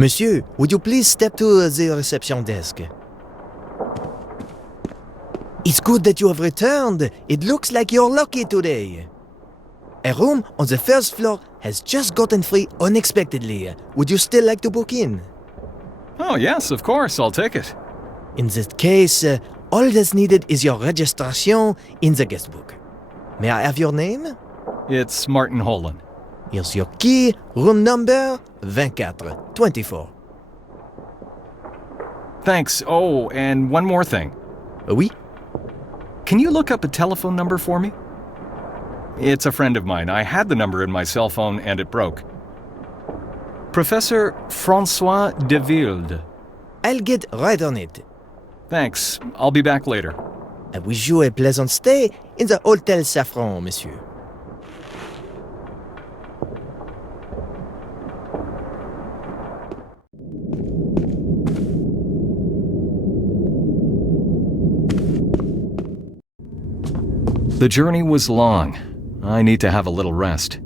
Monsieur, would you please step to the reception desk? It's good that you have returned. It looks like you're lucky today. A room on the first floor has just gotten free unexpectedly. Would you still like to book in? Oh, yes, of course, I'll take it. In that case, all that's needed is your registration in the guest book. May I have your name? It's Martin Holan. Here's your key, room number 24. Thanks. Oh, and one more thing. Oui? Can you look up a telephone number for me? It's a friend of mine. I had the number in my cell phone and it broke. Professor François de Wilde. I'll get right on it. Thanks. I'll be back later. I wish you a pleasant stay in the Hotel Safran, monsieur. The journey was long. I need to have a little rest.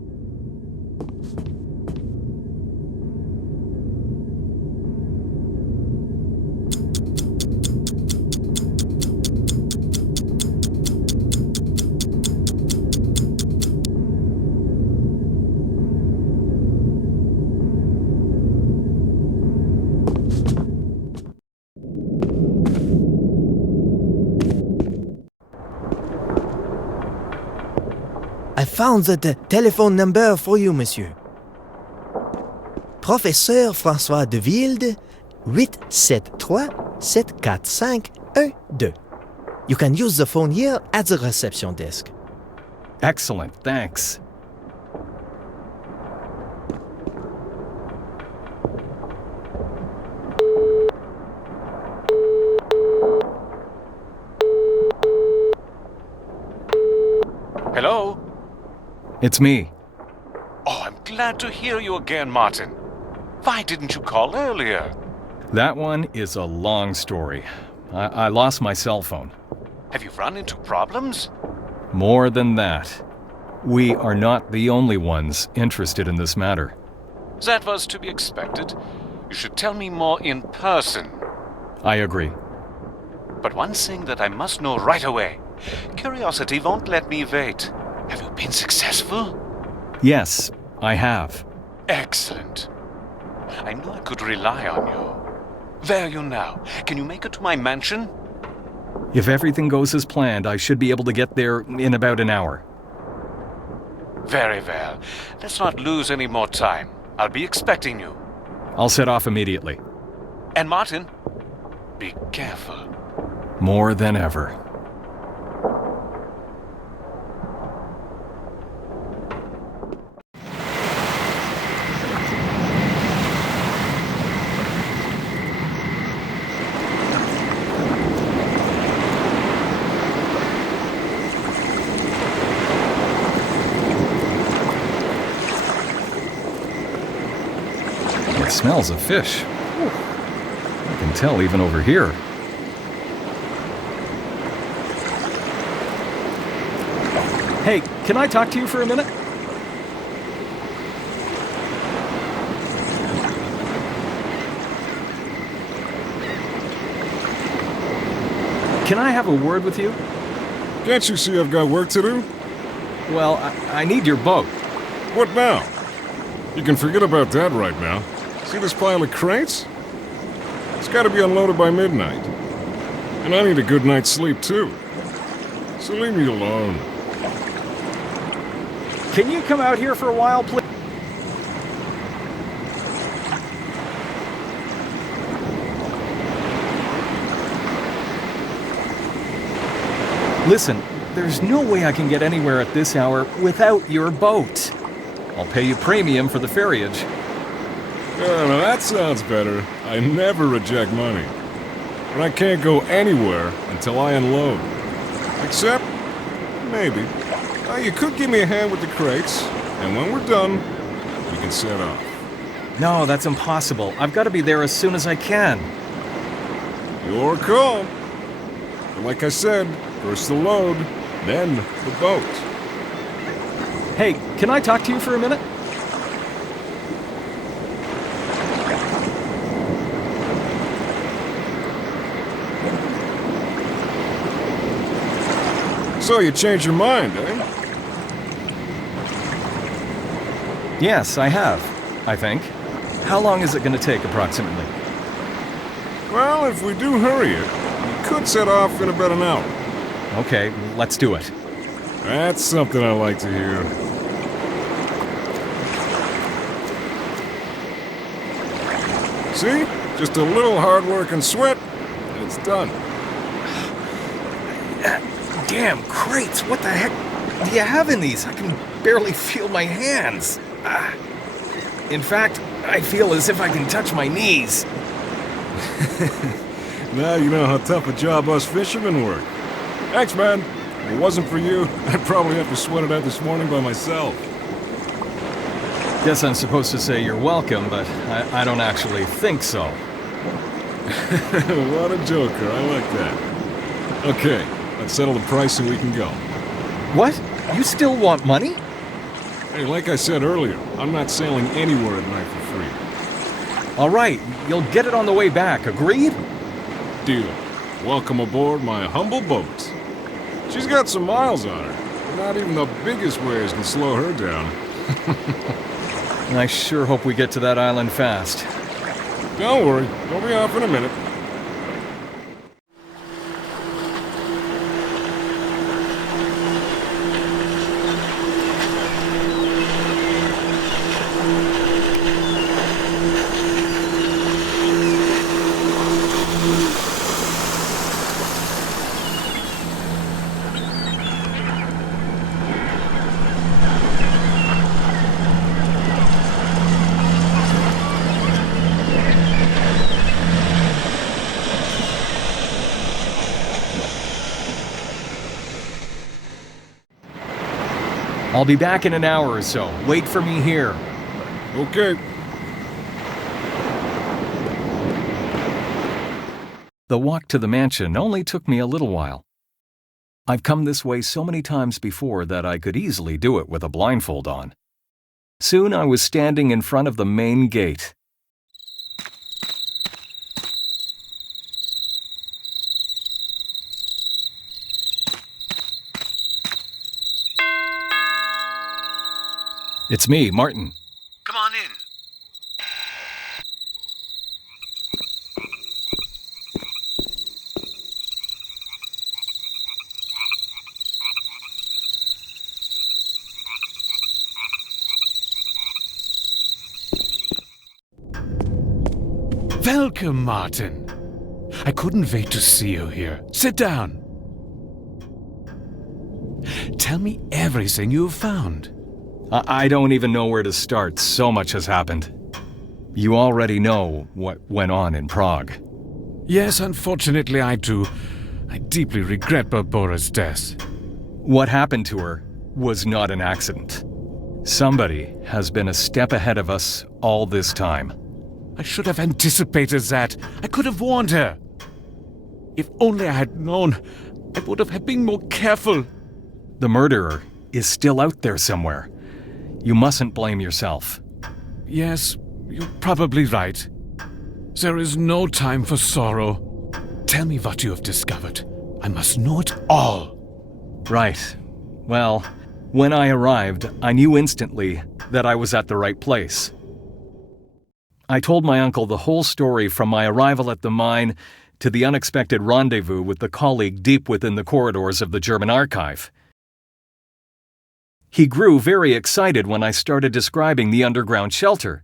I found the telephone number for you, monsieur. Professeur François de Wilde, 873-745-12. You can use the phone here at the reception desk. Excellent, thanks. Hello? It's me. Oh, I'm glad to hear you again, Martin. Why didn't you call earlier? That one is a long story. I lost my cell phone. Have you run into problems? More than that. We are not the only ones interested in this matter. That was to be expected. You should tell me more in person. I agree. But one thing that I must know right away. Curiosity won't let me wait. Have you been successful? Yes, I have. Excellent. I knew I could rely on you. Where are you now? Can you make it to my mansion? If everything goes as planned, I should be able to get there in about an hour. Very well. Let's not lose any more time. I'll be expecting you. I'll set off immediately. And Martin, be careful. More than ever. It smells of fish. Whew. I can tell even over here. Hey, can I talk to you for a minute? Can I have a word with you? Can't you see I've got work to do? Well, I need your boat. What now? You can forget about that right now. See this pile of crates? It's gotta be unloaded by midnight. And I need a good night's sleep too. So leave me alone. Can you come out here for a while, please? Listen, there's no way I can get anywhere at this hour without your boat. I'll pay you premium for the ferriage. Yeah, now that sounds better. I never reject money. But I can't go anywhere until I unload. Except, maybe, you could give me a hand with the crates, and when we're done, we can set off. No, that's impossible. I've got to be there as soon as I can. Your call. But like I said, first the load, then the boat. Hey, can I talk to you for a minute? So you changed your mind, eh? Yes, I have, I think. How long is it going to take, approximately? Well, if we do hurry it, we could set off in about an hour. Okay, let's do it. That's something I like to hear. See? Just a little hard work and sweat, and it's done. Damn crates, what the heck do you have in these? I can barely feel my hands. In fact, I feel as if I can touch my knees. Now you know how tough a job us fishermen work. Thanks, man. If it wasn't for you, I'd probably have to sweat it out this morning by myself. Guess I'm supposed to say you're welcome, but I don't actually think so. What a joker, I like that. Okay, let's settle the price so we can go. What? You still want money? Hey, like I said earlier, I'm not sailing anywhere at night for free. All right, you'll get it on the way back, agreed? Deal. Welcome aboard my humble boat. She's got some miles on her, but not even the biggest waves can slow her down. I sure hope we get to that island fast. Don't worry, we'll be off in a minute. I'll be back in an hour or so. Wait for me here. Okay. The walk to the mansion only took me a little while. I've come this way so many times before that I could easily do it with a blindfold on. Soon I was standing in front of the main gate. It's me, Martin. Come on in. Welcome, Martin. I couldn't wait to see you here. Sit down. Tell me everything you've found. I don't even know where to start. So much has happened. You already know what went on in Prague. Yes, unfortunately I do. I deeply regret Barbora's death. What happened to her was not an accident. Somebody has been a step ahead of us all this time. I should have anticipated that. I could have warned her. If only I had known, I would have been more careful. The murderer is still out there somewhere. You mustn't blame yourself. Yes, you're probably right. There is no time for sorrow. Tell me what you have discovered. I must know it all. Right. Well, when I arrived, I knew instantly that I was at the right place. I told my uncle the whole story from my arrival at the mine to the unexpected rendezvous with the colleague deep within the corridors of the German archive. He grew very excited when I started describing the underground shelter.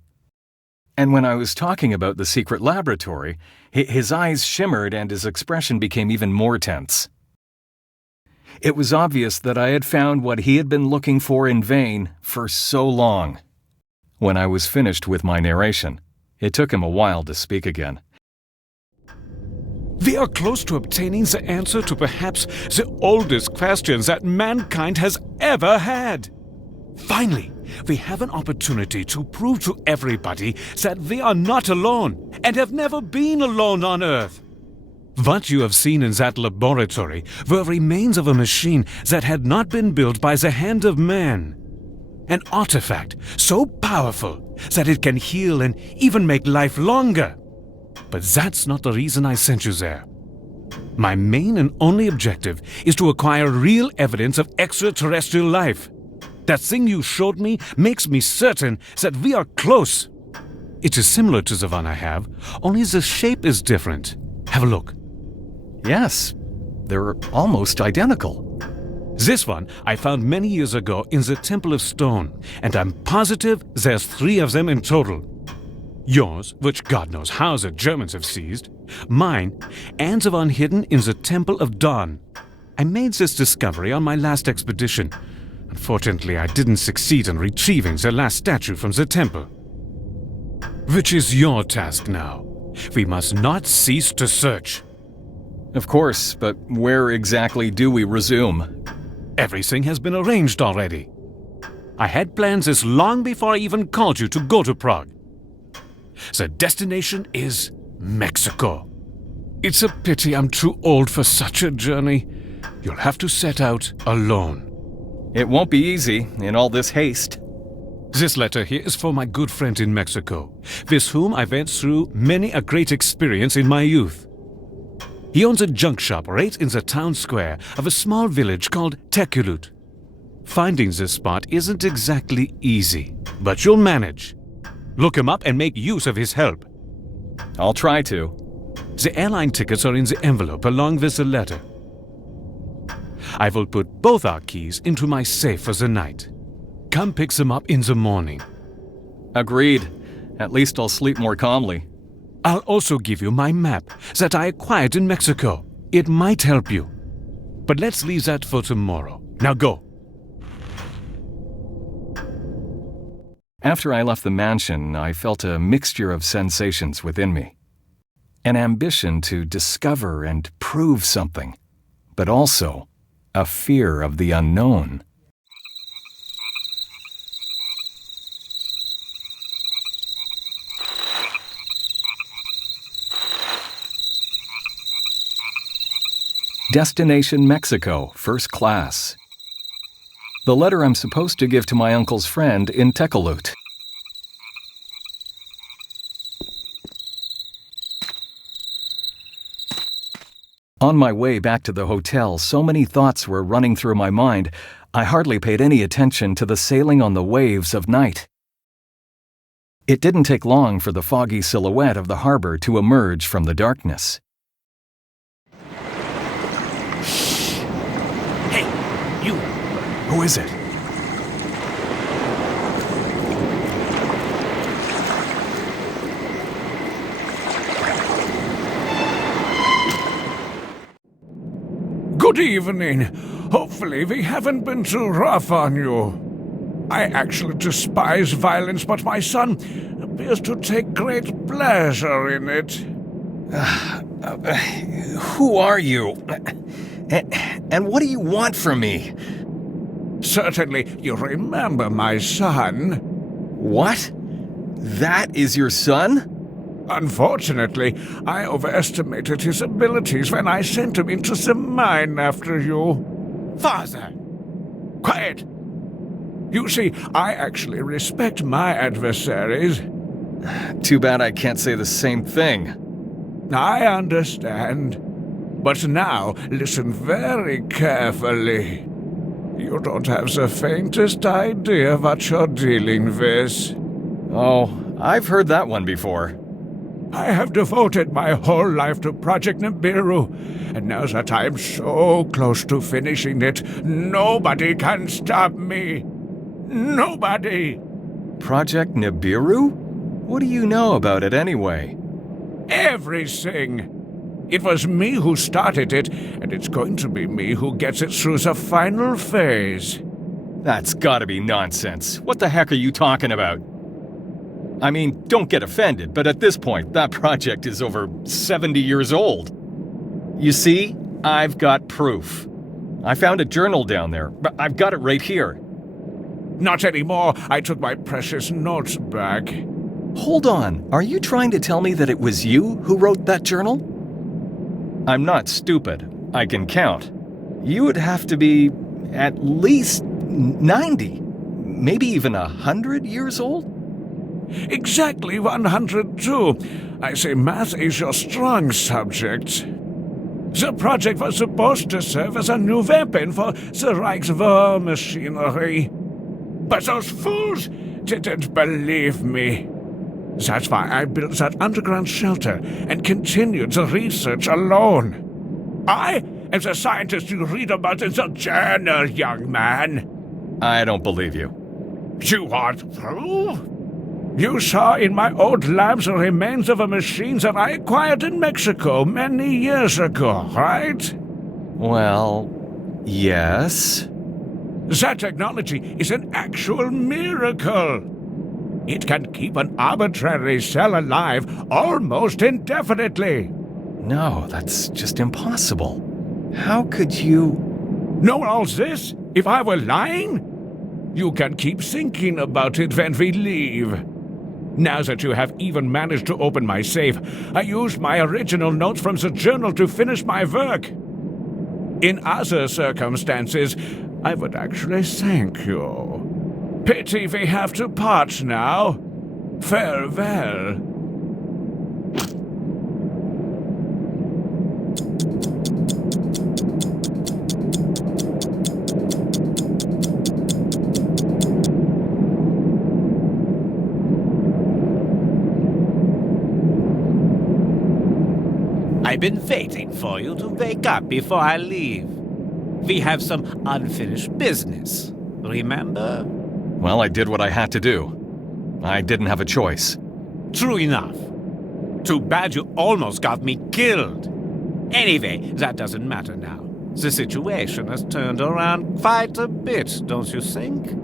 And when I was talking about the secret laboratory, his eyes shimmered and his expression became even more tense. It was obvious that I had found what he had been looking for in vain for so long. When I was finished with my narration, it took him a while to speak again. We are close to obtaining the answer to perhaps the oldest questions that mankind has ever had. Finally, we have an opportunity to prove to everybody that we are not alone and have never been alone on Earth. What you have seen in that laboratory were remains of a machine that had not been built by the hand of man. An artifact so powerful that it can heal and even make life longer. But that's not the reason I sent you there. My main and only objective is to acquire real evidence of extraterrestrial life. That thing you showed me makes me certain that we are close. It is similar to the one I have, only the shape is different. Have a look. Yes, they're almost identical. This one I found many years ago in the Temple of Stone, and I'm positive there's 3 of them in total. Yours, which God knows how the Germans have seized, mine, and the one hidden in the Temple of Dawn. I made this discovery on my last expedition. Unfortunately, I didn't succeed in retrieving the last statue from the temple. Which is your task now. We must not cease to search. Of course, but where exactly do we resume? Everything has been arranged already. I had plans this long before I even called you to go to Prague. The destination is Mexico. It's a pity I'm too old for such a journey. You'll have to set out alone. It won't be easy in all this haste. This letter here is for my good friend in Mexico, with whom I went through many a great experience in my youth. He owns a junk shop right in the town square of a small village called Tekulut. Finding this spot isn't exactly easy, but you'll manage. Look him up and make use of his help. I'll try to. The airline tickets are in the envelope along with the letter. I will put both our keys into my safe for the night. Come pick them up in the morning. Agreed. At least I'll sleep more calmly. I'll also give you my map that I acquired in Mexico. It might help you. But let's leave that for tomorrow. Now go. After I left the mansion, I felt a mixture of sensations within me. An ambition to discover and prove something, but also a fear of the unknown. Destination Mexico, first class. The letter I'm supposed to give to my uncle's friend in Tekulut. On my way back to the hotel, so many thoughts were running through my mind, I hardly paid any attention to the sailing on the waves of night. It didn't take long for the foggy silhouette of the harbor to emerge from the darkness. Hey, you! Who is it? Good evening. Hopefully we haven't been too rough on you. I actually despise violence, but my son appears to take great pleasure in it. Who are you? And what do you want from me? Certainly you remember my son. What? That is your son? Unfortunately, I overestimated his abilities when I sent him into the mine after you. Father! Quiet! You see, I actually respect my adversaries. Too bad I can't say the same thing. I understand. But now, listen very carefully. You don't have the faintest idea what you're dealing with. Oh, I've heard that one before. I have devoted my whole life to Project NiBiRu, and now that I'm so close to finishing it, nobody can stop me. Nobody! Project NiBiRu? What do you know about it anyway? Everything! It was me who started it, and it's going to be me who gets it through the final phase. That's gotta be nonsense. What the heck are you talking about? I mean, don't get offended, but at this point, that project is over 70 years old. You see, I've got proof. I found a journal down there, but I've got it right here. Not anymore. I took my precious notes back. Hold on. Are you trying to tell me that it was you who wrote that journal? I'm not stupid. I can count. You would have to be at least 90, maybe even 100 years old? Exactly 102. I say math is your strong subject. The project was supposed to serve as a new weapon for the Reich's war machinery. But those fools didn't believe me. That's why I built that underground shelter and continued the research alone. I am the scientist you read about in the journal, young man. I don't believe you. You want proof? You saw in my old labs the remains of a machine that I acquired in Mexico many years ago, right? Well, yes. That technology is an actual miracle. It can keep an arbitrary cell alive almost indefinitely. No, that's just impossible. How could you... Know all this if I were lying? You can keep thinking about it when we leave. Now that you have even managed to open my safe, I used my original notes from the journal to finish my work. In other circumstances, I would actually thank you. Pity we have to part now. Farewell. I've been waiting for you to wake up before I leave. We have some unfinished business, remember? Well, I did what I had to do. I didn't have a choice. True enough. Too bad you almost got me killed. Anyway, that doesn't matter now. The situation has turned around quite a bit, don't you think?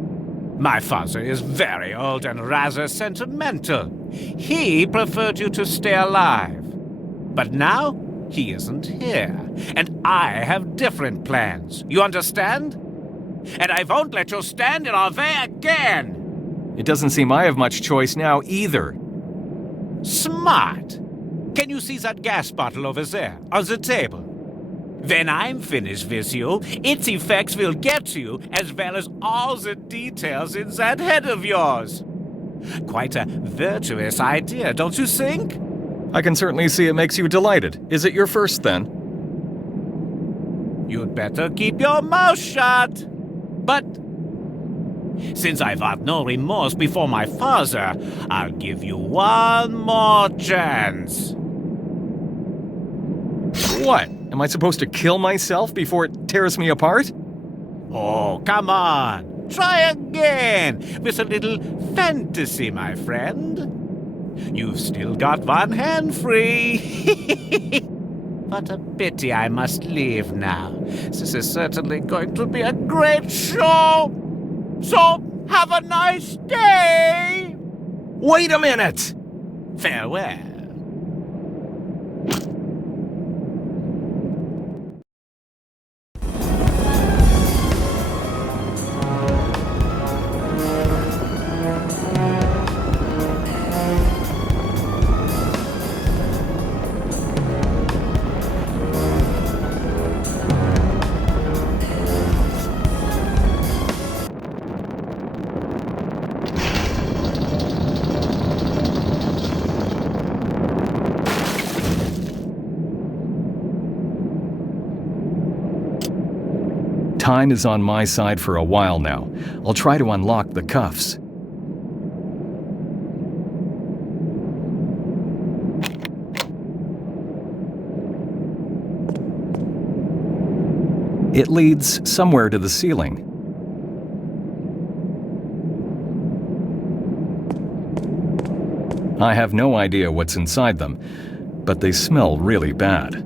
My father is very old and rather sentimental. He preferred you to stay alive. But now, he isn't here, and I have different plans. You understand? And I won't let you stand in our way again! It doesn't seem I have much choice now either. Smart! Can you see that gas bottle over there, on the table? When I'm finished with you, its effects will get to you, as well as all the details in that head of yours. Quite a virtuous idea, don't you think? I can certainly see it makes you delighted. Is it your first, then? You'd better keep your mouth shut. But since I've had no remorse before my father, I'll give you one more chance. What? Am I supposed to kill myself before it tears me apart? Oh, come on. Try again with a little fantasy, my friend. You've still got one hand free. What a pity I must leave now. This is certainly going to be a great show. So, have a nice day. Wait a minute! Farewell. Time is on my side for a while now. I'll try to unlock the cuffs. It leads somewhere to the ceiling. I have no idea what's inside them, but they smell really bad.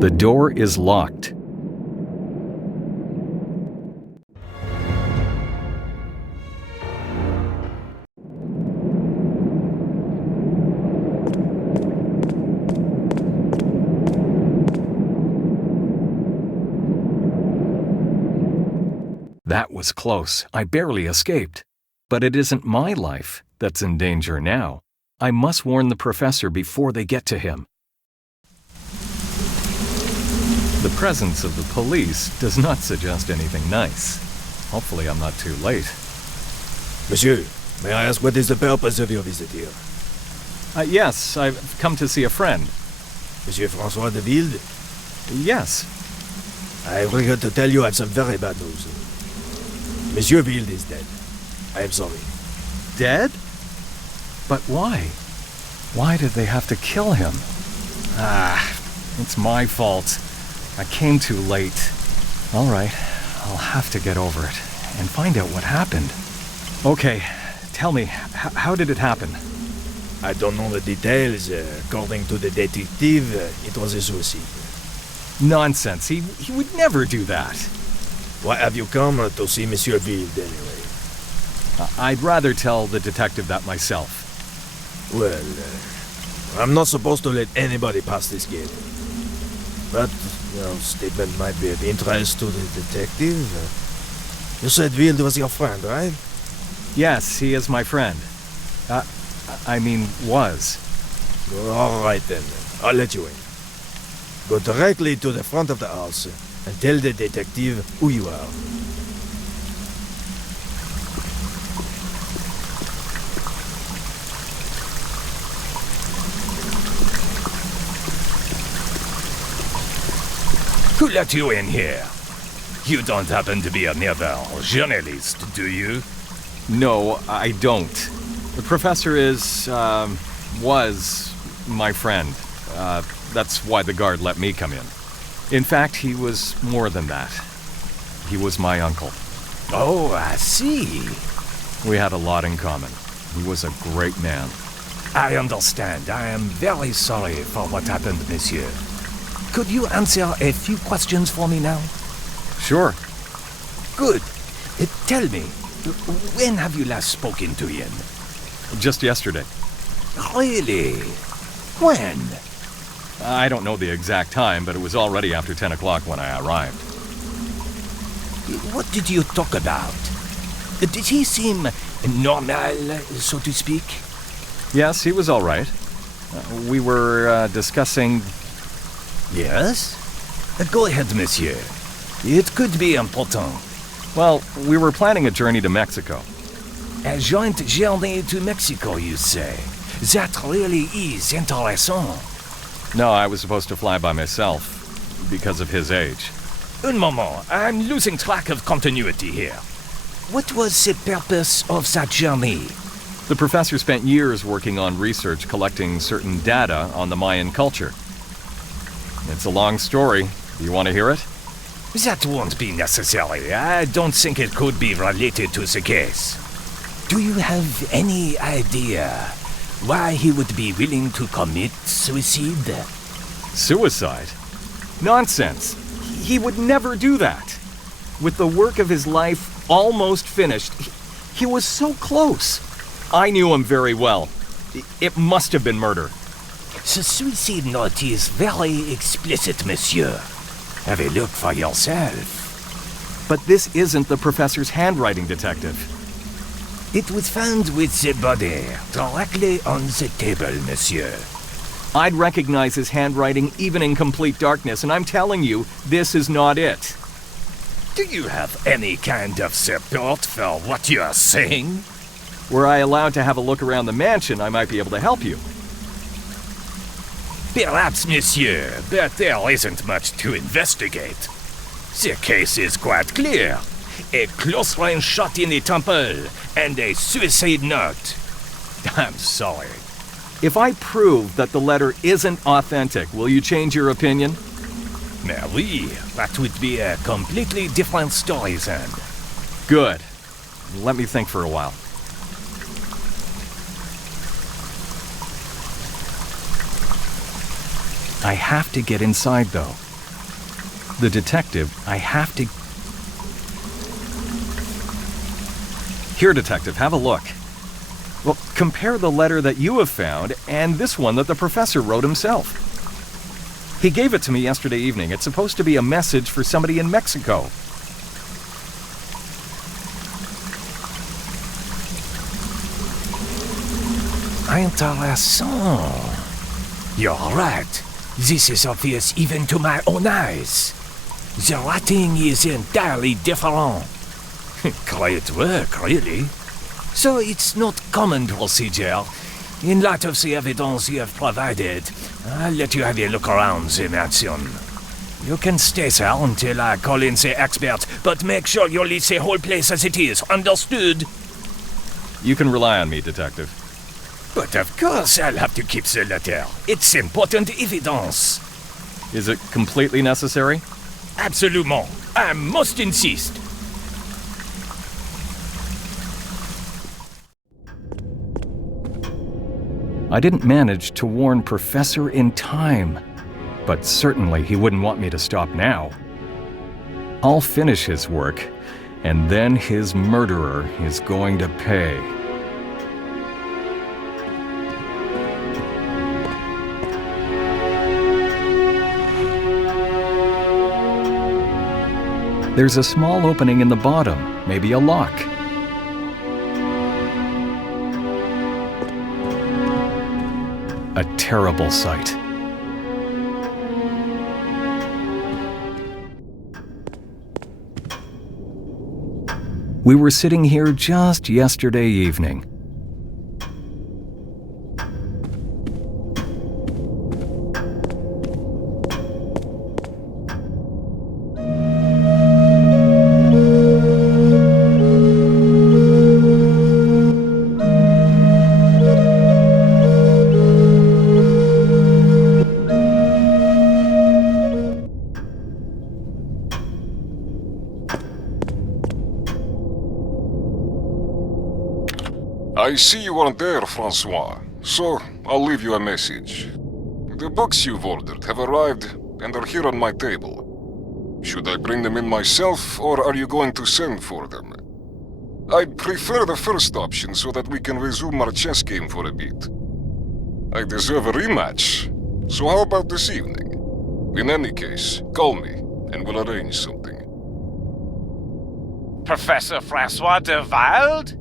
The door is locked. That was close. I barely escaped. But it isn't my life that's in danger now. I must warn the professor before they get to him. The presence of the police does not suggest anything nice. Hopefully I'm not too late. Monsieur, may I ask what is the purpose of your visit here? Yes, I've come to see a friend. Monsieur François de Wilde? Yes. I regret to tell you I have some very bad news. Monsieur Wilde is dead. I am sorry. Dead? But why? Why did they have to kill him? It's my fault. I came too late. All right, I'll have to get over it and find out what happened. Okay, tell me, how did it happen? I don't know the details. According to the detective, it was a suicide. Nonsense, he would never do that. Why have you come to see Monsieur Wilde anyway? I'd rather tell the detective that myself. Well, I'm not supposed to let anybody pass this gate. But your statement might be of interest to the detective. You said Wilde was your friend, right? Yes, he is my friend. Was. All right then, I'll let you in. Go directly to the front of the house and tell the detective who you are. Who let you in here? You don't happen to be another journalist, do you? No, I don't. The professor was my friend. That's why the guard let me come in. In fact, he was more than that. He was my uncle. Oh, I see. We had a lot in common. He was a great man. I understand. I am very sorry for what happened, monsieur. Could you answer a few questions for me now? Sure. Good. Tell me, when have you last spoken to him? Just yesterday. Really? When? I don't know the exact time, but it was already after 10 o'clock when I arrived. What did you talk about? Did he seem normal, so to speak? Yes, he was all right. We were discussing... Yes? Go ahead, monsieur. It could be important. Well, we were planning a journey to Mexico. A joint journey to Mexico, you say? That really is interesting. No, I was supposed to fly by myself, because of his age. Un moment, I'm losing track of continuity here. What was the purpose of that journey? The professor spent years working on research collecting certain data on the Mayan culture. It's a long story. Do you want to hear it? That won't be necessary. I don't think it could be related to the case. Do you have any idea why he would be willing to commit suicide? Suicide? Nonsense. He would never do that. With the work of his life almost finished, he was so close. I knew him very well. It must have been murder. The suicide note is very explicit, monsieur. Have a look for yourself. But this isn't the professor's handwriting, detective. It was found with the body, directly on the table, monsieur. I'd recognize his handwriting even in complete darkness, and I'm telling you, this is not it. Do you have any kind of support for what you are saying? Were I allowed to have a look around the mansion, I might be able to help you. Perhaps, monsieur, but there isn't much to investigate. The case is quite clear. A close-range shot in the temple and a suicide note. I'm sorry. If I prove that the letter isn't authentic, will you change your opinion? Mais oui, that would be a completely different story then. Good. Let me think for a while. I have to get inside, though. The detective, Here, detective, have a look. Well, compare the letter that you have found and this one that the professor wrote himself. He gave it to me yesterday evening. It's supposed to be a message for somebody in Mexico. Intéressant. You're right. This is obvious even to my own eyes. The writing is entirely different. Great work, really. So it's not common procedure. In light of the evidence you have provided, I'll let you have a look around the mansion. You can stay there until I call in the expert, but make sure you leave the whole place as it is, understood? You can rely on me, Detective. But of course I'll have to keep the letter. It's important evidence. Is it completely necessary? Absolument. I must insist. I didn't manage to warn Professor in time, but certainly he wouldn't want me to stop now. I'll finish his work, and then his murderer is going to pay. There's a small opening in the bottom, maybe a lock. A terrible sight. We were sitting here just yesterday evening. I see you aren't there, Francois, so I'll leave you a message. The books you've ordered have arrived and are here on my table. Should I bring them in myself, or are you going to send for them? I'd prefer the first option so that we can resume our chess game for a bit. I deserve a rematch, so how about this evening? In any case, call me and we'll arrange something. Professor Francois de Wilde?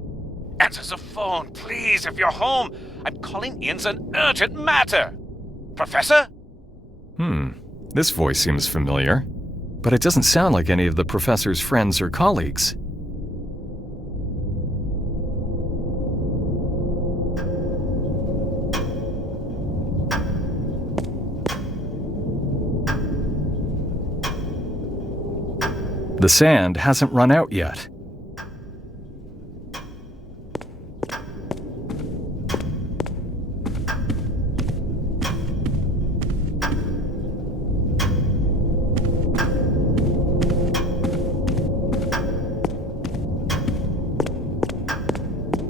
Answer the phone, please, if you're home. I'm calling in an urgent matter. Professor? This voice seems familiar, but it doesn't sound like any of the professor's friends or colleagues. The sand hasn't run out yet.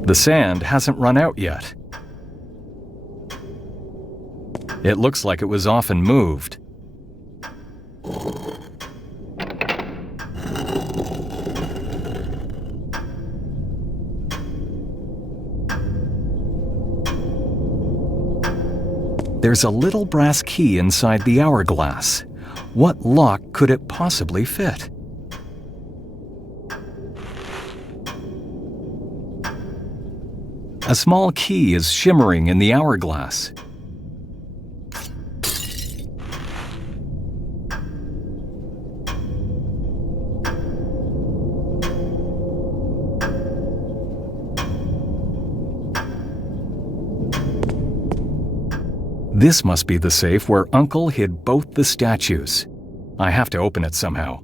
The sand hasn't run out yet. It looks like it was often moved. There's a little brass key inside the hourglass. What lock could it possibly fit? A small key is shimmering in the hourglass. This must be the safe where Uncle hid both the statues. I have to open it somehow.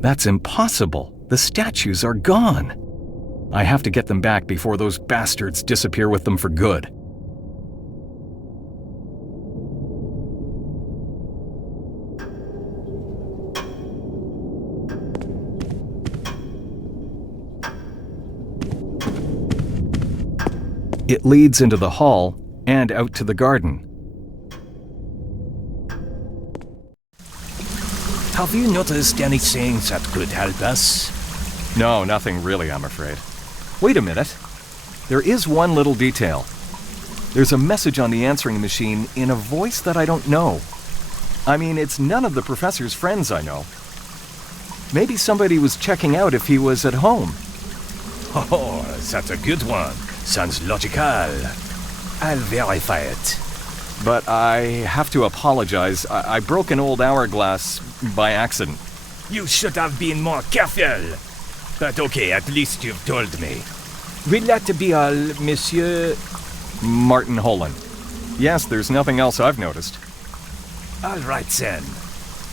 That's impossible. The statues are gone. I have to get them back before those bastards disappear with them for good. It leads into the hall and out to the garden. Have you noticed anything that could help us? No, nothing really, I'm afraid. Wait a minute. There is one little detail. There's a message on the answering machine in a voice that I don't know. I mean, it's none of the professor's friends I know. Maybe somebody was checking out if he was at home. Oh, that's a good one. Sounds logical. I'll verify it. But I have to apologize. I broke an old hourglass by accident. You should have been more careful. But okay, at least you've told me. Will that be all, Monsieur? Martin Holland. Yes, there's nothing else I've noticed. All right then.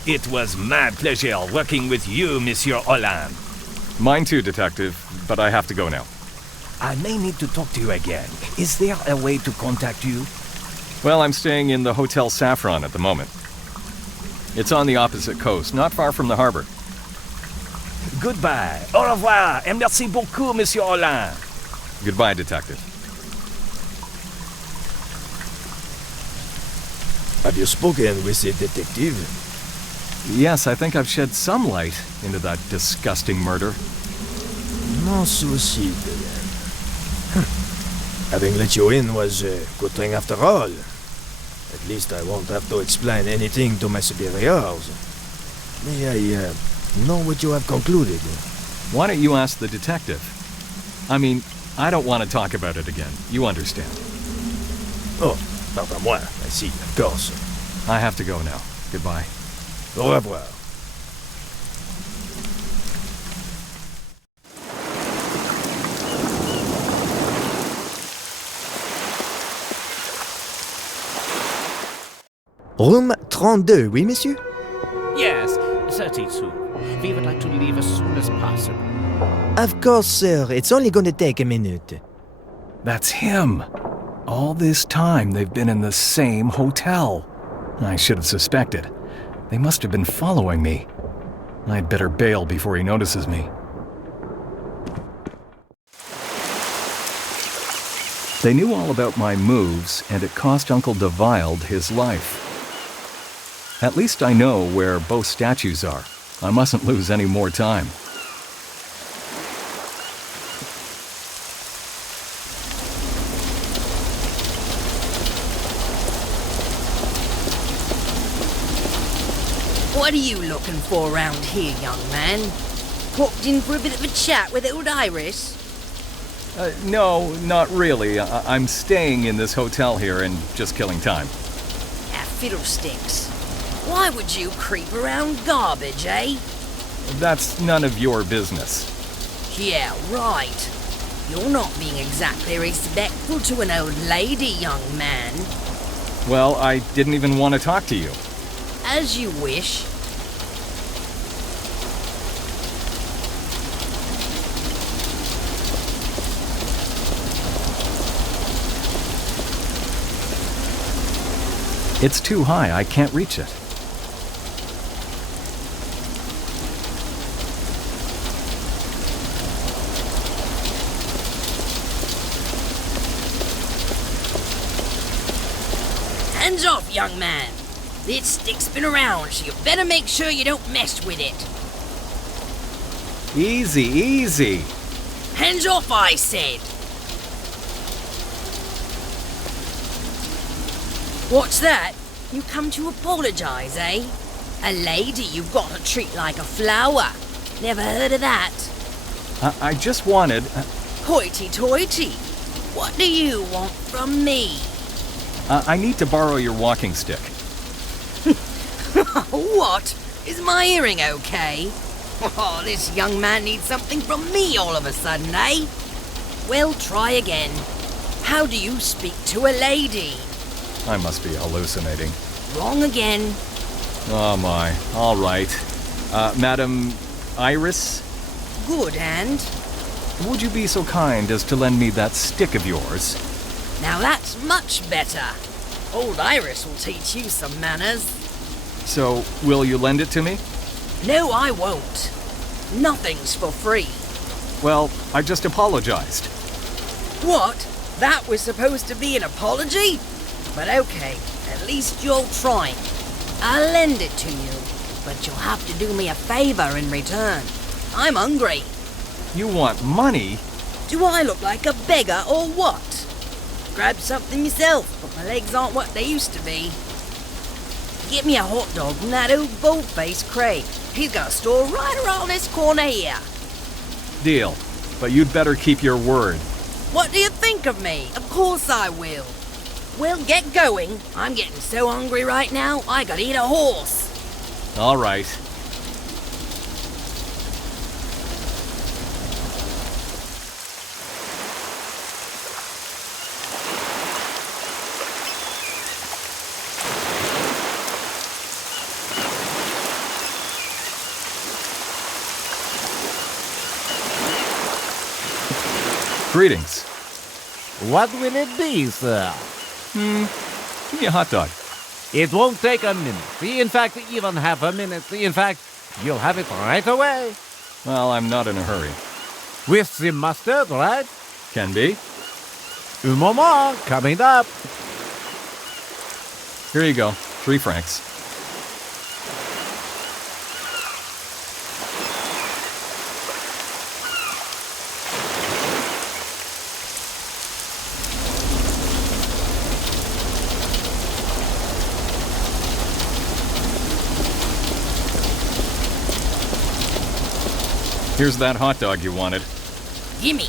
It was my pleasure working with you, Monsieur Holland. Mine too, Detective, but I have to go now. I may need to talk to you again. Is there a way to contact you? Well, I'm staying in the Hotel Saffron at the moment. It's on the opposite coast, not far from the harbor. Goodbye. Au revoir, et merci beaucoup, Monsieur Holland. Goodbye, Detective. Have you spoken with the detective? Yes, I think I've shed some light into that disgusting murder. No suicide, then. Having let you in was a good thing after all. At least I won't have to explain anything to my superiors. May I know what you have concluded? Why don't you ask the detective? I mean, I don't want to talk about it again. You understand. Oh, pardon moi. I see, of course. I have to go now. Goodbye. Au revoir. Room 32, oui, monsieur? Yes, 32. We would like to leave as soon as possible. Of course, sir. It's only going to take a minute. That's him. All this time they've been in the same hotel. I should have suspected. They must have been following me. I'd better bail before he notices me. They knew all about my moves, and it cost Uncle de Wilde his life. At least I know where both statues are. I mustn't lose any more time. What are you looking for around here, young man? Popped in for a bit of a chat with old Iris? No, not really. I'm staying in this hotel here and just killing time. Ah, fiddlesticks. Why would you creep around garbage, eh? That's none of your business. Yeah, right. You're not being exactly respectful to an old lady, young man. Well, I didn't even want to talk to you. As you wish. It's too high. I can't reach it. Hands off, young man. This stick's been around, so you better make sure you don't mess with it. Easy, easy. Hands off, I said. What's that? You come to apologize, eh? A lady you've got to treat like a flower. Never heard of that. I just wanted... Hoity-toity. What do you want from me? I need to borrow your walking stick. What? Is my hearing okay? Oh, this young man needs something from me all of a sudden, eh? Well, try again. How do you speak to a lady? I must be hallucinating. Wrong again. Oh my. All right. Madam Iris? Good, and? Would you be so kind as to lend me that stick of yours? Now that's much better. Old Iris will teach you some manners. So, will you lend it to me? No, I won't. Nothing's for free. Well, I just apologized. What? That was supposed to be an apology? But okay, at least you're trying. I'll lend it to you, but you'll have to do me a favor in return. I'm hungry. You want money? Do I look like a beggar or what? Grab something yourself, but my legs aren't what they used to be. Get me a hot dog from that old bold-faced Craig. He's got a store right around this corner here. Deal. But you'd better keep your word. What do you think of me? Of course I will. Well, get going. I'm getting so hungry right now, I gotta eat a horse. All right. Greetings. What will it be, sir? Give me a hot dog. It won't take a minute. In fact, even half a minute. In fact, you'll have it right away. Well, I'm not in a hurry. With the mustard, right? Can be. Un moment, coming up. Here you go. 3 francs. Here's that hot dog you wanted. Gimme.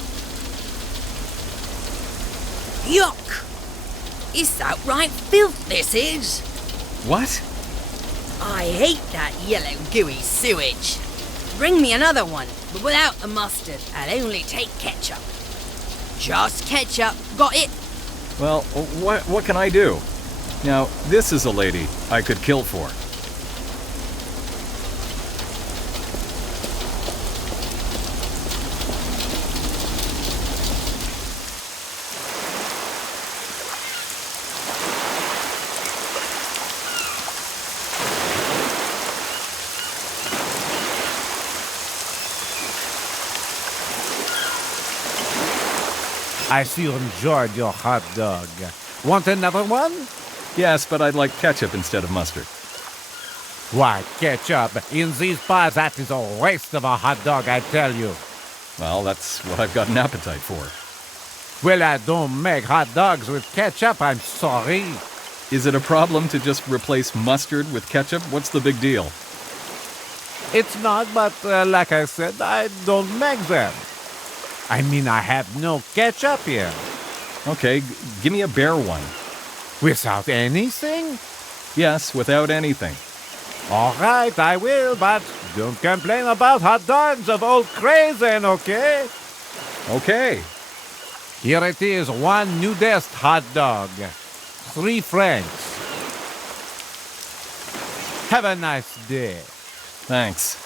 Yuck! It's outright filth, this is. What? I hate that yellow gooey sewage. Bring me another one, but without the mustard. I'll only take ketchup. Just ketchup, got it? Well, what can I do? Now, this is a lady I could kill for. I see you enjoyed your hot dog. Want another one? Yes, but I'd like ketchup instead of mustard. Why, ketchup? In these parts, that is a waste of a hot dog, I tell you. Well, that's what I've got an appetite for. Well, I don't make hot dogs with ketchup, I'm sorry. Is it a problem to just replace mustard with ketchup? What's the big deal? It's not, but like I said, I don't make them. I mean, I have no ketchup here. Okay, give me a bare one. Without anything? Yes, without anything. All right, I will, but don't complain about hot dogs of old Crazen, okay? Okay. Here it is, one nudist hot dog. 3 francs. Have a nice day. Thanks.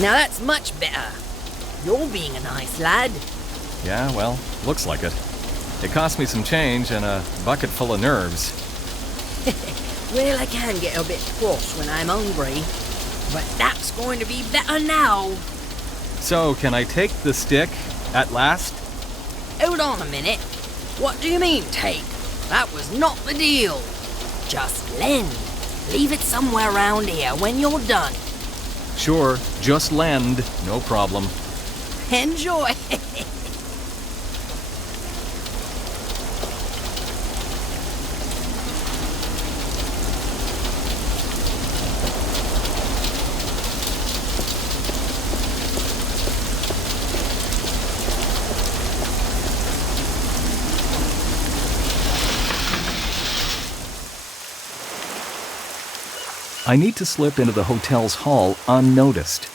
Now that's much better. You're being a nice lad. Yeah, well, looks like it. It cost me some change and a bucket full of nerves. Well, I can get a bit cross when I'm hungry, but that's going to be better now. So, can I take the stick at last? Hold on a minute. What do you mean, take? That was not the deal. Just lend. Leave it somewhere around here when you're done. Sure, just lend, no problem. Enjoy. I need to slip into the hotel's hall unnoticed.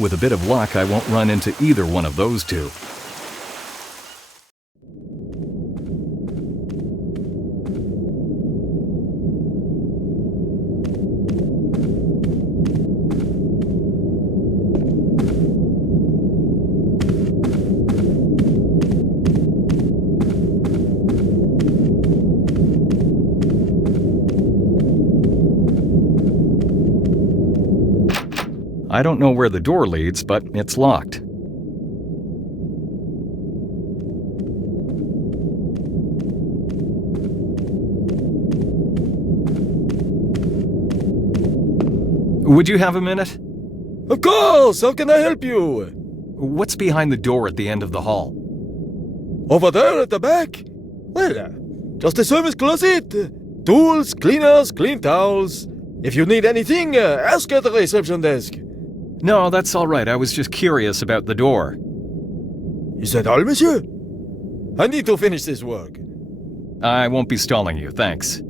With a bit of luck, I won't run into either one of those two. I don't know where the door leads, but it's locked. Would you have a minute? Of course! How can I help you? What's behind the door at the end of the hall? Over there at the back? Well, just a service closet. Tools, cleaners, clean towels. If you need anything, ask at the reception desk. No, that's all right. I was just curious about the door. Is that all, monsieur? I need to finish this work. I won't be stalling you, thanks.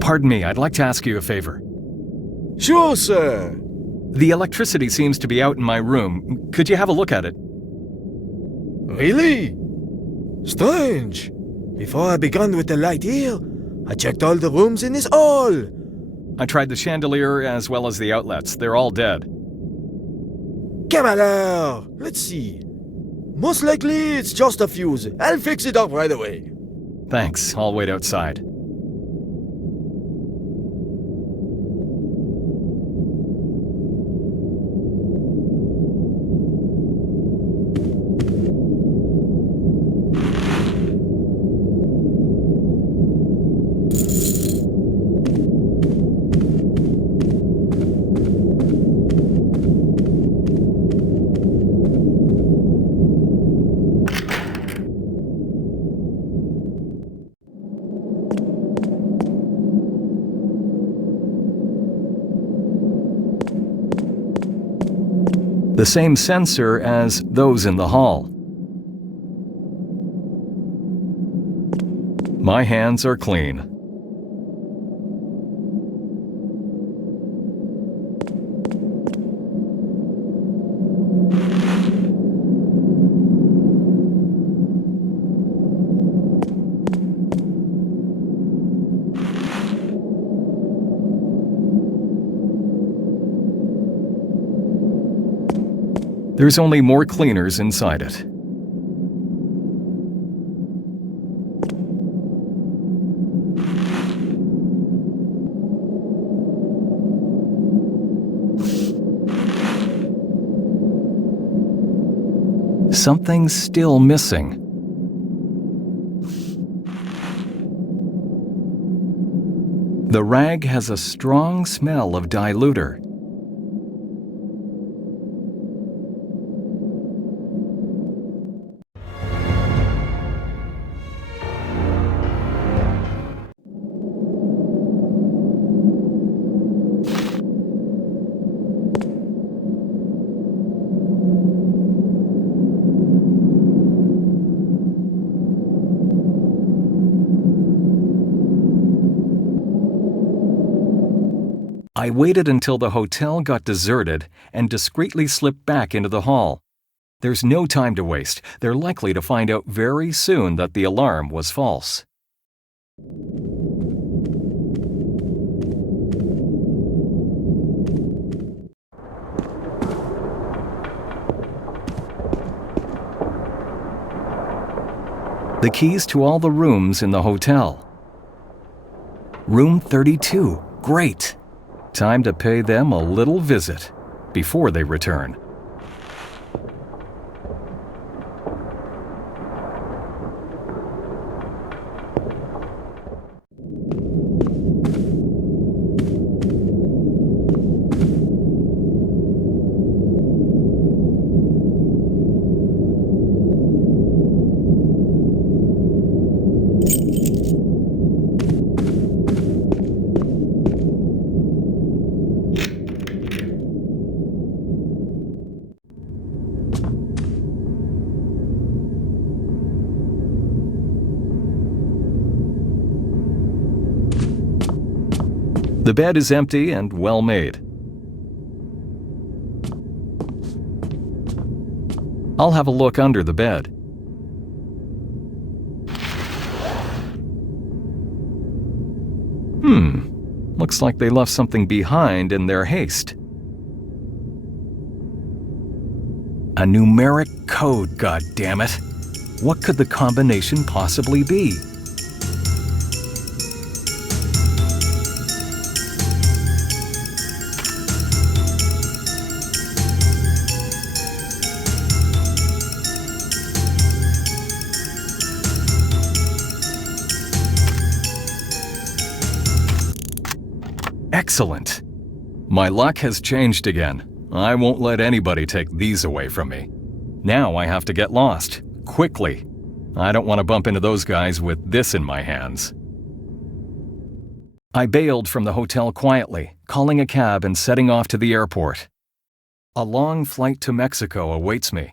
Pardon me, I'd like to ask you a favor. Sure, sir. The electricity seems to be out in my room. Could you have a look at it? Really? Strange. Before I began with the light here, I checked all the rooms in this hall. I tried the chandelier as well as the outlets. They're all dead. Cavalier! Let's see. Most likely it's just a fuse. I'll fix it up right away. Thanks. I'll wait outside. The same sensor as those in the hall. My hands are clean. There's only more cleaners inside it. Something's still missing. The rag has a strong smell of diluter. I waited until the hotel got deserted and discreetly slipped back into the hall. There's no time to waste. They're likely to find out very soon that the alarm was false. The keys to all the rooms in the hotel. Room 32. Great. Time to pay them a little visit before they return. The bed is empty and well made. I'll have a look under the bed. Looks like they left something behind in their haste. A numeric code, goddammit. What could the combination possibly be? Excellent. My luck has changed again. I won't let anybody take these away from me. Now I have to get lost, quickly. I don't want to bump into those guys with this in my hands. I bailed from the hotel quietly, calling a cab and setting off to the airport. A long flight to Mexico awaits me.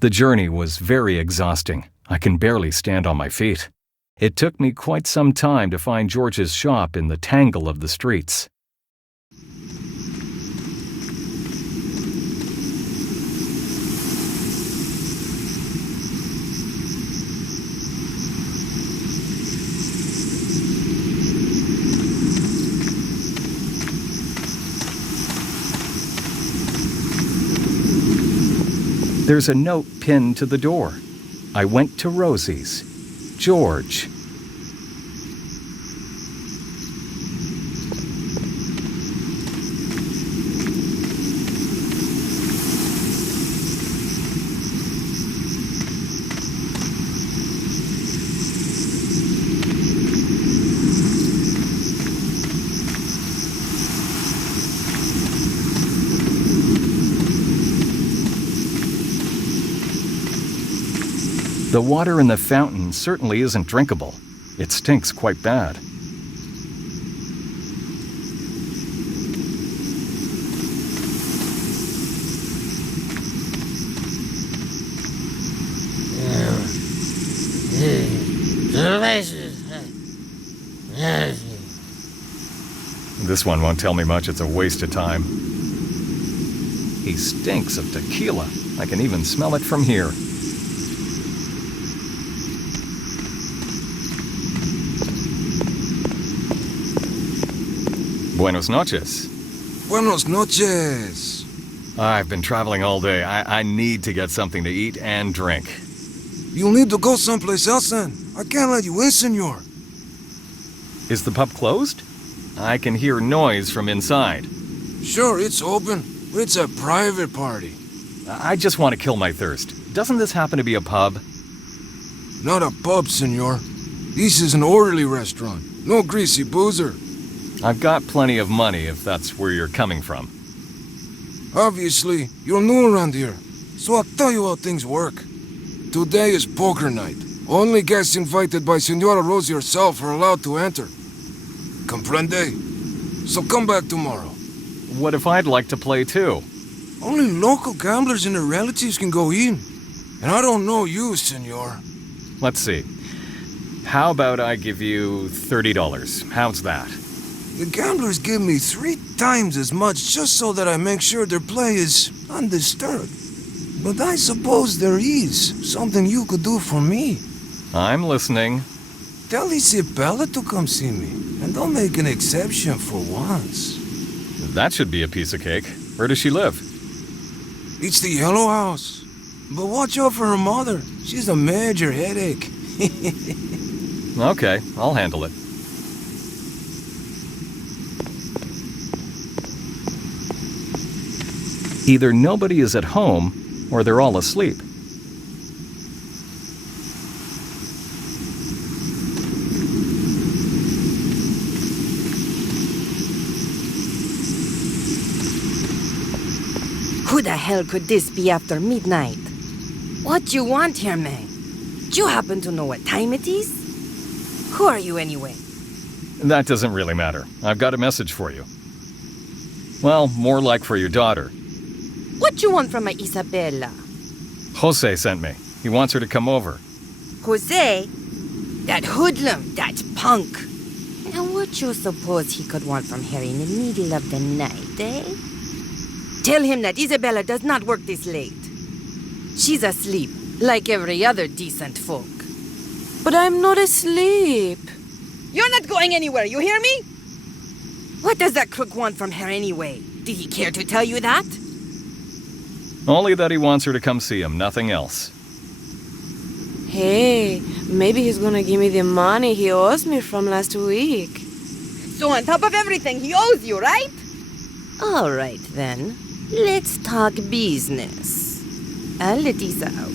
The journey was very exhausting. I can barely stand on my feet. It took me quite some time to find George's shop in the tangle of the streets. There's a note pinned to the door. I went to Rosie's. George. The water in the fountain certainly isn't drinkable. It stinks quite bad. This one won't tell me much. It's a waste of time. He stinks of tequila. I can even smell it from here. Buenos noches. Buenos noches. I've been traveling all day. I need to get something to eat and drink. You'll need to go someplace else then. I can't let you in, senor. Is the pub closed? I can hear noise from inside. Sure, it's open, but it's a private party. I just want to kill my thirst. Doesn't this happen to be a pub? Not a pub, senor. This is an orderly restaurant. No greasy boozer. I've got plenty of money if that's where you're coming from. Obviously, you're new around here, so I'll tell you how things work. Today is poker night. Only guests invited by Senora Rose herself are allowed to enter. Comprende? So come back tomorrow. What if I'd like to play too? Only local gamblers and their relatives can go in. And I don't know you, senor. Let's see. How about I give you $30? How's that? The gamblers give me 3 times as much just so that I make sure their play is undisturbed. But I suppose there is something you could do for me. I'm listening. Tell Isabella to come see me, and don't make an exception for once. That should be a piece of cake. Where does she live? It's the Yellow House. But watch out for her mother. She's a major headache. Okay, I'll handle it. Either nobody is at home, or they're all asleep. Who the hell could this be after midnight? What you want here, man? Do you happen to know what time it is? Who are you anyway? That doesn't really matter. I've got a message for you. Well, more like for your daughter. What you want from my Isabella? Jose sent me. He wants her to come over. Jose? That hoodlum, that punk. And what you suppose he could want from her in the middle of the night, eh? Tell him that Isabella does not work this late. She's asleep, like every other decent folk. But I'm not asleep. You're not going anywhere, you hear me? What does that crook want from her anyway? Did he care to tell you that? Only that he wants her to come see him, nothing else. Hey, maybe he's gonna give me the money he owes me from last week. So on top of everything, he owes you, right? All right, then. Let's talk business. I'll let Isa out.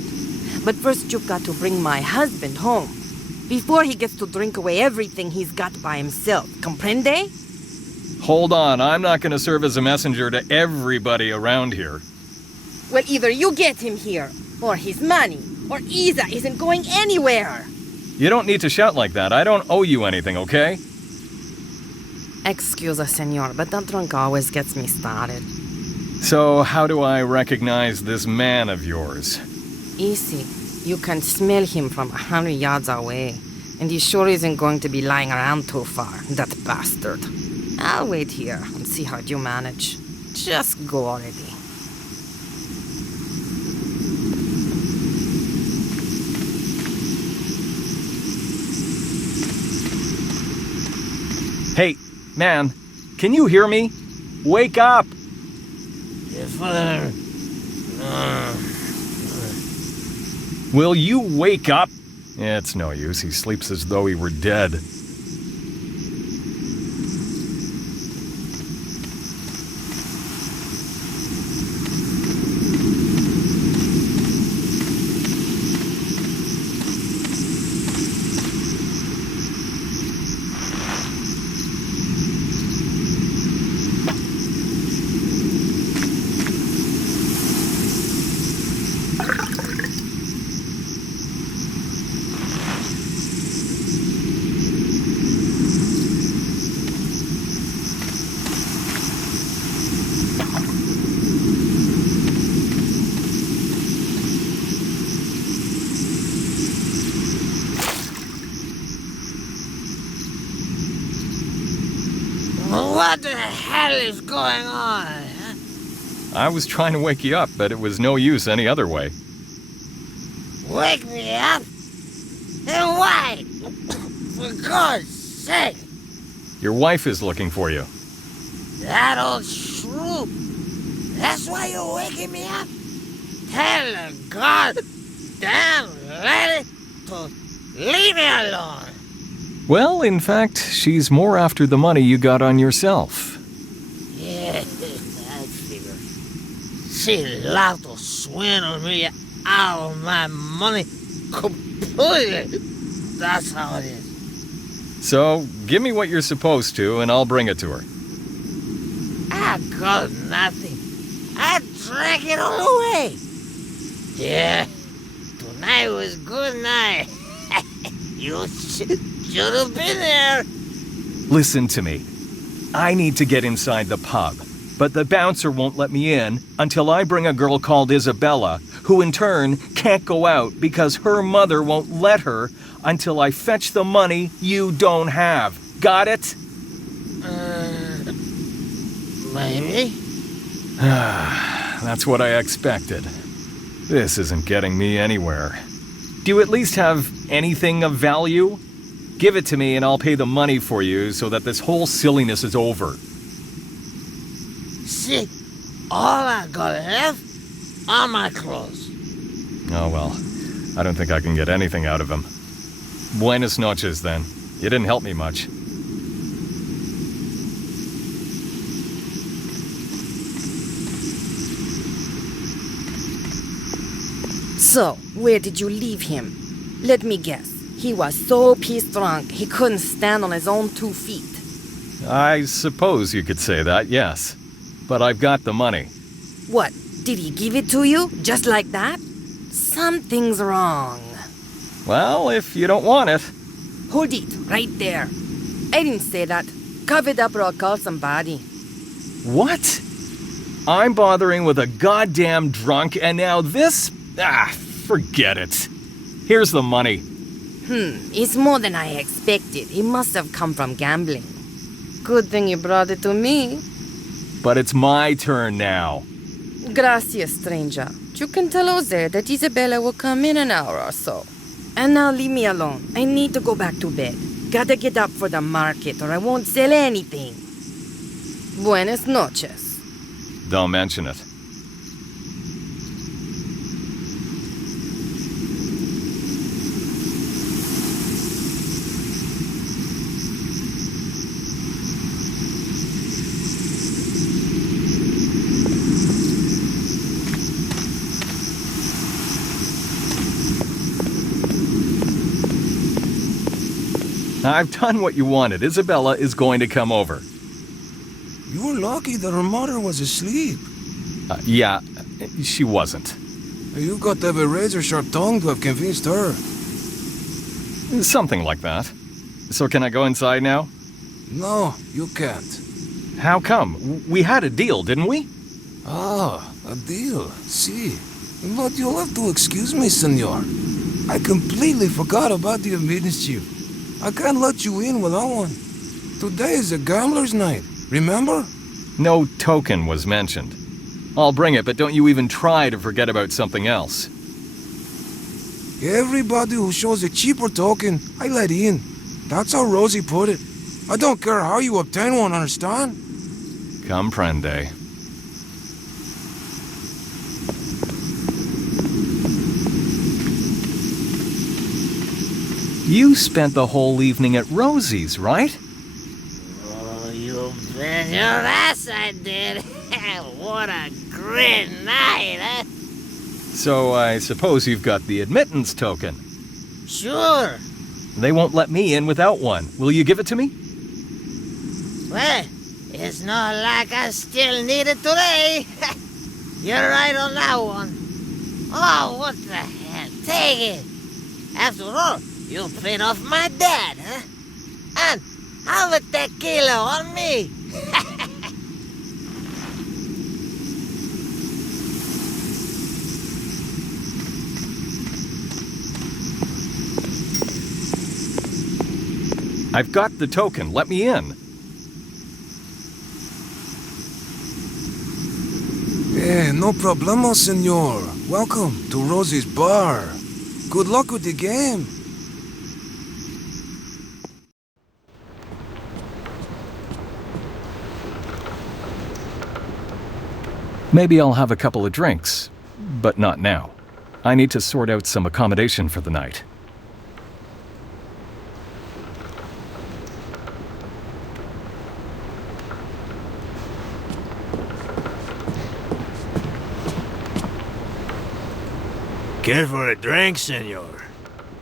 But first you've got to bring my husband home. Before he gets to drink away everything he's got by himself. Comprende? Hold on, I'm not going to serve as a messenger to everybody around here. Well, either you get him here, or his money, or Isa isn't going anywhere. You don't need to shout like that. I don't owe you anything, okay? Excuse us, senor, but that drunk always gets me started. So, how do I recognize this man of yours? Easy. You can smell him from 100 yards away. And he sure isn't going to be lying around too far, that bastard. I'll wait here and see how you manage. Just go already. Hey, man, can you hear me? Wake up! Yes, Will you wake up? It's no use. He sleeps as though he were dead. What the hell is going on? Huh? I was trying to wake you up, but it was no use any other way. Wake me up? And why? For God's sake! Your wife is looking for you. That old shrew. That's why you're waking me up? Tell the goddamn lady to leave me alone. Well, in fact, she's more after the money you got on yourself. Yeah, I figure. She loved to swindle me out of my money completely. That's how it is. So, give me what you're supposed to, and I'll bring it to her. I got nothing. I drank it all away. Yeah, tonight was good night. You should have been there. Listen to me. I need to get inside the pub, but the bouncer won't let me in until I bring a girl called Isabella, who in turn can't go out because her mother won't let her until I fetch the money you don't have. Got it? Maybe. That's what I expected. This isn't getting me anywhere. Do you at least have anything of value? Give it to me and I'll pay the money for you so that this whole silliness is over. See, all I got left are my clothes. Oh well, I don't think I can get anything out of him. Buenas noches then. You didn't help me much. So, where did you leave him? Let me guess. He was so pissed drunk he couldn't stand on his own 2 feet. I suppose you could say that, yes. But I've got the money. What? Did he give it to you? Just like that? Something's wrong. Well, if you don't want it. Hold it, right there. I didn't say that. Cover it up or I'll call somebody. What? I'm bothering with a goddamn drunk and now this? Forget it. Here's the money. It's more than I expected. It must have come from gambling. Good thing you brought it to me. But it's my turn now. Gracias, stranger. You can tell Jose that Isabella will come in an hour or so. And now leave me alone. I need to go back to bed. Gotta get up for the market or I won't sell anything. Buenas noches. Don't mention it. I've done what you wanted. Isabella is going to come over. You were lucky that her mother was asleep. Yeah, she wasn't. You got to have a razor-sharp tongue to have convinced her. Something like that. So can I go inside now? No, you can't. How come? We had a deal, didn't we? Ah, a deal. See. But you'll have to excuse me, senor. I completely forgot about the administrative. I can't let you in without one. Today is a gambler's night, remember? No token was mentioned. I'll bring it, but don't you even try to forget about something else. Everybody who shows a cheaper token, I let in. That's how Rosie put it. I don't care how you obtain one, understand? Comprende. You spent the whole evening at Rosie's, right? Oh, you bet your ass I did. What a great night, huh? So I suppose you've got the admittance token. Sure. They won't let me in without one. Will you give it to me? Well, it's not like I still need it today. You're right on that one. Oh, what the hell? Take it. After all, you paid off my dad, huh? And have a tequila on me. I've got the token. Let me in. No problemo, senor. Welcome to Rosie's bar. Good luck with the game. Maybe I'll have a couple of drinks, but not now. I need to sort out some accommodation for the night. Care for a drink, senor?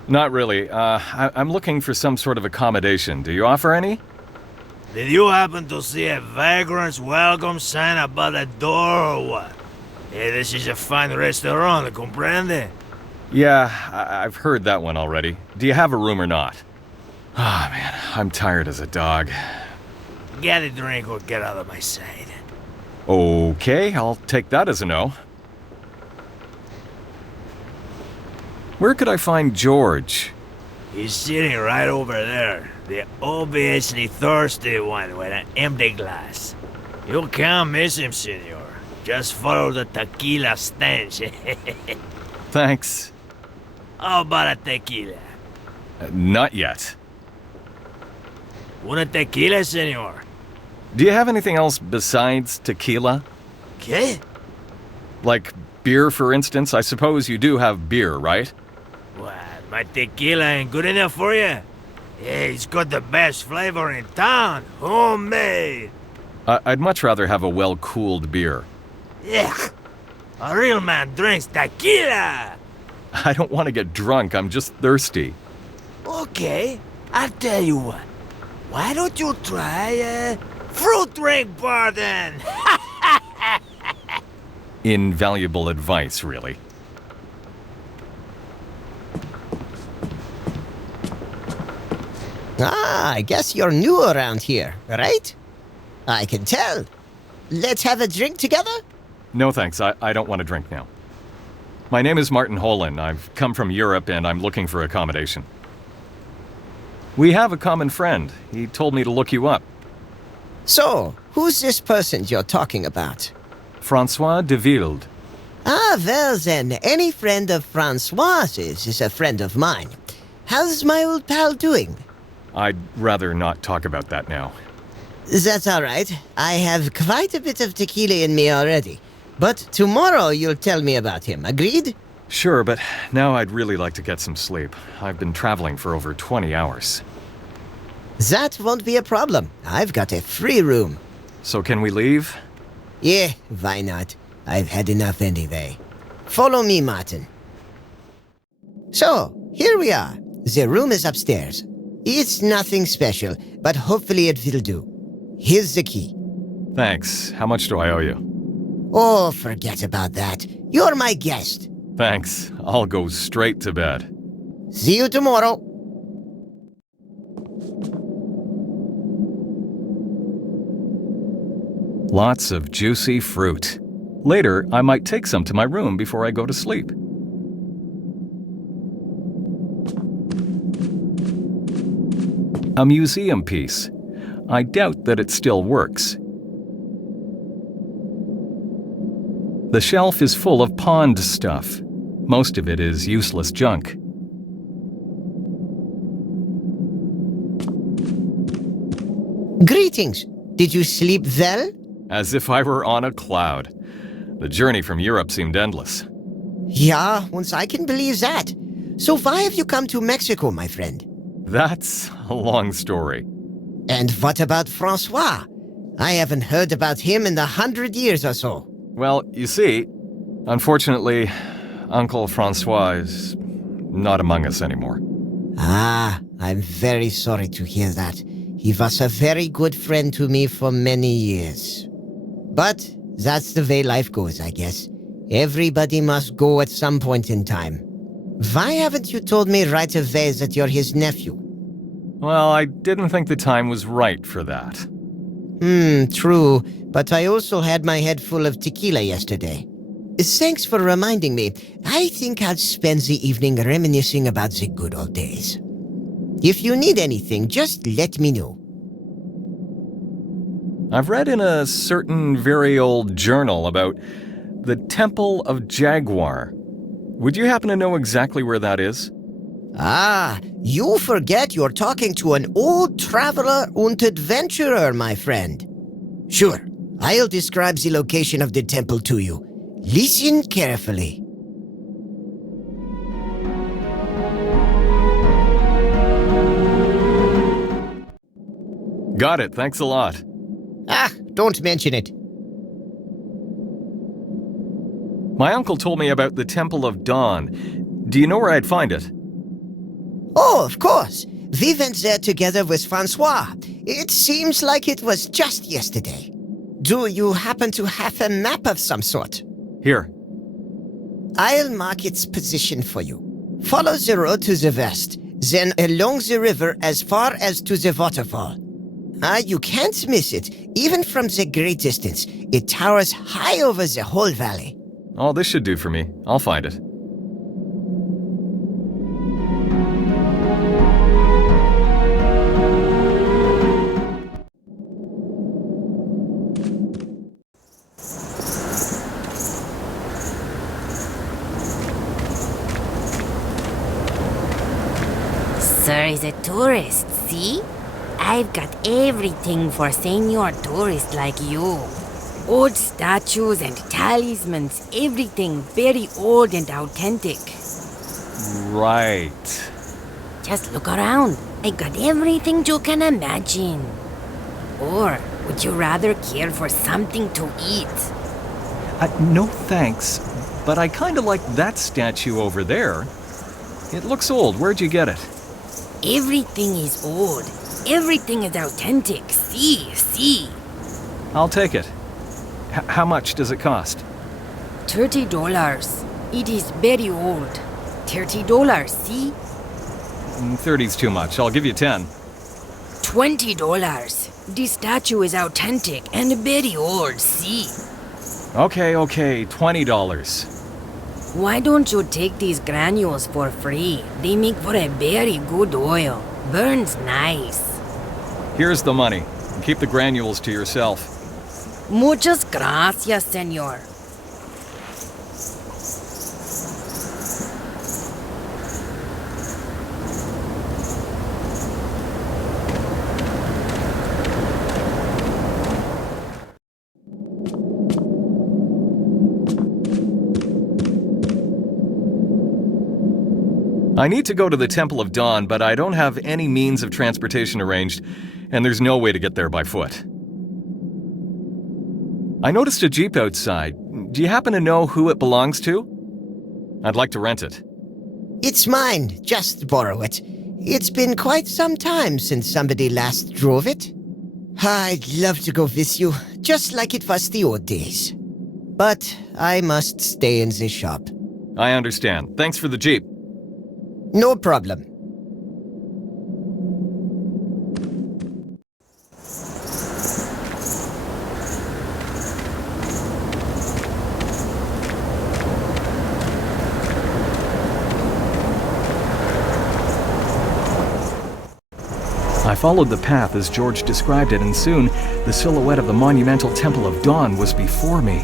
Not really. I'm looking for some sort of accommodation. Do you offer any? Did you happen to see a vagrant's welcome sign above the door or what? Hey, this is a fine restaurant, comprende? Yeah, I've heard that one already. Do you have a room or not? Ah, man, I'm tired as a dog. Get a drink or get out of my sight. Okay, I'll take that as a no. Where could I find George? He's sitting right over there. The obviously thirsty one with an empty glass. You can't miss him, senor. Just follow the tequila stench. Thanks. How about a tequila? Not yet. Una tequila, senor? Do you have anything else besides tequila? ¿Qué? Like beer, for instance? I suppose you do have beer, right? What, my tequila ain't good enough for you? Yeah, it's got the best flavor in town. Homemade. I'd much rather have a well-cooled beer. Yeah. A real man drinks tequila. I don't want to get drunk, I'm just thirsty. Okay, I'll tell you what. Why don't you try a fruit drink bar then? Invaluable advice, really. Ah, I guess you're new around here, right? I can tell. Let's have a drink together? No thanks, I don't want to drink now. My name is Martin Holland. I've come from Europe and I'm looking for accommodation. We have a common friend. He told me to look you up. So, who's this person you're talking about? Francois de Wilde. Ah, well then, any friend of Francois's is a friend of mine. How's my old pal doing? I'd rather not talk about that now. That's all right. I have quite a bit of tequila in me already. But tomorrow you'll tell me about him, agreed? Sure, but now I'd really like to get some sleep. I've been traveling for over 20 hours. That won't be a problem. I've got a free room. So can we leave? Yeah, why not? I've had enough anyway. Follow me, Martin. So, here we are. The room is upstairs. It's nothing special, but hopefully it will do. Here's the key. Thanks. How much do I owe you? Oh, forget about that. You're my guest. Thanks. I'll go straight to bed. See you tomorrow. Lots of juicy fruit. Later, I might take some to my room before I go to sleep. A museum piece. I doubt that it still works. The shelf is full of pond stuff. Most of it is useless junk. Greetings. Did you sleep well? As if I were on a cloud. The journey from Europe seemed endless. Yeah, once I can believe that. So why have you come to Mexico, my friend? That's a long story. And what about Francois? I haven't heard about him in 100 years or so. Well, you see, unfortunately, Uncle Francois is not among us anymore. Ah, I'm very sorry to hear that. He was a very good friend to me for many years. But that's the way life goes, I guess. Everybody must go at some point in time. Why haven't you told me right away that you're his nephew? Well, I didn't think the time was right for that. True. But I also had my head full of tequila yesterday. Thanks for reminding me. I think I'll spend the evening reminiscing about the good old days. If you need anything, just let me know. I've read in a certain very old journal about the Temple of Jaguar. Would you happen to know exactly where that is? Ah, you forget you're talking to an old traveler and adventurer, my friend. Sure, I'll describe the location of the temple to you. Listen carefully. Got it, thanks a lot. My uncle told me about the Temple of Dawn. Do you know where I'd find it? Oh, of course. We went there together with Francois. It seems like it was just yesterday. Do you happen to have a map of some sort? Here. I'll mark its position for you. Follow the road to the west, then along the river as far as to the waterfall. You can't miss it, even from the great distance. It towers high over the whole valley. Oh, this should do for me. I'll find it. Sir is a tourist, see? I've got everything for senior tourists like you. Old statues and talismans, everything very old and authentic. Right. Just look around. I got everything you can imagine. Or would you rather care for something to eat? No thanks, but I kinda like that statue over there. It looks old. Where'd you get it? Everything is old. Everything is authentic. See. I'll take it. How much does it cost? $30. It is very old. $30, see? 30's too much. I'll give you 10. $20. This statue is authentic and very old, see? Okay, $20. Why don't you take these granules for free? They make for a very good oil. Burns nice. Here's the money. Keep the granules to yourself. Muchas gracias, señor. I need to go to the Temple of Dawn, but I don't have any means of transportation arranged, and there's no way to get there by foot. I noticed a Jeep outside. Do you happen to know who it belongs to? I'd like to rent it. It's mine. Just borrow it. It's been quite some time since somebody last drove it. I'd love to go with you, just like it was the old days. But I must stay in the shop. I understand. Thanks for the Jeep. No problem. I followed the path as George described it, and soon the silhouette of the monumental Temple of Dawn was before me.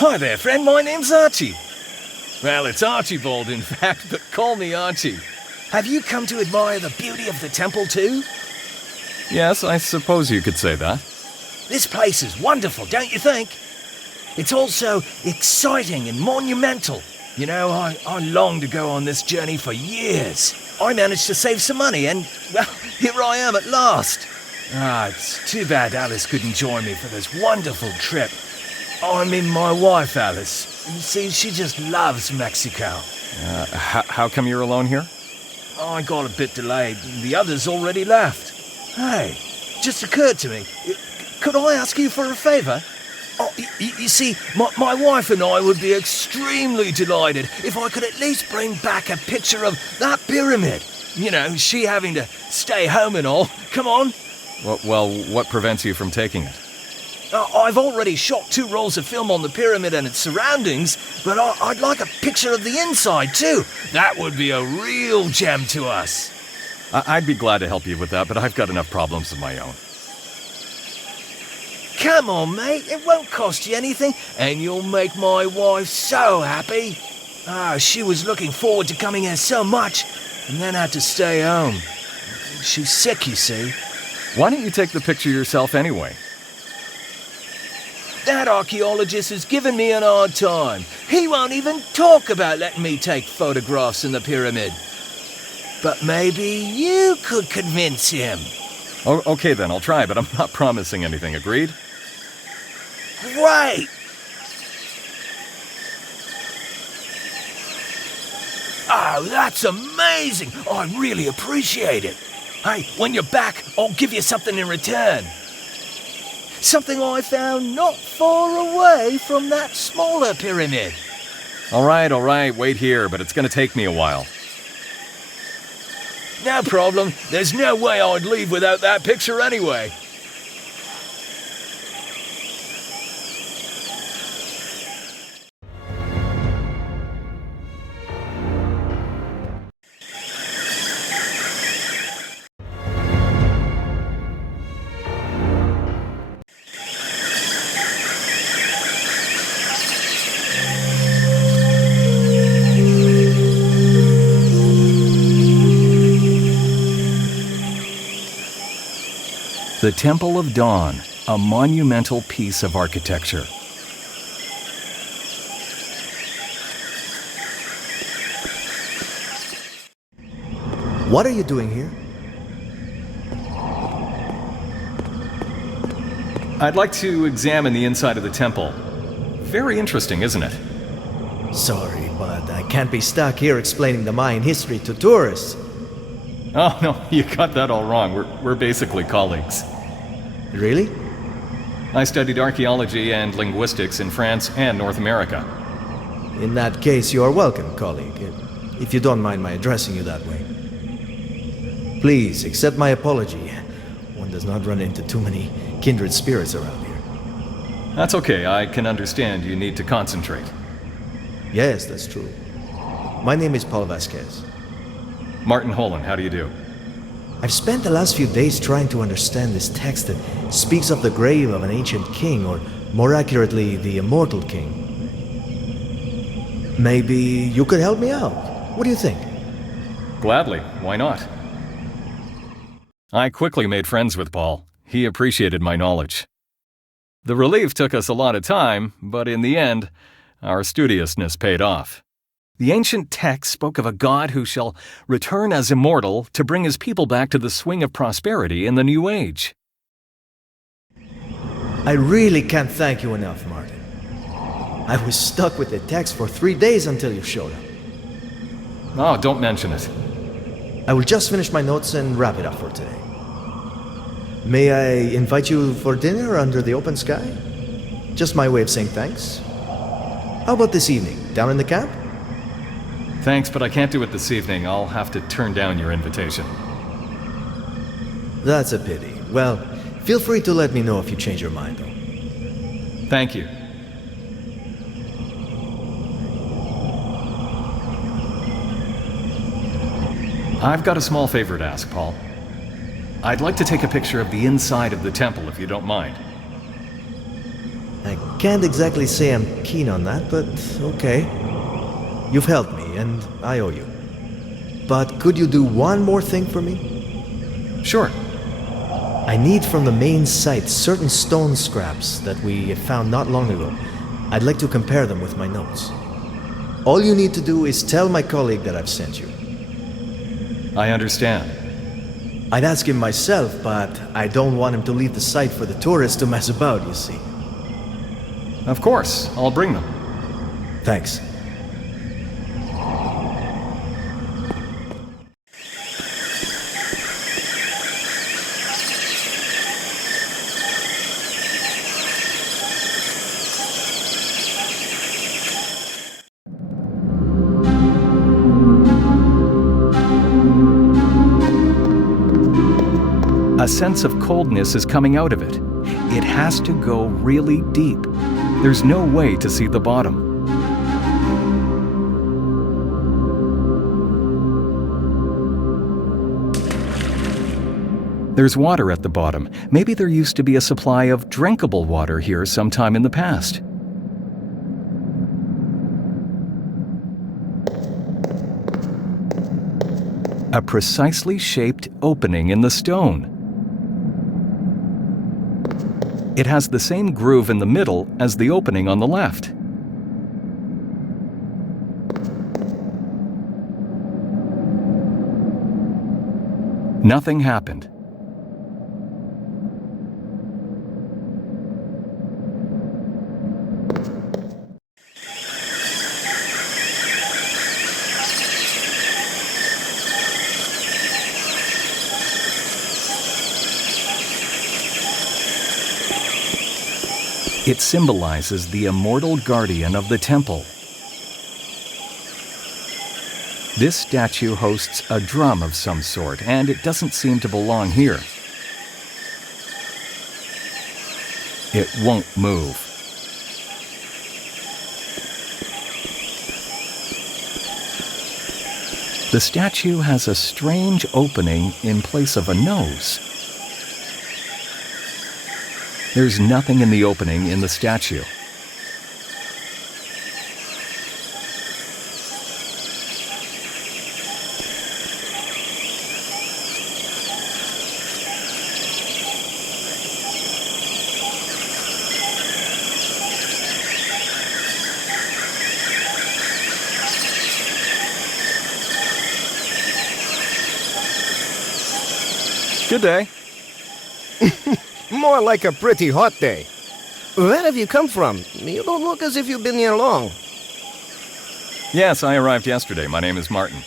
Hi there, friend. My name's Archie. Well, it's Archibald, in fact, but call me Archie. Have you come to admire the beauty of the temple, too? Yes, I suppose you could say that. This place is wonderful, don't you think? It's also exciting and monumental. You know, I longed to go on this journey for years. I managed to save some money and, well, here I am at last. It's too bad Alice couldn't join me for this wonderful trip. I mean, my wife, Alice. You see, she just loves Mexico. How come you're alone here? I got a bit delayed. The others already left. Hey, just occurred to me. Could I ask you for a favor? Oh, you see, my wife and I would be extremely delighted if I could at least bring back a picture of that pyramid. You know, she having to stay home and all. Come on. Well, what prevents you from taking it? I've already shot 2 rolls of film on the pyramid and its surroundings, but I'd like a picture of the inside too. That would be a real gem to us. I'd be glad to help you with that, but I've got enough problems of my own. Come on, mate. It won't cost you anything, and you'll make my wife so happy. She was looking forward to coming here so much, and then had to stay home. She's sick, you see. Why don't you take the picture yourself anyway? That archaeologist is giving me an hard time. He won't even talk about letting me take photographs in the pyramid. But maybe you could convince him. Oh, okay then, I'll try, but I'm not promising anything, agreed? Right! Oh, that's amazing! I really appreciate it. Hey, when you're back, I'll give you something in return. Something I found not far away from that smaller pyramid. All right, wait here, but it's gonna take me a while. No problem. There's no way I'd leave without that picture anyway. The Temple of Dawn, a monumental piece of architecture. What are you doing here? I'd like to examine the inside of the temple. Very interesting, isn't it? Sorry, but I can't be stuck here explaining the Mayan history to tourists. Oh, no, you got that all wrong. We're basically colleagues. Really? I studied archaeology and linguistics in France and North America. In that case, you are welcome, colleague, if you don't mind my addressing you that way. Please, accept my apology. One does not run into too many kindred spirits around here. That's okay, I can understand you need to concentrate. Yes, that's true. My name is Paul Vasquez. Martin Holland, how do you do? I've spent the last few days trying to understand this text that speaks of the grave of an ancient king, or more accurately, the immortal king. Maybe you could help me out. What do you think? Gladly, why not? I quickly made friends with Paul. He appreciated my knowledge. The relief took us a lot of time, but in the end, our studiousness paid off. The ancient text spoke of a god who shall return as immortal to bring his people back to the swing of prosperity in the new age. I really can't thank you enough, Martin. I was stuck with the text for 3 days until you showed up. Oh, don't mention it. I will just finish my notes and wrap it up for today. May I invite you for dinner under the open sky? Just my way of saying thanks. How about this evening, down in the camp? Thanks, but I can't do it this evening. I'll have to turn down your invitation. That's a pity. Well, feel free to let me know if you change your mind, though. Thank you. I've got a small favor to ask, Paul. I'd like to take a picture of the inside of the temple, if you don't mind. I can't exactly say I'm keen on that, but okay. You've helped me, and I owe you. But could you do one more thing for me? Sure. I need from the main site certain stone scraps that we found not long ago. I'd like to compare them with my notes. All you need to do is tell my colleague that I've sent you. I understand. I'd ask him myself, but I don't want him to leave the site for the tourists to mess about, you see. Of course, I'll bring them. Thanks. A sense of coldness is coming out of it. It has to go really deep. There's no way to see the bottom. There's water at the bottom. Maybe there used to be a supply of drinkable water here sometime in the past. A precisely shaped opening in the stone. It has the same groove in the middle as the opening on the left. Nothing happened. It symbolizes the immortal guardian of the temple. This statue hosts a drum of some sort, and it doesn't seem to belong here. It won't move. The statue has a strange opening in place of a nose. There's nothing in the opening in the statue. Good day. More like a pretty hot day. Where have you come from? You don't look as if you've been here long. Yes, I arrived yesterday. My name is Martin.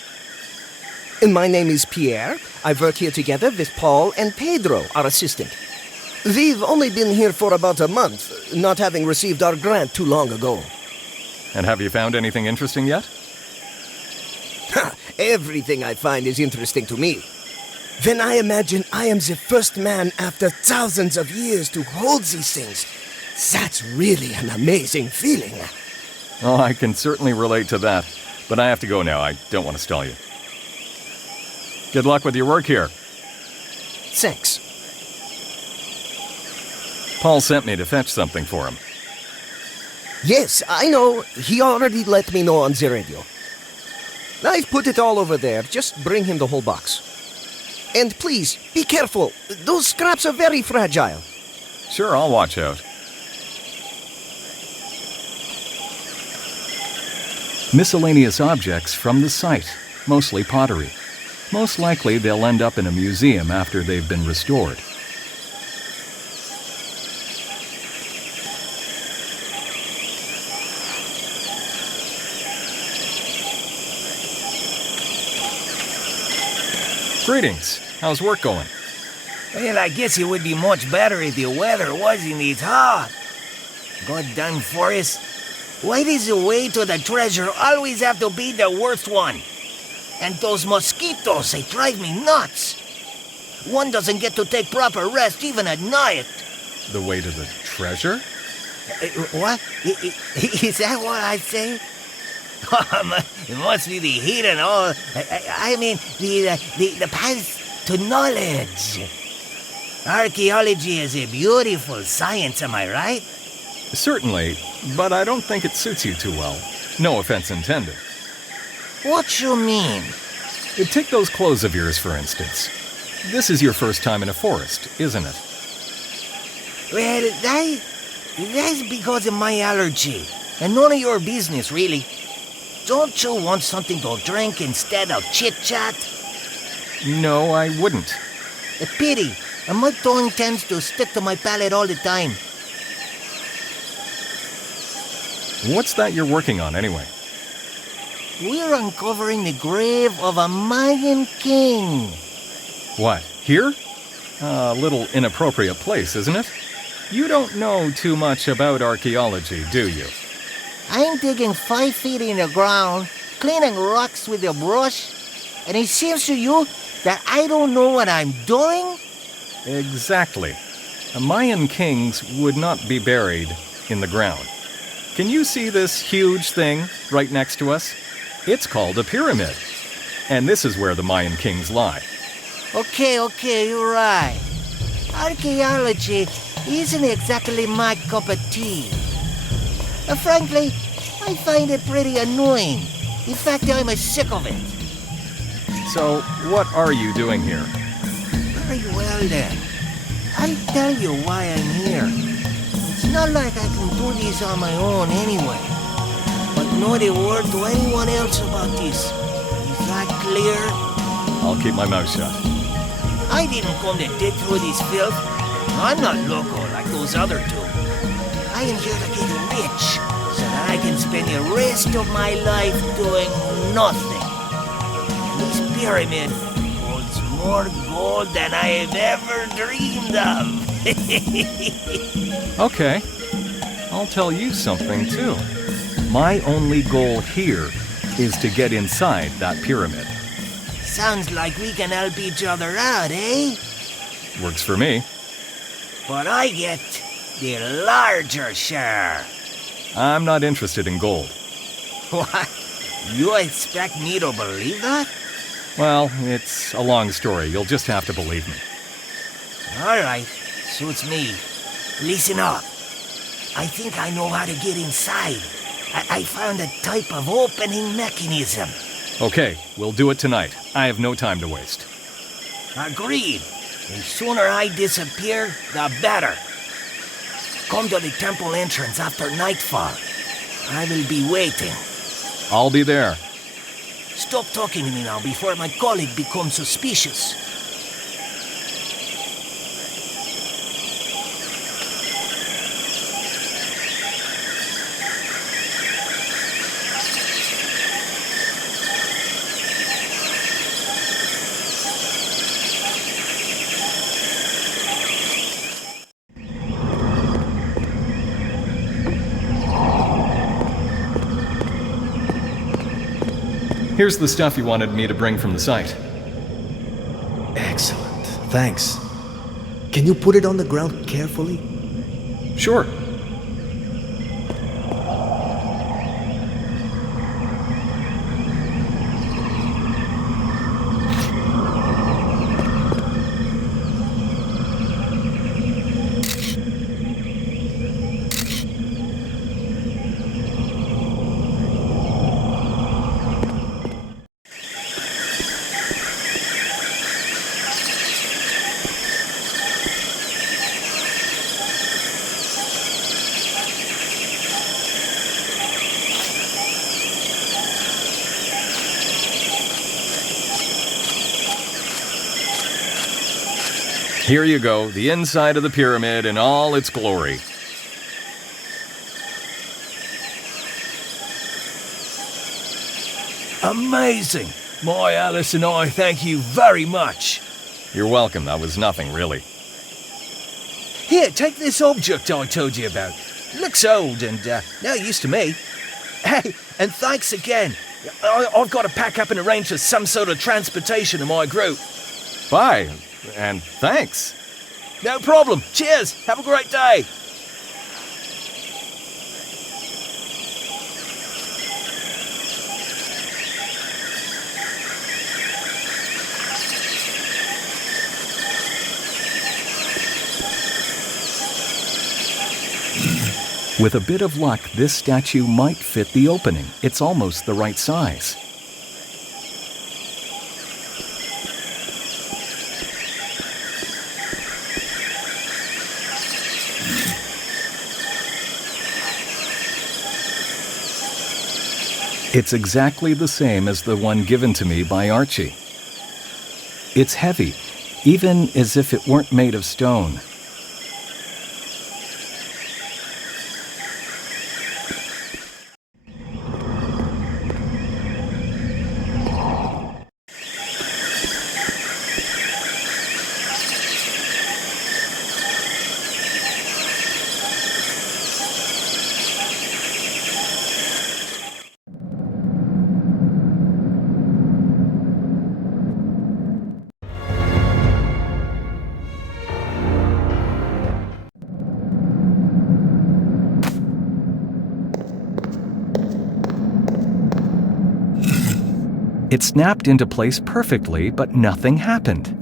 And my name is Pierre. I work here together with Paul and Pedro, our assistant. We've only been here for about a month, not having received our grant too long ago. And have you found anything interesting yet? Everything I find is interesting to me. When I imagine I am the first man after thousands of years to hold these things, that's really an amazing feeling. Oh, I can certainly relate to that. But I have to go now. I don't want to stall you. Good luck with your work here. Thanks. Paul sent me to fetch something for him. Yes, I know. He already let me know on the radio. I've put it all over there. Just bring him the whole box. And please, be careful. Those scraps are very fragile. Sure, I'll watch out. Miscellaneous objects from the site, mostly pottery. Most likely they'll end up in a museum after they've been restored. Greetings. How's work going? Well, I guess it would be much better if the weather wasn't as hot. Goddamn forest. Why does the way to the treasure always have to be the worst one? And those mosquitoes, they drive me nuts. One doesn't get to take proper rest even at night. The way to the treasure? What? Is that what I say? It must be the heat and all. I mean, the path to knowledge. Archaeology is a beautiful science, am I right? Certainly, but I don't think it suits you too well. No offense intended. What you mean? Take those clothes of yours, for instance. This is your first time in a forest, isn't it? Well, that's because of my allergy. And none of your business, really. Don't you want something to drink instead of chit-chat? No, I wouldn't. A pity. And my tongue tends to stick to my palate all the time. What's that you're working on, anyway? We're uncovering the grave of a Mayan king. What, here? A little inappropriate place, isn't it? You don't know too much about archaeology, do you? I'm digging 5 feet in the ground, cleaning rocks with a brush, and it seems to you that I don't know what I'm doing? Exactly. Mayan kings would not be buried in the ground. Can you see this huge thing right next to us? It's called a pyramid. And this is where the Mayan kings lie. Okay, you're right. Archaeology isn't exactly my cup of tea. Frankly, I find it pretty annoying. In fact, I'm sick of it. So, what are you doing here? Very well then. I'll tell you why I'm here. not like I can do this on my own anyway. But not a word to anyone else about this. Is that clear? I'll keep my mouth shut. I didn't come to dig through this filth. I'm not loco like those other two. I am here to get rich, so that I can spend the rest of my life doing nothing. And this pyramid holds more gold than I have ever dreamed of. Okay, I'll tell you something too. My only goal here is to get inside that pyramid. Sounds like we can help each other out, eh? Works for me. But I get the larger share. I'm not interested in gold. What? You expect me to believe that? Well, it's a long story. You'll just have to believe me. All right, suits me. Listen up. I think I know how to get inside. I found a type of opening mechanism. Okay, we'll do it tonight. I have no time to waste. Agreed. The sooner I disappear, the better. Come to the temple entrance after nightfall. I will be waiting. I'll be there. Stop talking to me now before my colleague becomes suspicious. Here's the stuff you wanted me to bring from the site. Excellent. Thanks. Can you put it on the ground carefully? Sure. Here you go, the inside of the pyramid in all its glory. Amazing! My Alice and I thank you very much. You're welcome, that was nothing really. Here, take this object I told you about. Looks old and no use to me. Hey, and thanks again. I've got to pack up and arrange for some sort of transportation of my group. Bye, and thanks. No problem. Cheers. Have a great day. With a bit of luck, this statue might fit the opening. It's almost the right size. It's exactly the same as the one given to me by Archie. It's heavy, even as if it weren't made of stone. It snapped into place perfectly, but nothing happened.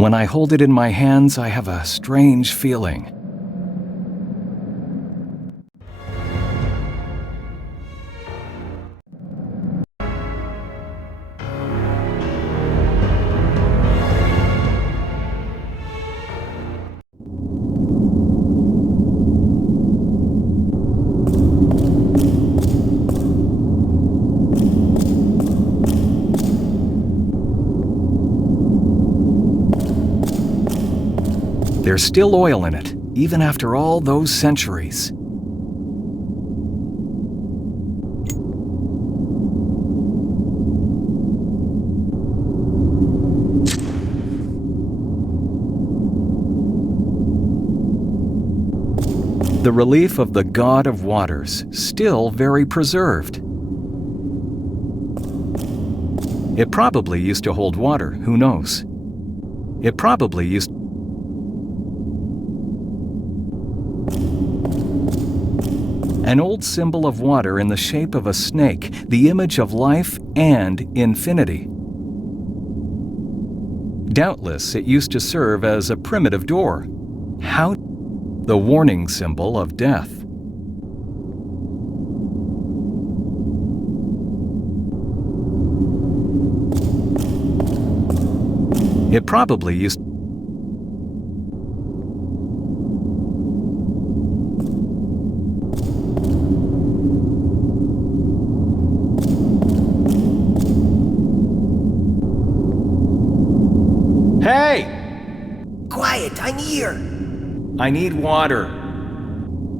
When I hold it in my hands, I have a strange feeling. There's still oil in it, even after all those centuries. The relief of the God of Waters, still very preserved. It probably used to hold water, who knows? It probably used an old symbol of water in the shape of a snake, the image of life and infinity. Doubtless, it used to serve as a primitive door. How? The warning symbol of death. It probably used Hey! Quiet, I'm here. I need water.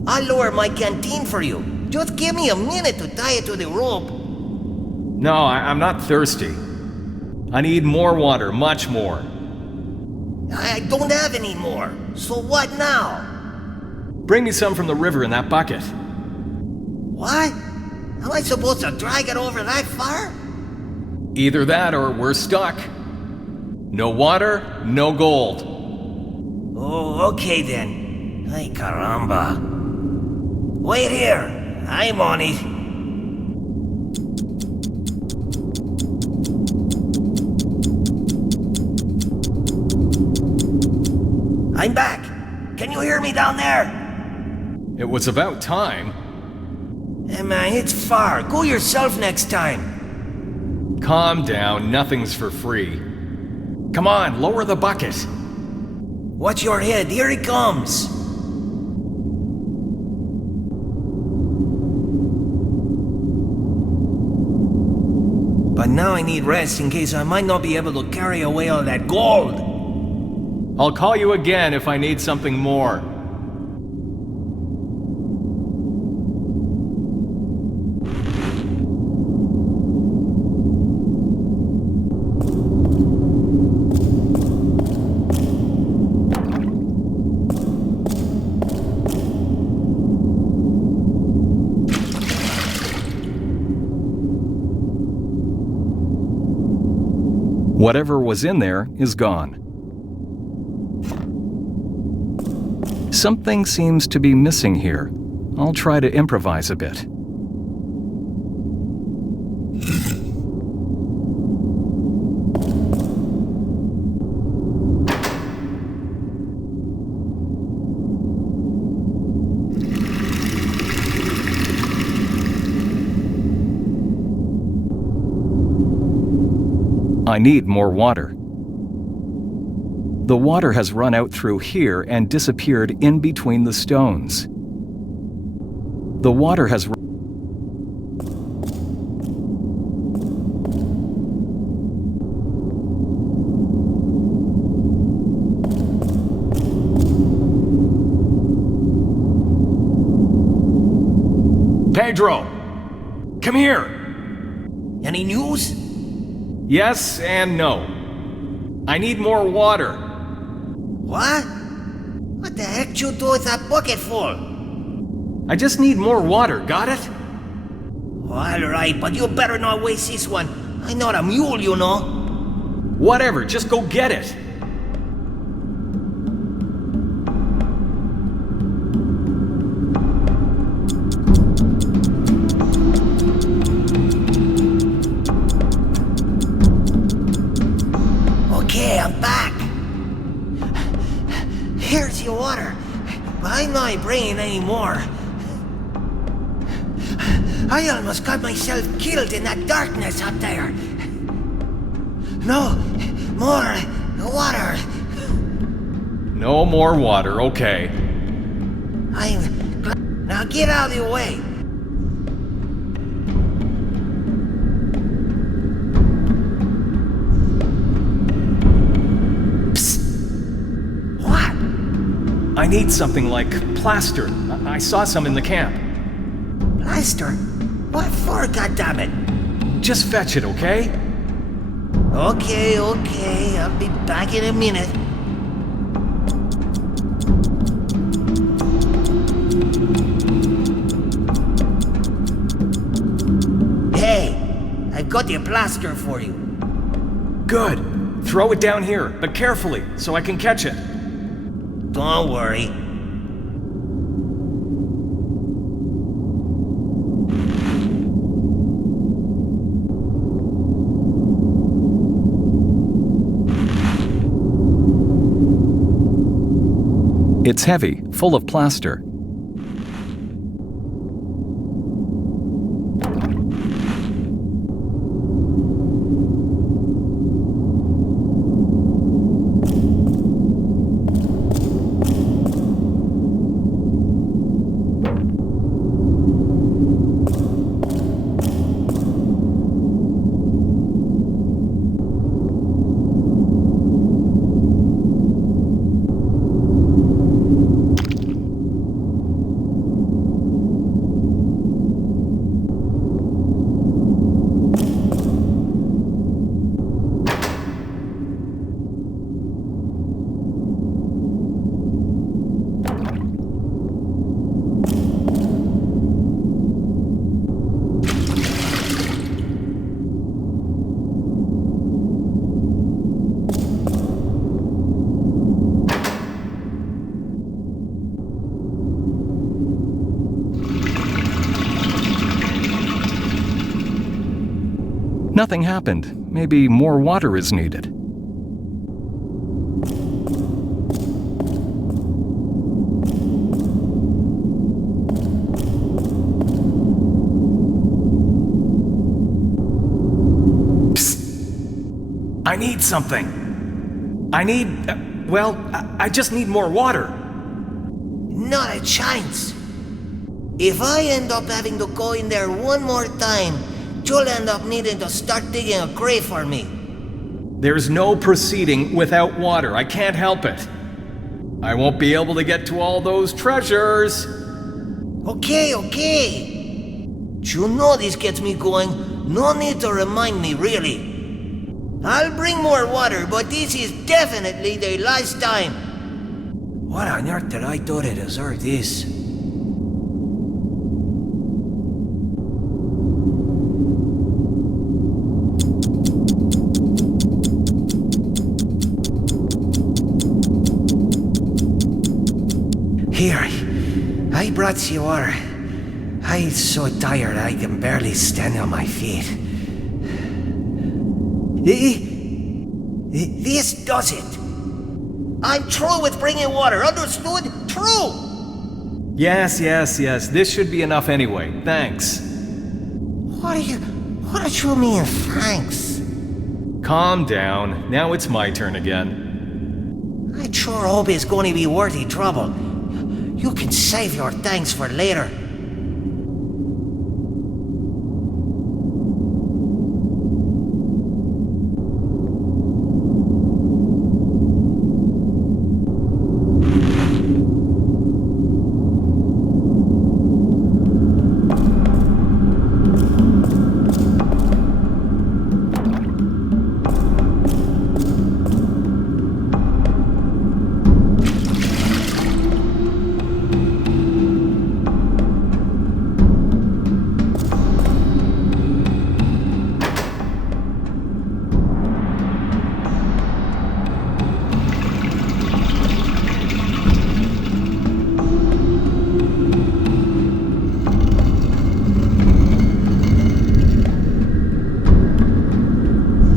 I'll lower my canteen for you. Just give me a minute to tie it to the rope. No, I'm not thirsty. I need more water, much more. I don't have any more. So what now? Bring me some from the river in that bucket. What? Am I supposed to drag it over that far? Either that or we're stuck. No water, no gold. Oh, okay then. Ay, caramba. Wait here. I'm on it. I'm back. Can you hear me down there? It was about time. Hey man, it's far. Go yourself next time. Calm down, nothing's for free. Come on, lower the bucket. Watch your head, here he comes. But now I need rest in case I might not be able to carry away all that gold. I'll call you again if I need something more. Whatever was in there is gone. Something seems to be missing here. I'll try to improvise a bit. I need more water. The water has run out through here and disappeared in between the stones. The water has Pedro! Come here! Any news? Yes and no. I need more water. What? What the heck you do with that bucket for? I just need more water, got it? Alright, but you better not waste this one. I'm not a mule, you know. Whatever, just go get it. Okay, I'm back. try bringing any more. I almost got myself killed in that darkness up there. No, more water. No more water, okay. Now get out of the way. Psst. What? I need something like plaster. I saw some in the camp. Plaster? What for, goddammit? Just fetch it, okay? Okay. I'll be back in a minute. Hey, I've got the plaster for you. Good. Throw it down here, but carefully, so I can catch it. Don't worry. It's heavy, full of plaster. Nothing happened. Maybe more water is needed. Psst. I need something. I just need more water. Not a chance. If I end up having to go in there one more time, you'll end up needing to start digging a grave for me. There's no proceeding without water. I can't help it. I won't be able to get to all those treasures. Okay. You know this gets me going. No need to remind me, really. I'll bring more water, but this is definitely the last time. What on earth did I do to deserve this? Here, I brought you water. I'm so tired I can barely stand on my feet. This does it. I'm through with bringing water, understood? Through! Yes. This should be enough anyway. Thanks. What do you mean, thanks? Calm down. Now it's my turn again. I sure hope it's going to be worthy trouble. You can save your thanks for later.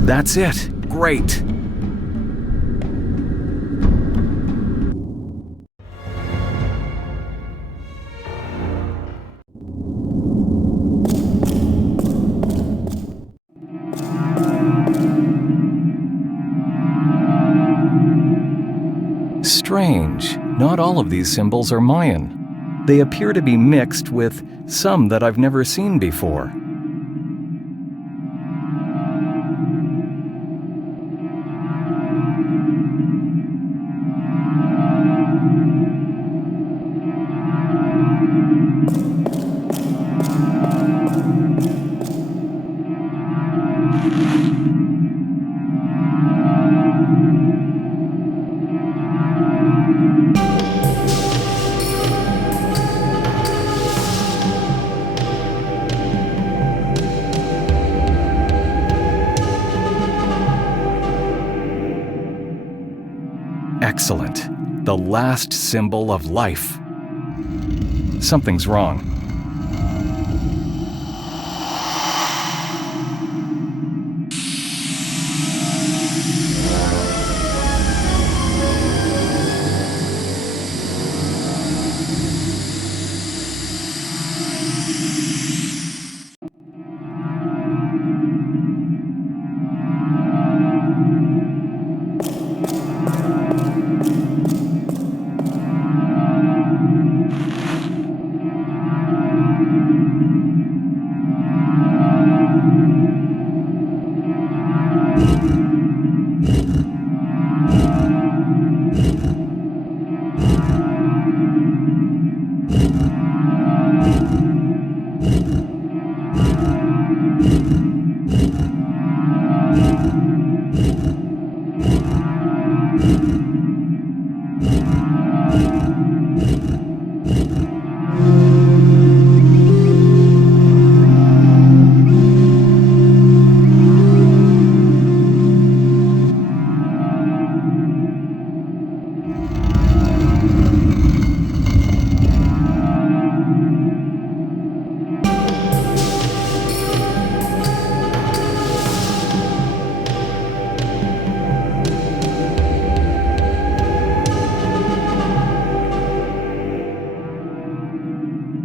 That's it. Great. strange. Not all of these symbols are Mayan. They appear to be mixed with some that I've never seen before. Excellent. The last symbol of life. Something's wrong.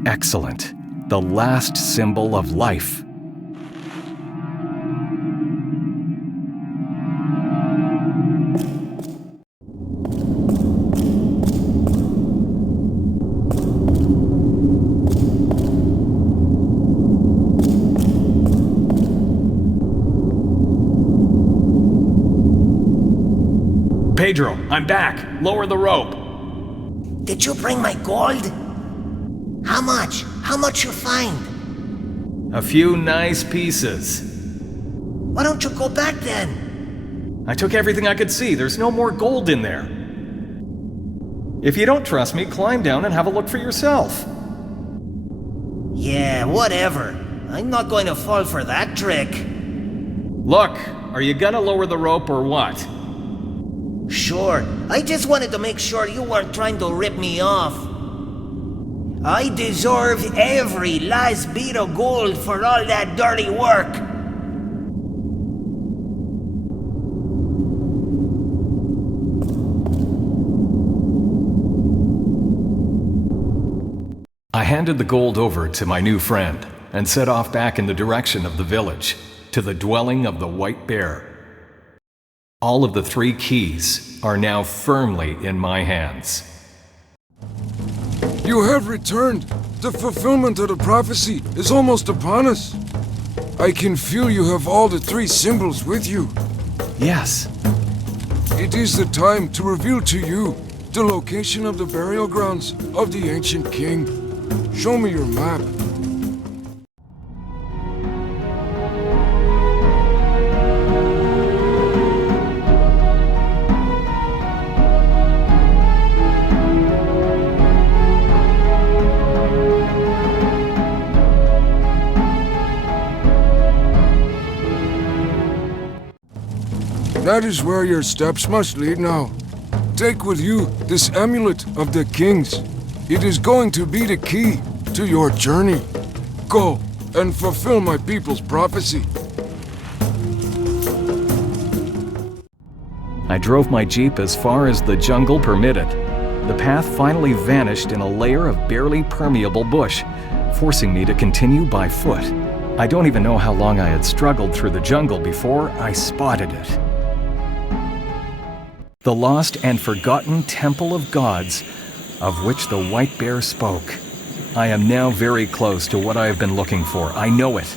Excellent. The last symbol of life. Pedro, I'm back. Lower the rope. Did you bring my gold? How much? How much you find? A few nice pieces. Why don't you go back then? I took everything I could see. There's no more gold in there. If you don't trust me, climb down and have a look for yourself. Yeah, whatever. I'm not going to fall for that trick. Look, are you gonna lower the rope or what? Sure. I just wanted to make sure you weren't trying to rip me off. I deserve every last bit of gold for all that dirty work. I handed the gold over to my new friend and set off back in the direction of the village, to the dwelling of the White Bear. All of the 3 keys are now firmly in my hands. You have returned. The fulfillment of the prophecy is almost upon us. I can feel you have all the 3 symbols with you. Yes. It is the time to reveal to you the location of the burial grounds of the ancient king. Show me your map. That is where your steps must lead now. Take with you this amulet of the kings. It is going to be the key to your journey. Go and fulfill my people's prophecy. I drove my jeep as far as the jungle permitted. The path finally vanished in a layer of barely permeable bush, forcing me to continue by foot. I don't even know how long I had struggled through the jungle before I spotted it. the lost and forgotten temple of gods, of which the white bear spoke. I am now very close to what I have been looking for. I know it.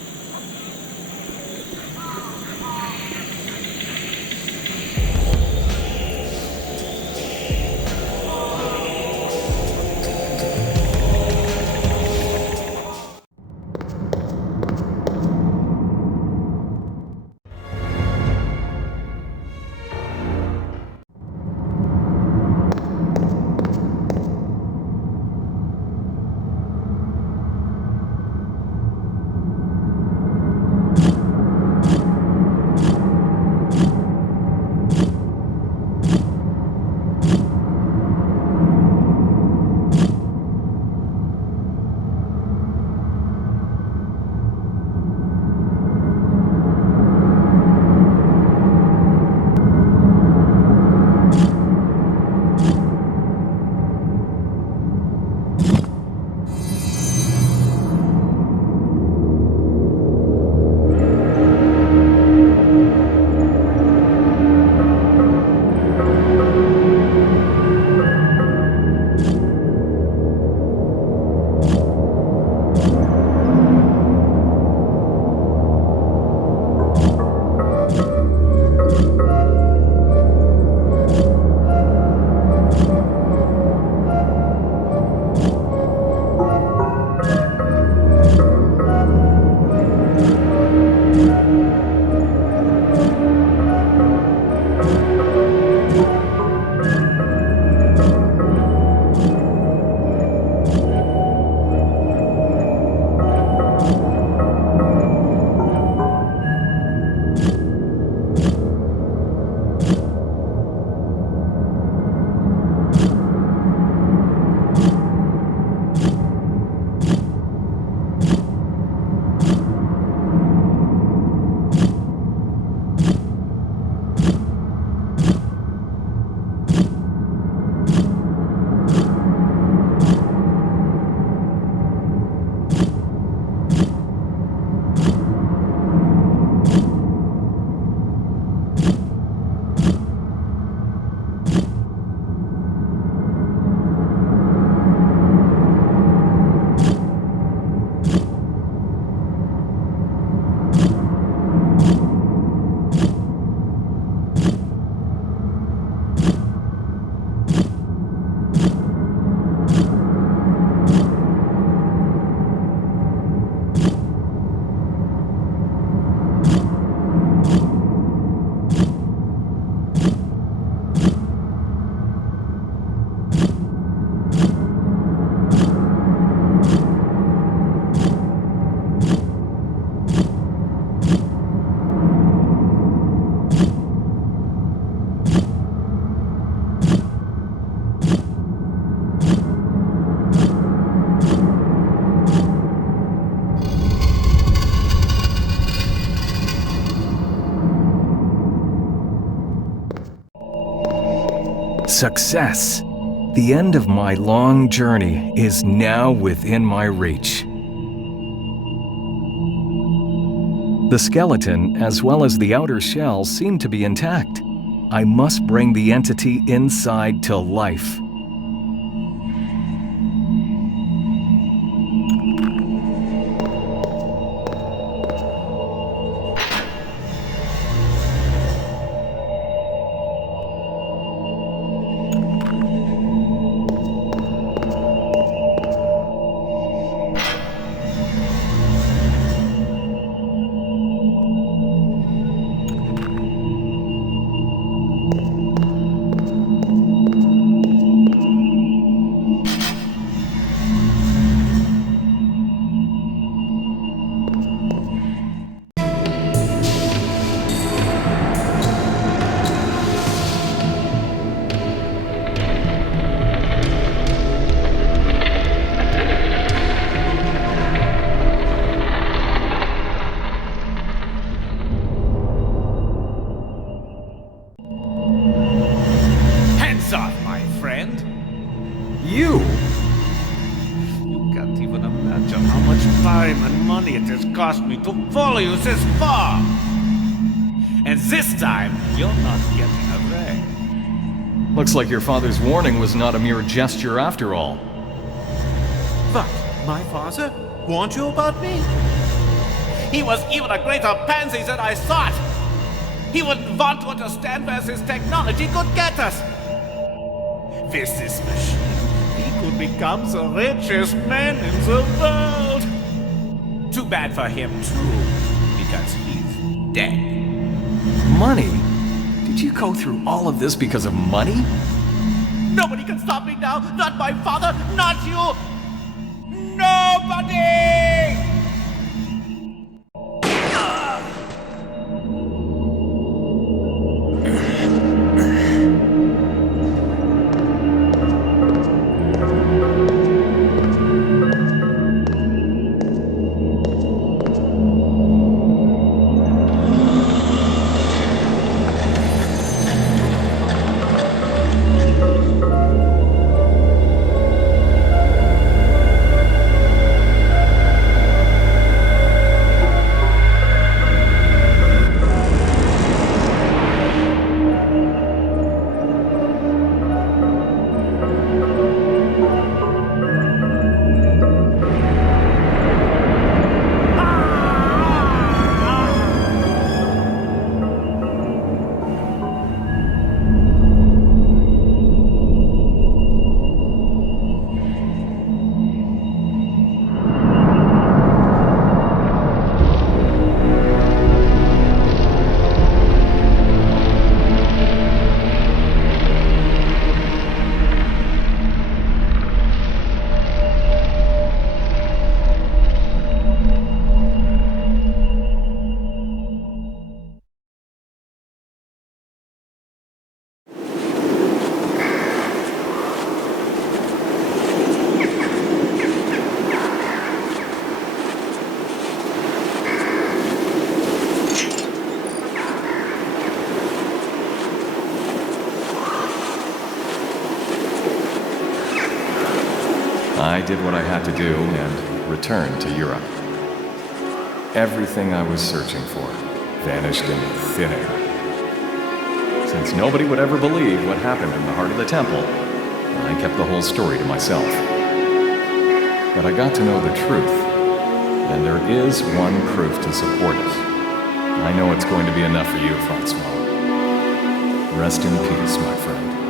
Success! The end of my long journey is now within my reach. The skeleton, as well as the outer shell, seem to be intact. I must bring the entity inside to life. Cost me to follow you this far. And this time, you're not getting away. Looks like your father's warning was not a mere gesture after all. What? My father warned you about me? He was even a greater pansy than I thought. He wouldn't want to understand where this technology could get us. With this machine, he could become the richest man in the world. Too bad for him, too, because he's dead. Money? Did you go through all of this because of money? Nobody can stop me now. Not my father, not you. Nobody! I did what I had to do and returned to Europe. Everything I was searching for vanished into thin air. Since nobody would ever believe what happened in the heart of the temple, I kept the whole story to myself. But I got to know the truth, and there is one proof to support it. I know it's going to be enough for you, Francois. Rest in peace, my friend.